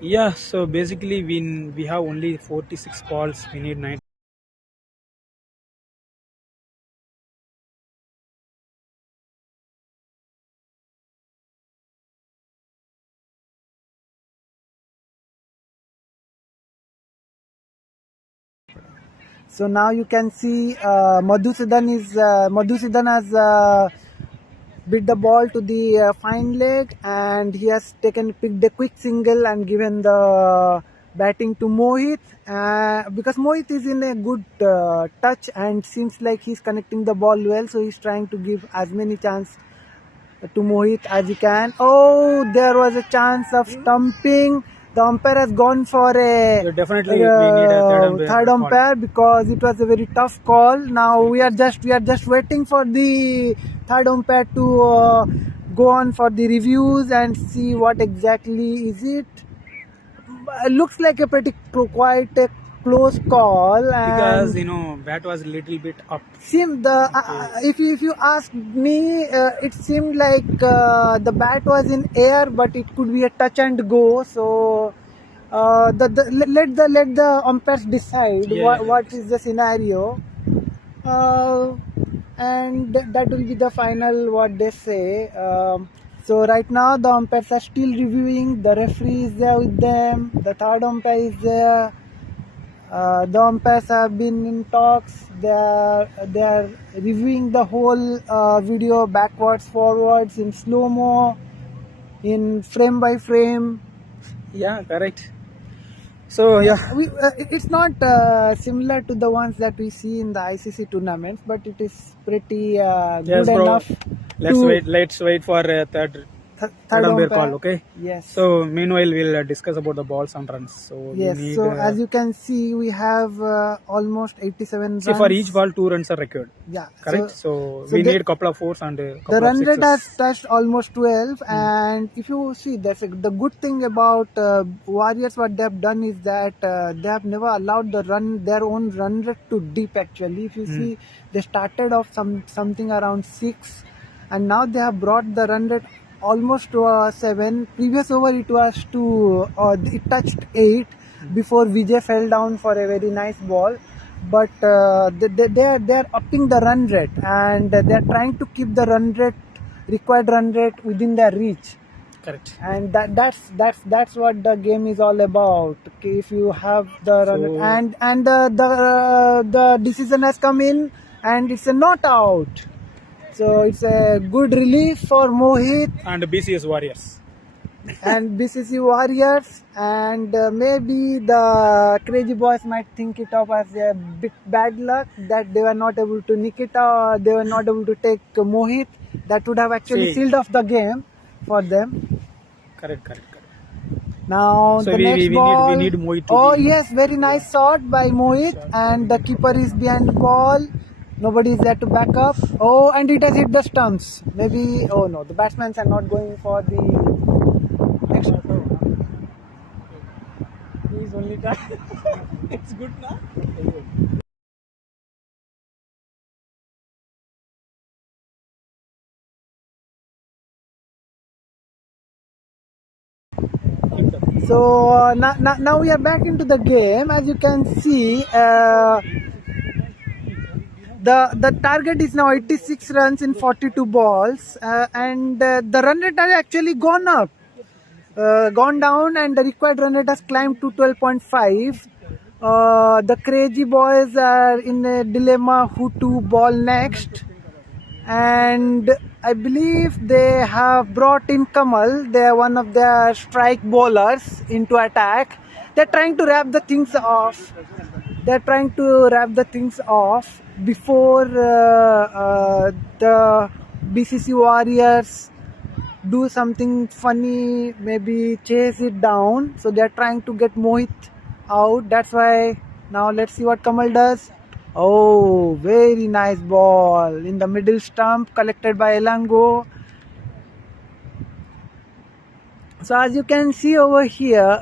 Yeah, so basically we have only 46 balls. We need 9. So now you can see Madhusudan has bit the ball to the fine leg, and he has picked a quick single and given the batting to Mohit, because Mohit is in a good touch and seems like he's connecting the ball well, so he's trying to give as many chances to Mohit as he can. Oh, there was a chance of stumping. The umpire has gone for a Definitely, we need a third umpire because it was a very tough call. Now we are just waiting for the third umpire to go on for the reviews and see what exactly is it. Looks like a pretty quite a close call, because and bat was little bit up. seemed if you ask me, it seemed like the bat was in air, but it could be a touch and go. So let the umpires decide what is the scenario, uh, and that will be the final what they say. So right now the umpires are still reviewing. The referee is there with them. The third umpire is there. The umpires have been in talks. They are reviewing the whole video backwards, forwards, in slow mo, in frame by frame. Yeah, correct. So yeah, It's not similar to the ones that we see in the ICC tournaments, but it is pretty yes, good bro. enough. Let's wait for third umpire call. Okay. Yes. So meanwhile, we'll discuss about the balls and runs. So Yes. we need, So as you can see, we have almost 87 see, runs. for each ball 2 runs are required. Yeah. Correct. So we need couple of fours and a couple the run of rate has sixes. touched almost 12, and if you see, the good thing about Warriors, what they have done is that they have never allowed their own run rate to dip. Actually, if you see, they started off something around 6, and now they have brought the run rate almost to 7. Previous over it was it touched 8 before Vijay fell down for a very nice ball. But they are upping the run rate, and they are trying to keep the required run rate within their reach. Correct. And that's what the game is all about. Okay, if you have the run rate, and the decision has come in, and it's a not out. So it's a good relief for Mohit And BCS Warriors. and BCC Warriors, and maybe the Crazy Boys might think it up as a bit bad luck that they were not able to nick it, or they were not able to take Mohit. That would have actually sealed off the game for them. Correct. Now So the next ball. we need Mohit to Oh be, yes, very nice shot by Mohit, and the keeper is behind the ball. Nobody is there to back up. Oh, and it has hit the stumps. Maybe. Oh no, the batsmen are not going for the next. He's only done. It's good now. So now we are back into the game. As you can see, the target is now 86 runs in 42 balls, and the run rate has actually gone up, gone down, and the required run rate has climbed to 12.5. The Crazy Boys are in a dilemma who to ball next, and I believe they have brought in Kamal. They are one of their strike bowlers into attack. They're trying to wrap the things off. Before the BCC Warriors do something funny, maybe chase it down. So they're trying to get Mohit out. That's why now let's see what Kamal does. Oh, very nice ball in the middle stump, collected by Elango. So as you can see over here,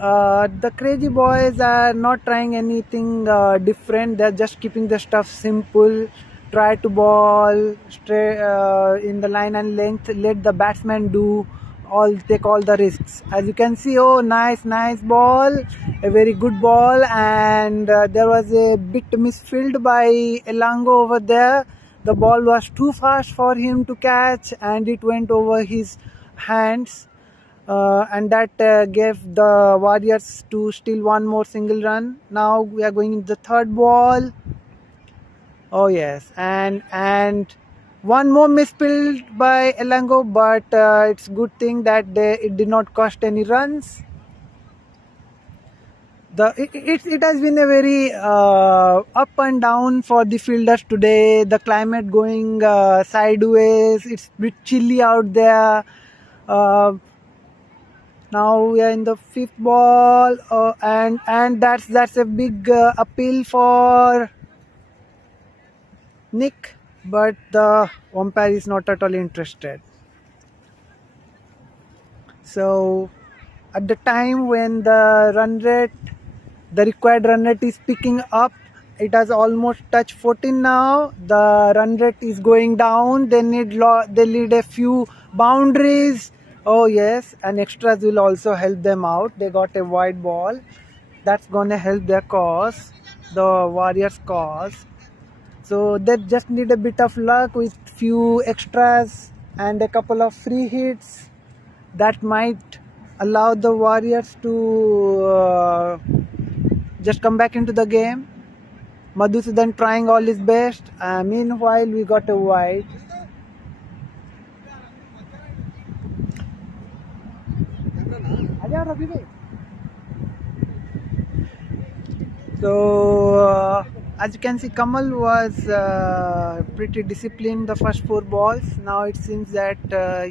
the Crazy Boys are not trying anything different. They're just keeping the stuff simple. Try to ball straight in the line and length. Let the batsman take all the risks. As you can see, oh, nice ball, a very good ball, and there was a bit misfilled by Elango over there. The ball was too fast for him to catch, and it went over his hands. And that gave the Warriors to steal one more single run. Now we are going into the third ball. Oh yes, and one more misspilled by Elango, but it's good thing that it did not cost any runs. It has been a very up and down for the fielders today. The climate going sideways. It's a bit chilly out there. Uh, Now we are in the fifth ball, and that's a big appeal for Nick, but the umpire is not at all interested. So at the time when the required run rate is picking up, it has almost touched 14 now. The run rate is going down. They need a few boundaries. Oh yes, and extras will also help them out. They got a wide ball. That's gonna help their cause, the Warriors' cause. So they just need a bit of luck with few extras and a couple of free hits that might allow the Warriors to just come back into the game. Madhusudan trying all his best. Meanwhile, we got a wide. So as you can see, Kamal was pretty disciplined the first 4 balls. Now it seems that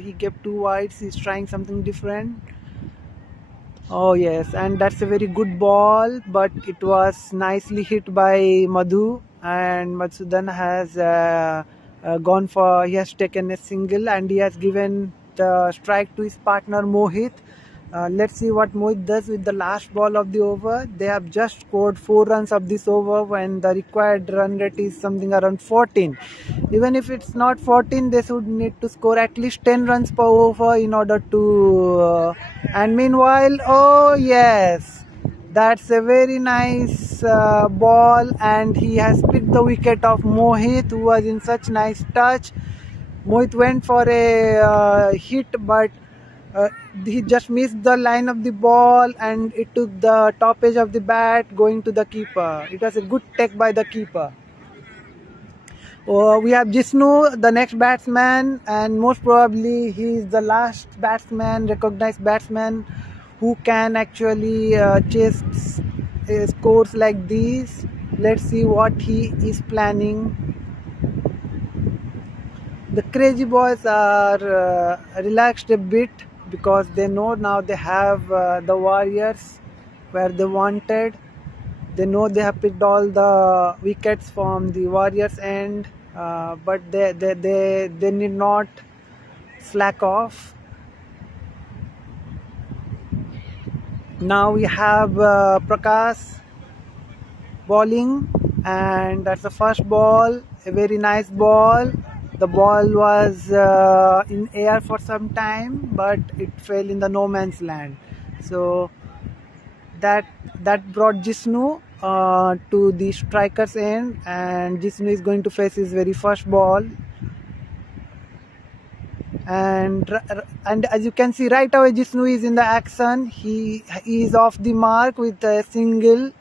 he kept 2 wides. He's trying something different. Oh yes, and that's a very good ball, but it was nicely hit by Madhu, and Madhusudan has gone for, he has taken a single and he has given the strike to his partner Mohit. Let's see what Mohit does with the last ball of the over. They have just scored 4 runs of this over when the required run rate is something around 14. Even if it's not 14, they should need to score at least 10 runs per over in order to and meanwhile, oh yes, that's a very nice ball, and he has picked the wicket of Mohit, who was in such nice touch. Mohit went for a hit, but uh, he just missed the line of the ball and it took the top edge of the bat going to the keeper. It was a good take by the keeper. We have Jisnu, the next batsman, and most probably he is the last batsman, recognized batsman, who can actually chase scores like these. Let's see what he is planning. The crazy boys are relaxed a bit because they know now they have the Warriors where they wanted. They know they have picked all the wickets from the Warriors end, but they need not slack off. Now we have Prakash bowling, and that's the first ball, a very nice ball. The ball was in air for some time, but it fell in the no man's land. So that brought Jisnu to the striker's end, and Jisnu is going to face his very first ball. And as you can see right away, Jisnu is in the action. He is off the mark with a single.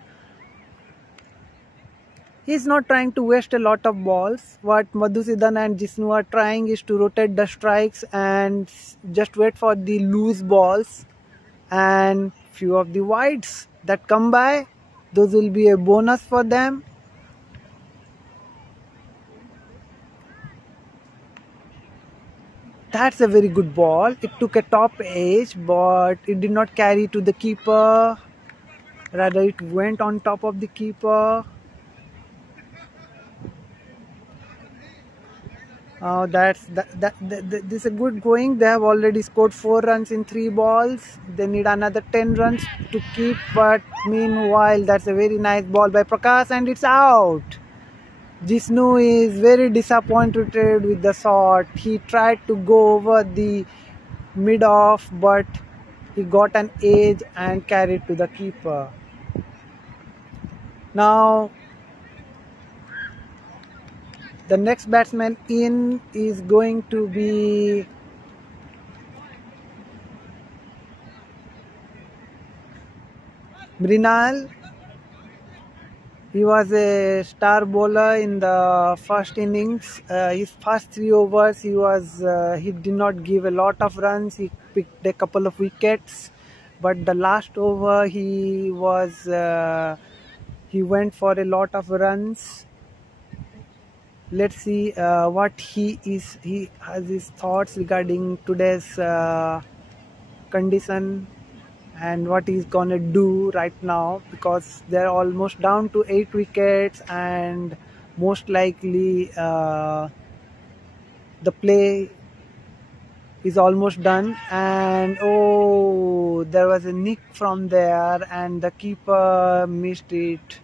He's not trying to waste a lot of balls. What Madhusudan and Jisnu are trying is to rotate the strikes and just wait for the loose balls and few of the wides that come by. Those will be a bonus for them. That's a very good ball. It took a top edge, but it did not carry to the keeper. Rather, it went on top of the keeper. This is a good going. They have already scored 4 runs in 3 balls. They need another 10 runs to keep. But meanwhile, that's a very nice ball by Prakash, and it's out. Jisnu is very disappointed with the shot. He tried to go over the mid off, but he got an edge and carried to the keeper. Now the next batsman in is going to be Mrinal. He was a star bowler in the first innings. His first 3 overs, he did not give a lot of runs. He picked a couple of wickets, but the last over he went for a lot of runs. Let's see what he has his thoughts regarding today's condition and what he's gonna do right now, because they're almost down to 8 wickets and most likely the play is almost done. And oh, there was a nick from there and the keeper missed it.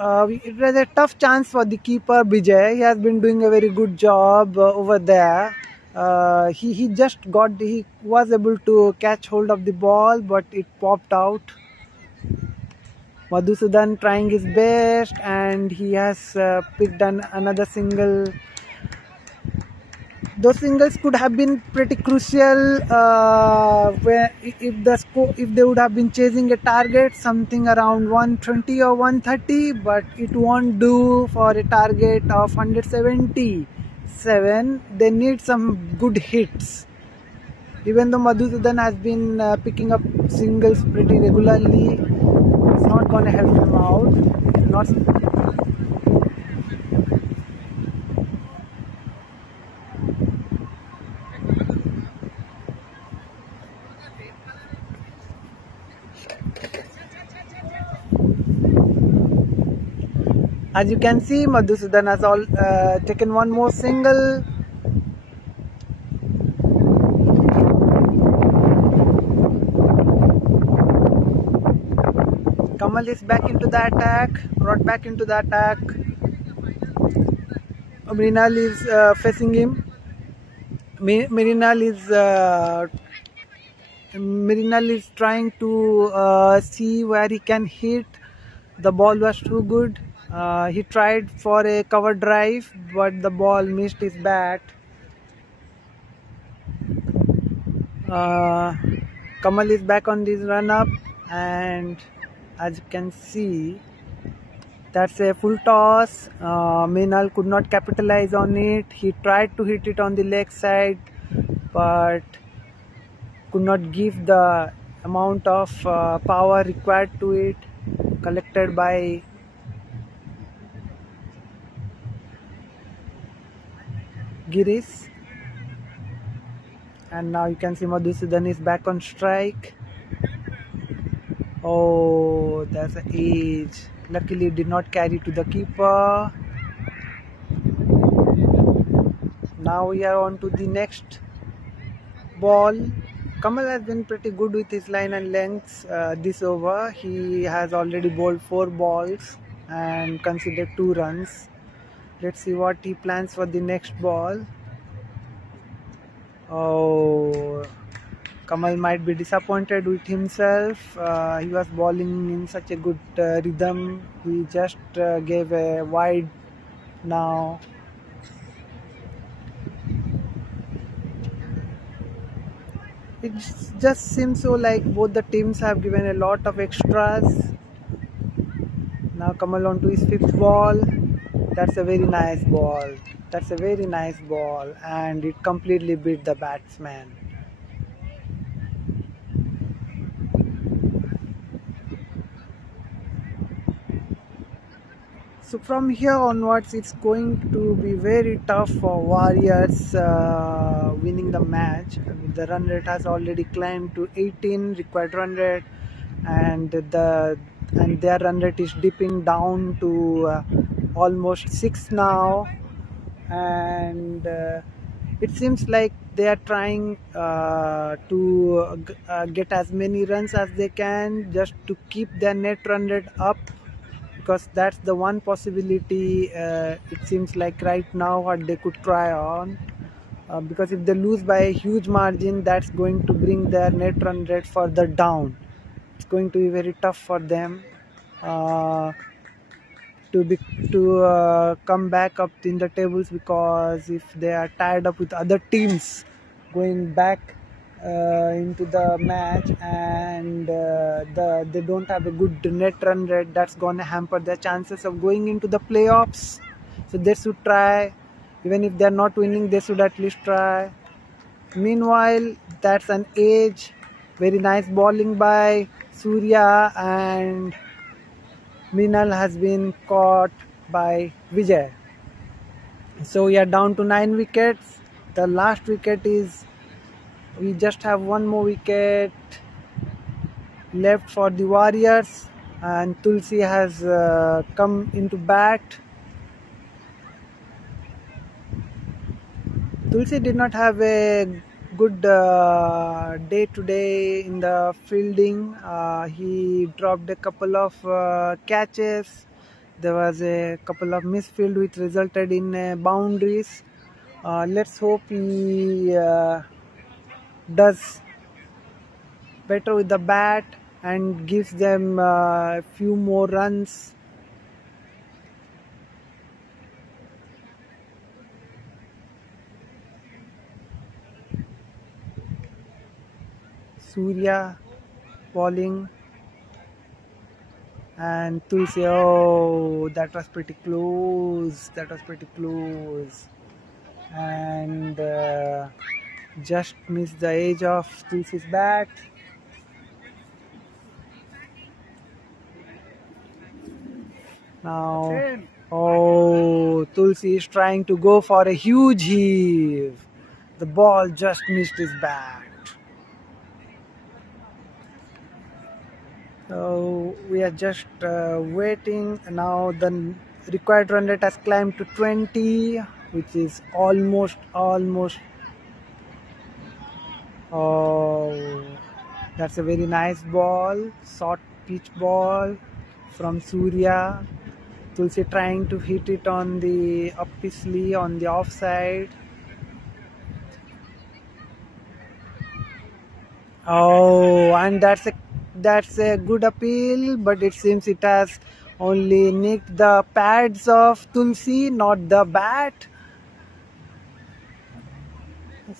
It was a tough chance for the keeper Bijay. He has been doing a very good job over there. He was able to catch hold of the ball, but it popped out. Madhusudan trying his best, and he has picked another single. Those singles could have been pretty crucial if they would have been chasing a target something around 120 or 130, but it won't do for a target of 177. They need some good hits. Even though Madhusudan has been picking up singles pretty regularly, it's not going to help him out. As you can see, Madhusudan has taken one more single. Kamal is back into the attack, brought back into the attack. Mrinal is facing him. Mrinal is trying to see where he can hit. The ball was too good. He tried for a cover drive, but the ball missed his bat. Kamal is back on this run up, and as you can see, that's a full toss. Mrinal could not capitalize on it. He tried to hit it on the leg side, but could not give the amount of power required to it, collected by Girish. And now you can see Madhusudan is back on strike. Oh, there's an edge. Luckily it did not carry to the keeper. Now we are on to the next ball. Kamal has been pretty good with his line and lengths this over. He has already bowled 4 balls and conceded 2 runs. Let's see what he plans for the next ball. Oh, Kamal might be disappointed with himself. He was bowling in such a good rhythm. He just gave a wide now. It just seems so like both the teams have given a lot of extras. Now Kamal on to his 5th ball. That's a very nice ball. That's a very nice ball, and it completely beat the batsman. So from here onwards, it's going to be very tough for Warriors winning the match. The run rate has already climbed to 18 required run rate, and their run rate is dipping down to almost 6 now. And it seems like they are trying to get as many runs as they can just to keep their net run rate up, because that's the one possibility it seems like right now what they could try on. Because if they lose by a huge margin, that's going to bring their net run rate further down. It's going to be very tough for them to come back up in the tables, because if they are tied up with other teams going back into the match, and they don't have a good net run rate. That's gonna hamper their chances of going into the playoffs. So they should try, even if they're not winning, they should at least try. Meanwhile, that's an edge. Very nice bowling by Surya, and Minal has been caught by Vijay. So we are down to 9 wickets. The last wicket is, we just have one more wicket left for the Warriors, and Tulsi has come into bat. Tulsi did not have a good day today in the fielding. He dropped a couple of catches. There was a couple of misfield which resulted in boundaries. Let's hope he does better with the bat and gives them a few more runs. Surya bowling, and Tulsi, oh, that was pretty close. That was pretty close. And just missed the edge of Tulsi's bat. Now, oh, Tulsi is trying to go for a huge heave. The ball just missed his bat. So we are just waiting. Now the required run rate has climbed to 20, which is almost. Oh, that's a very nice ball, short pitch ball from Surya. Tulsi trying to hit it on the uppisley, on the offside. Oh, and that's a good appeal, but it seems it has only nicked the pads of Tulsi, not the bat.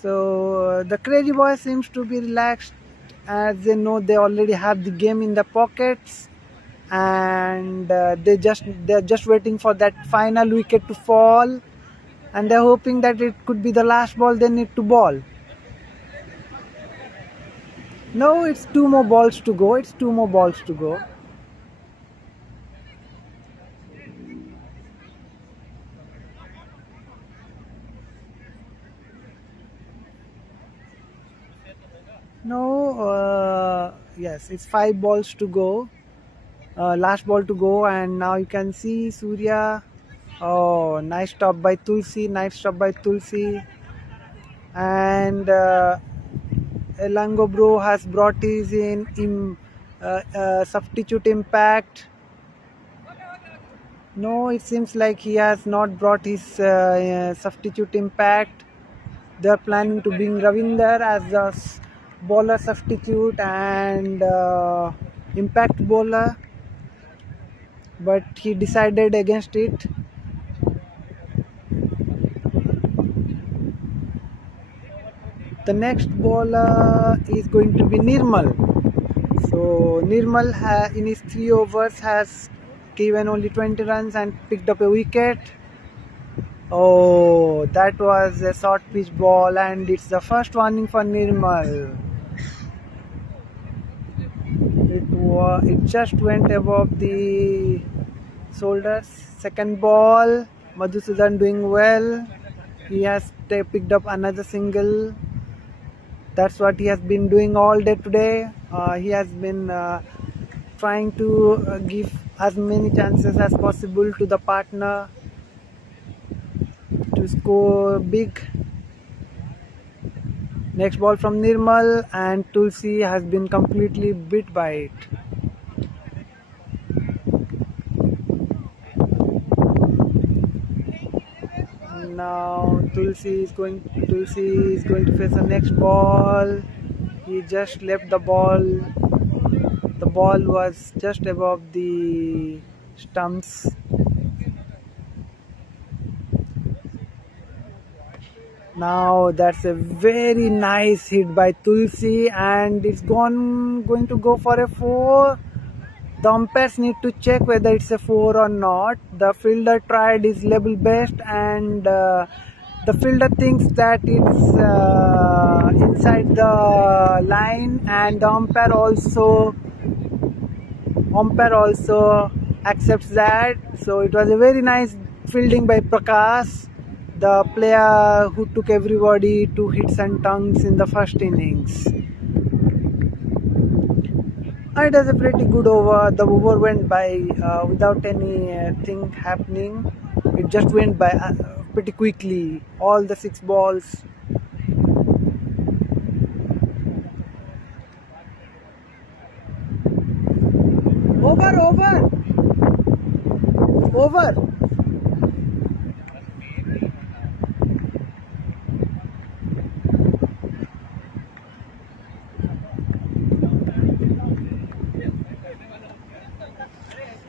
So the Crazy Boys seems to be relaxed, as they know they already have the game in the pockets, and they're just waiting for that final wicket to fall, and they're hoping that it could be the last ball they need to bowl. No, it's 2 more balls to go. It's 2 more balls to go. No, yes, it's 5 balls to go. Last ball to go, and now you can see Surya. Oh, nice stop by Tulsi. Nice stop by Tulsi. And Elango Bro has brought his substitute impact. No, it seems like he has not brought his substitute impact. They are planning to bring Ravinder as the bowler substitute and impact bowler, but he decided against it. The next bowler is going to be Nirmal. So Nirmal in his 3 overs has given only 20 runs and picked up a wicket. Oh, that was a short pitch ball, and it's the first warning for Nirmal. It just went above the shoulders. Second ball, Madhusudan doing well. He has picked up another single. That's what he has been doing all day today. He has been trying to give as many chances as possible to the partner to score big. Next ball from Nirmal, and Tulsi has been completely beat by it. Now Tulsi is going to face the next ball. He just left the ball. The ball was just above the stumps. Now that's a very nice hit by Tulsi, and it's going to go for a 4. The umpires need to check whether it's a 4 or not. The fielder tried his level best, and the fielder thinks that it's inside the line, and the umpire also accepts that. So it was a very nice fielding by Prakash, the player who took everybody to hits and tongues in the first innings. It was a pretty good over. The over went by without anything happening. It just went by pretty quickly. All the 6 balls. Over.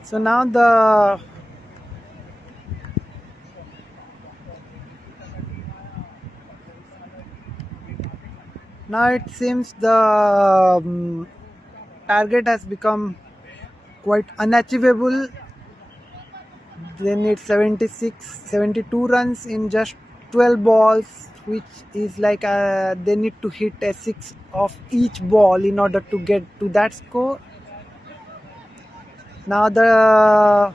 So now it seems the target has become quite unachievable. They need 72 runs in just 12 balls, which is like they need to hit a 6 of each ball in order to get to that score. Now the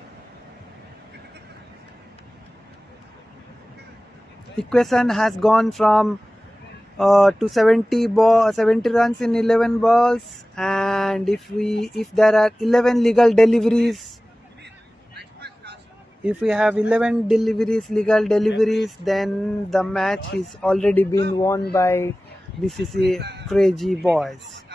equation has gone from to 70 runs in 11 balls, and if there are 11 legal deliveries, if we have 11 legal deliveries, then the match is already been won by BCC Crazy Boys.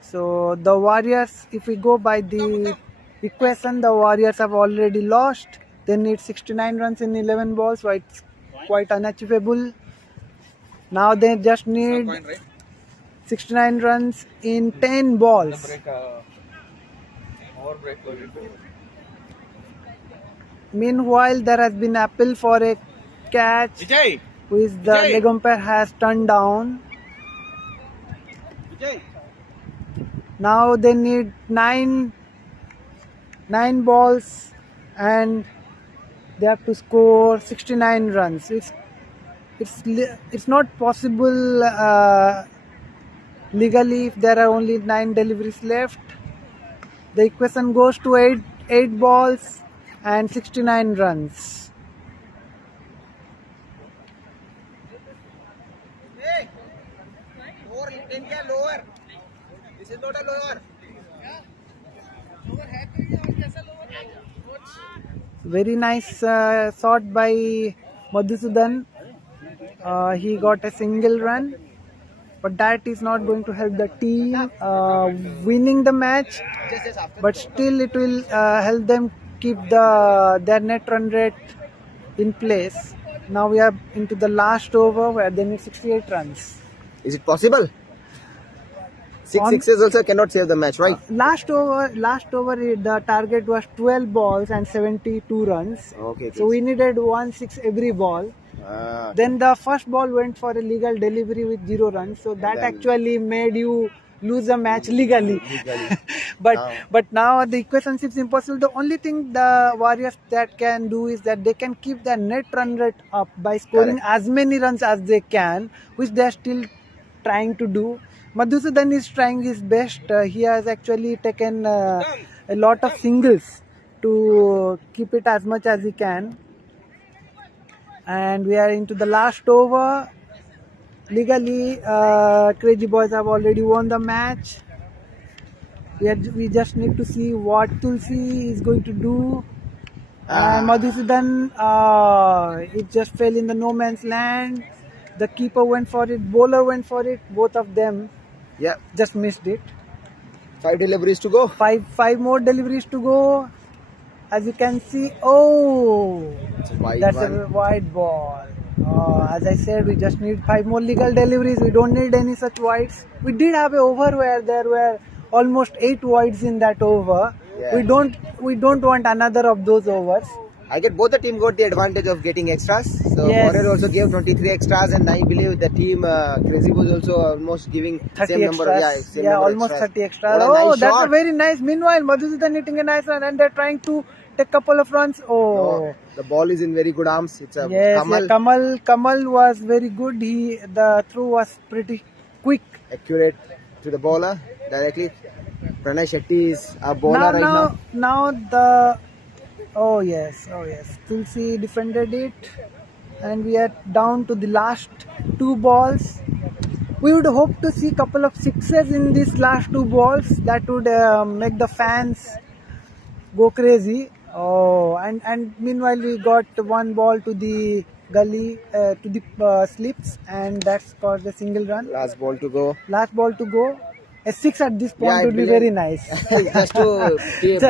So the Warriors, if we go by the equation, the Warriors have already lost. They need 69 runs in 11 balls, so it's quite unachievable. Now they just need 69 runs in 10 balls. Meanwhile, there has been appeal for a catch, which the leg umpire has turned down. Now they need 9 balls, and they have to score 69 runs. It's not possible legally if there are only 9 deliveries left. The equation goes to 8 balls and 69 runs. Lower. This is not a lower. Very nice shot by Madhusudan. He got a single run, but that is not going to help the team winning the match. But still, it will help them keep their net run rate in place. Now we are into the last over where they need 68 runs. Is it possible? 6 sixes also cannot save the match, right? Last over, the target was 12 balls and 72 runs. Okay. So we needed 1 6 every ball. Then the first ball went for a legal delivery with 0 runs. So that actually made you lose the match legally. but now the equation seems impossible. The only thing the Warriors that can do is that they can keep their net run rate up by scoring as many runs as they can, which they are still trying to do. Madhusudan is trying his best. He has actually taken a lot of singles to keep it as much as he can. And we are into the last over. Legally, Crazy Boys have already won the match. We just need to see what Tulsi is going to do. And Madhusudan, it just fell in the no man's land. The keeper went for it, bowler went for it, both of them just missed it. 5 deliveries to go. Five more deliveries to go. As you can see, that's a wide ball. As I said, we just need 5 more legal deliveries. We don't need any such wides. We did have an over where there were almost 8 wides in that over. We don't want another of those overs. I get both the team got the advantage of getting extras. So Yes. Warrior also gave 23 extras, and I believe the team Crazy was also almost giving 30 same extras. number. Yeah, same number almost extras. 30 extras. What a Oh, nice that's shot. a very nice. Meanwhile, Madhusudan hitting a nice run and they're trying to take a couple of runs. Oh. No, the ball is in very good arms. It's a Yes, Kamal. yeah, Kamal was very good. The throw was pretty quick. Accurate to the bowler directly. Pranay Shetty is a bowler right now. Now the oh yes, Tulsi defended it, and we are down to the last two balls. We would hope to see couple of sixes in these last two balls. That would make the fans go crazy. Oh, and meanwhile we got one ball to the gully, to the slips, and that's caused a single run. Last ball to go. Last ball to go. A six at this point Yeah, I would be believe- very nice. Just to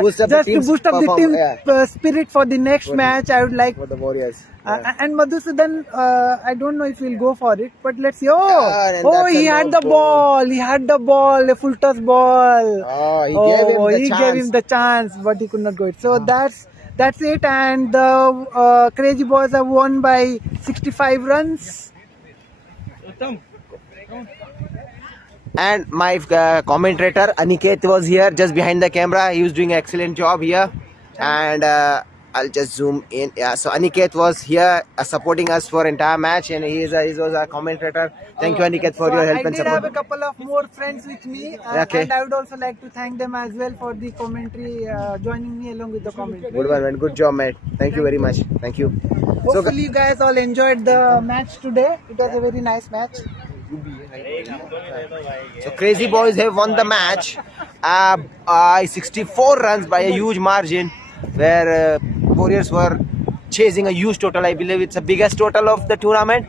boost up the Just to team's boost up the perform- team yeah, spirit for the next For the- match. I would like. for the Warriors. Yeah. And Madhusudan, I don't know if he'll go for it, but let's see. Yeah, Oh, and oh, that's he a had no the ball. ball. He had the ball, a full toss ball. Oh, he gave him the he chance. gave him the chance, but he could not go it. So that's it. And the Crazy Boys have won by 65 runs. And my commentator Aniket was here just behind the camera. He was doing an excellent job here. And I'll just zoom in. Yeah, so Aniket was here supporting us for entire match, and he was our commentator. Thank you, Aniket, for So your help I and did have a support. couple of more friends with me, Okay. and I would also like to thank them as well for the commentary, joining me along with the commentary. Good one, man. Good job, mate. Thank you very much. Thank you. So, Hopefully you guys all enjoyed the match today. It was a very nice match. So Crazy Boys have won the match 64 runs by a huge margin, where Warriors were chasing a huge total. I believe it's the biggest total of the tournament.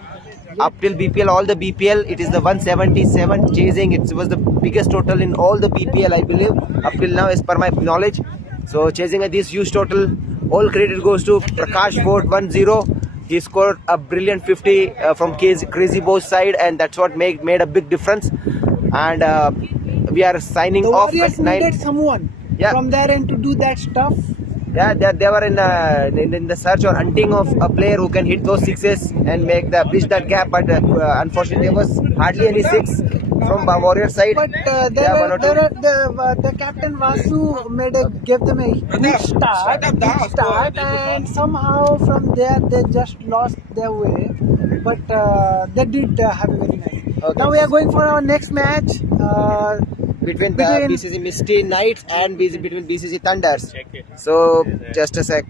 Up till BPL, all the BPL, it is the 177 chasing. It was the biggest total in all the BPL, I believe, up till now, as per my knowledge. So chasing this huge total, all credit goes to Prakash Fort 1-0. He scored a brilliant 50 from Crazy Boys side, and that's what made a big difference. And we are signing The off Warriors at 9. needed someone Yeah. from their end to do that stuff. Yeah, they were in the search or hunting of a player who can hit those sixes and bridge that gap. But unfortunately, there was hardly any six from Warrior side. But the captain Vasu gave them a good start, and somehow from there they just lost their way. But they did have a very nice. Okay. Now we are going for our next match. Between the BCC Misty Knights and between BCC Thunders. So just a sec.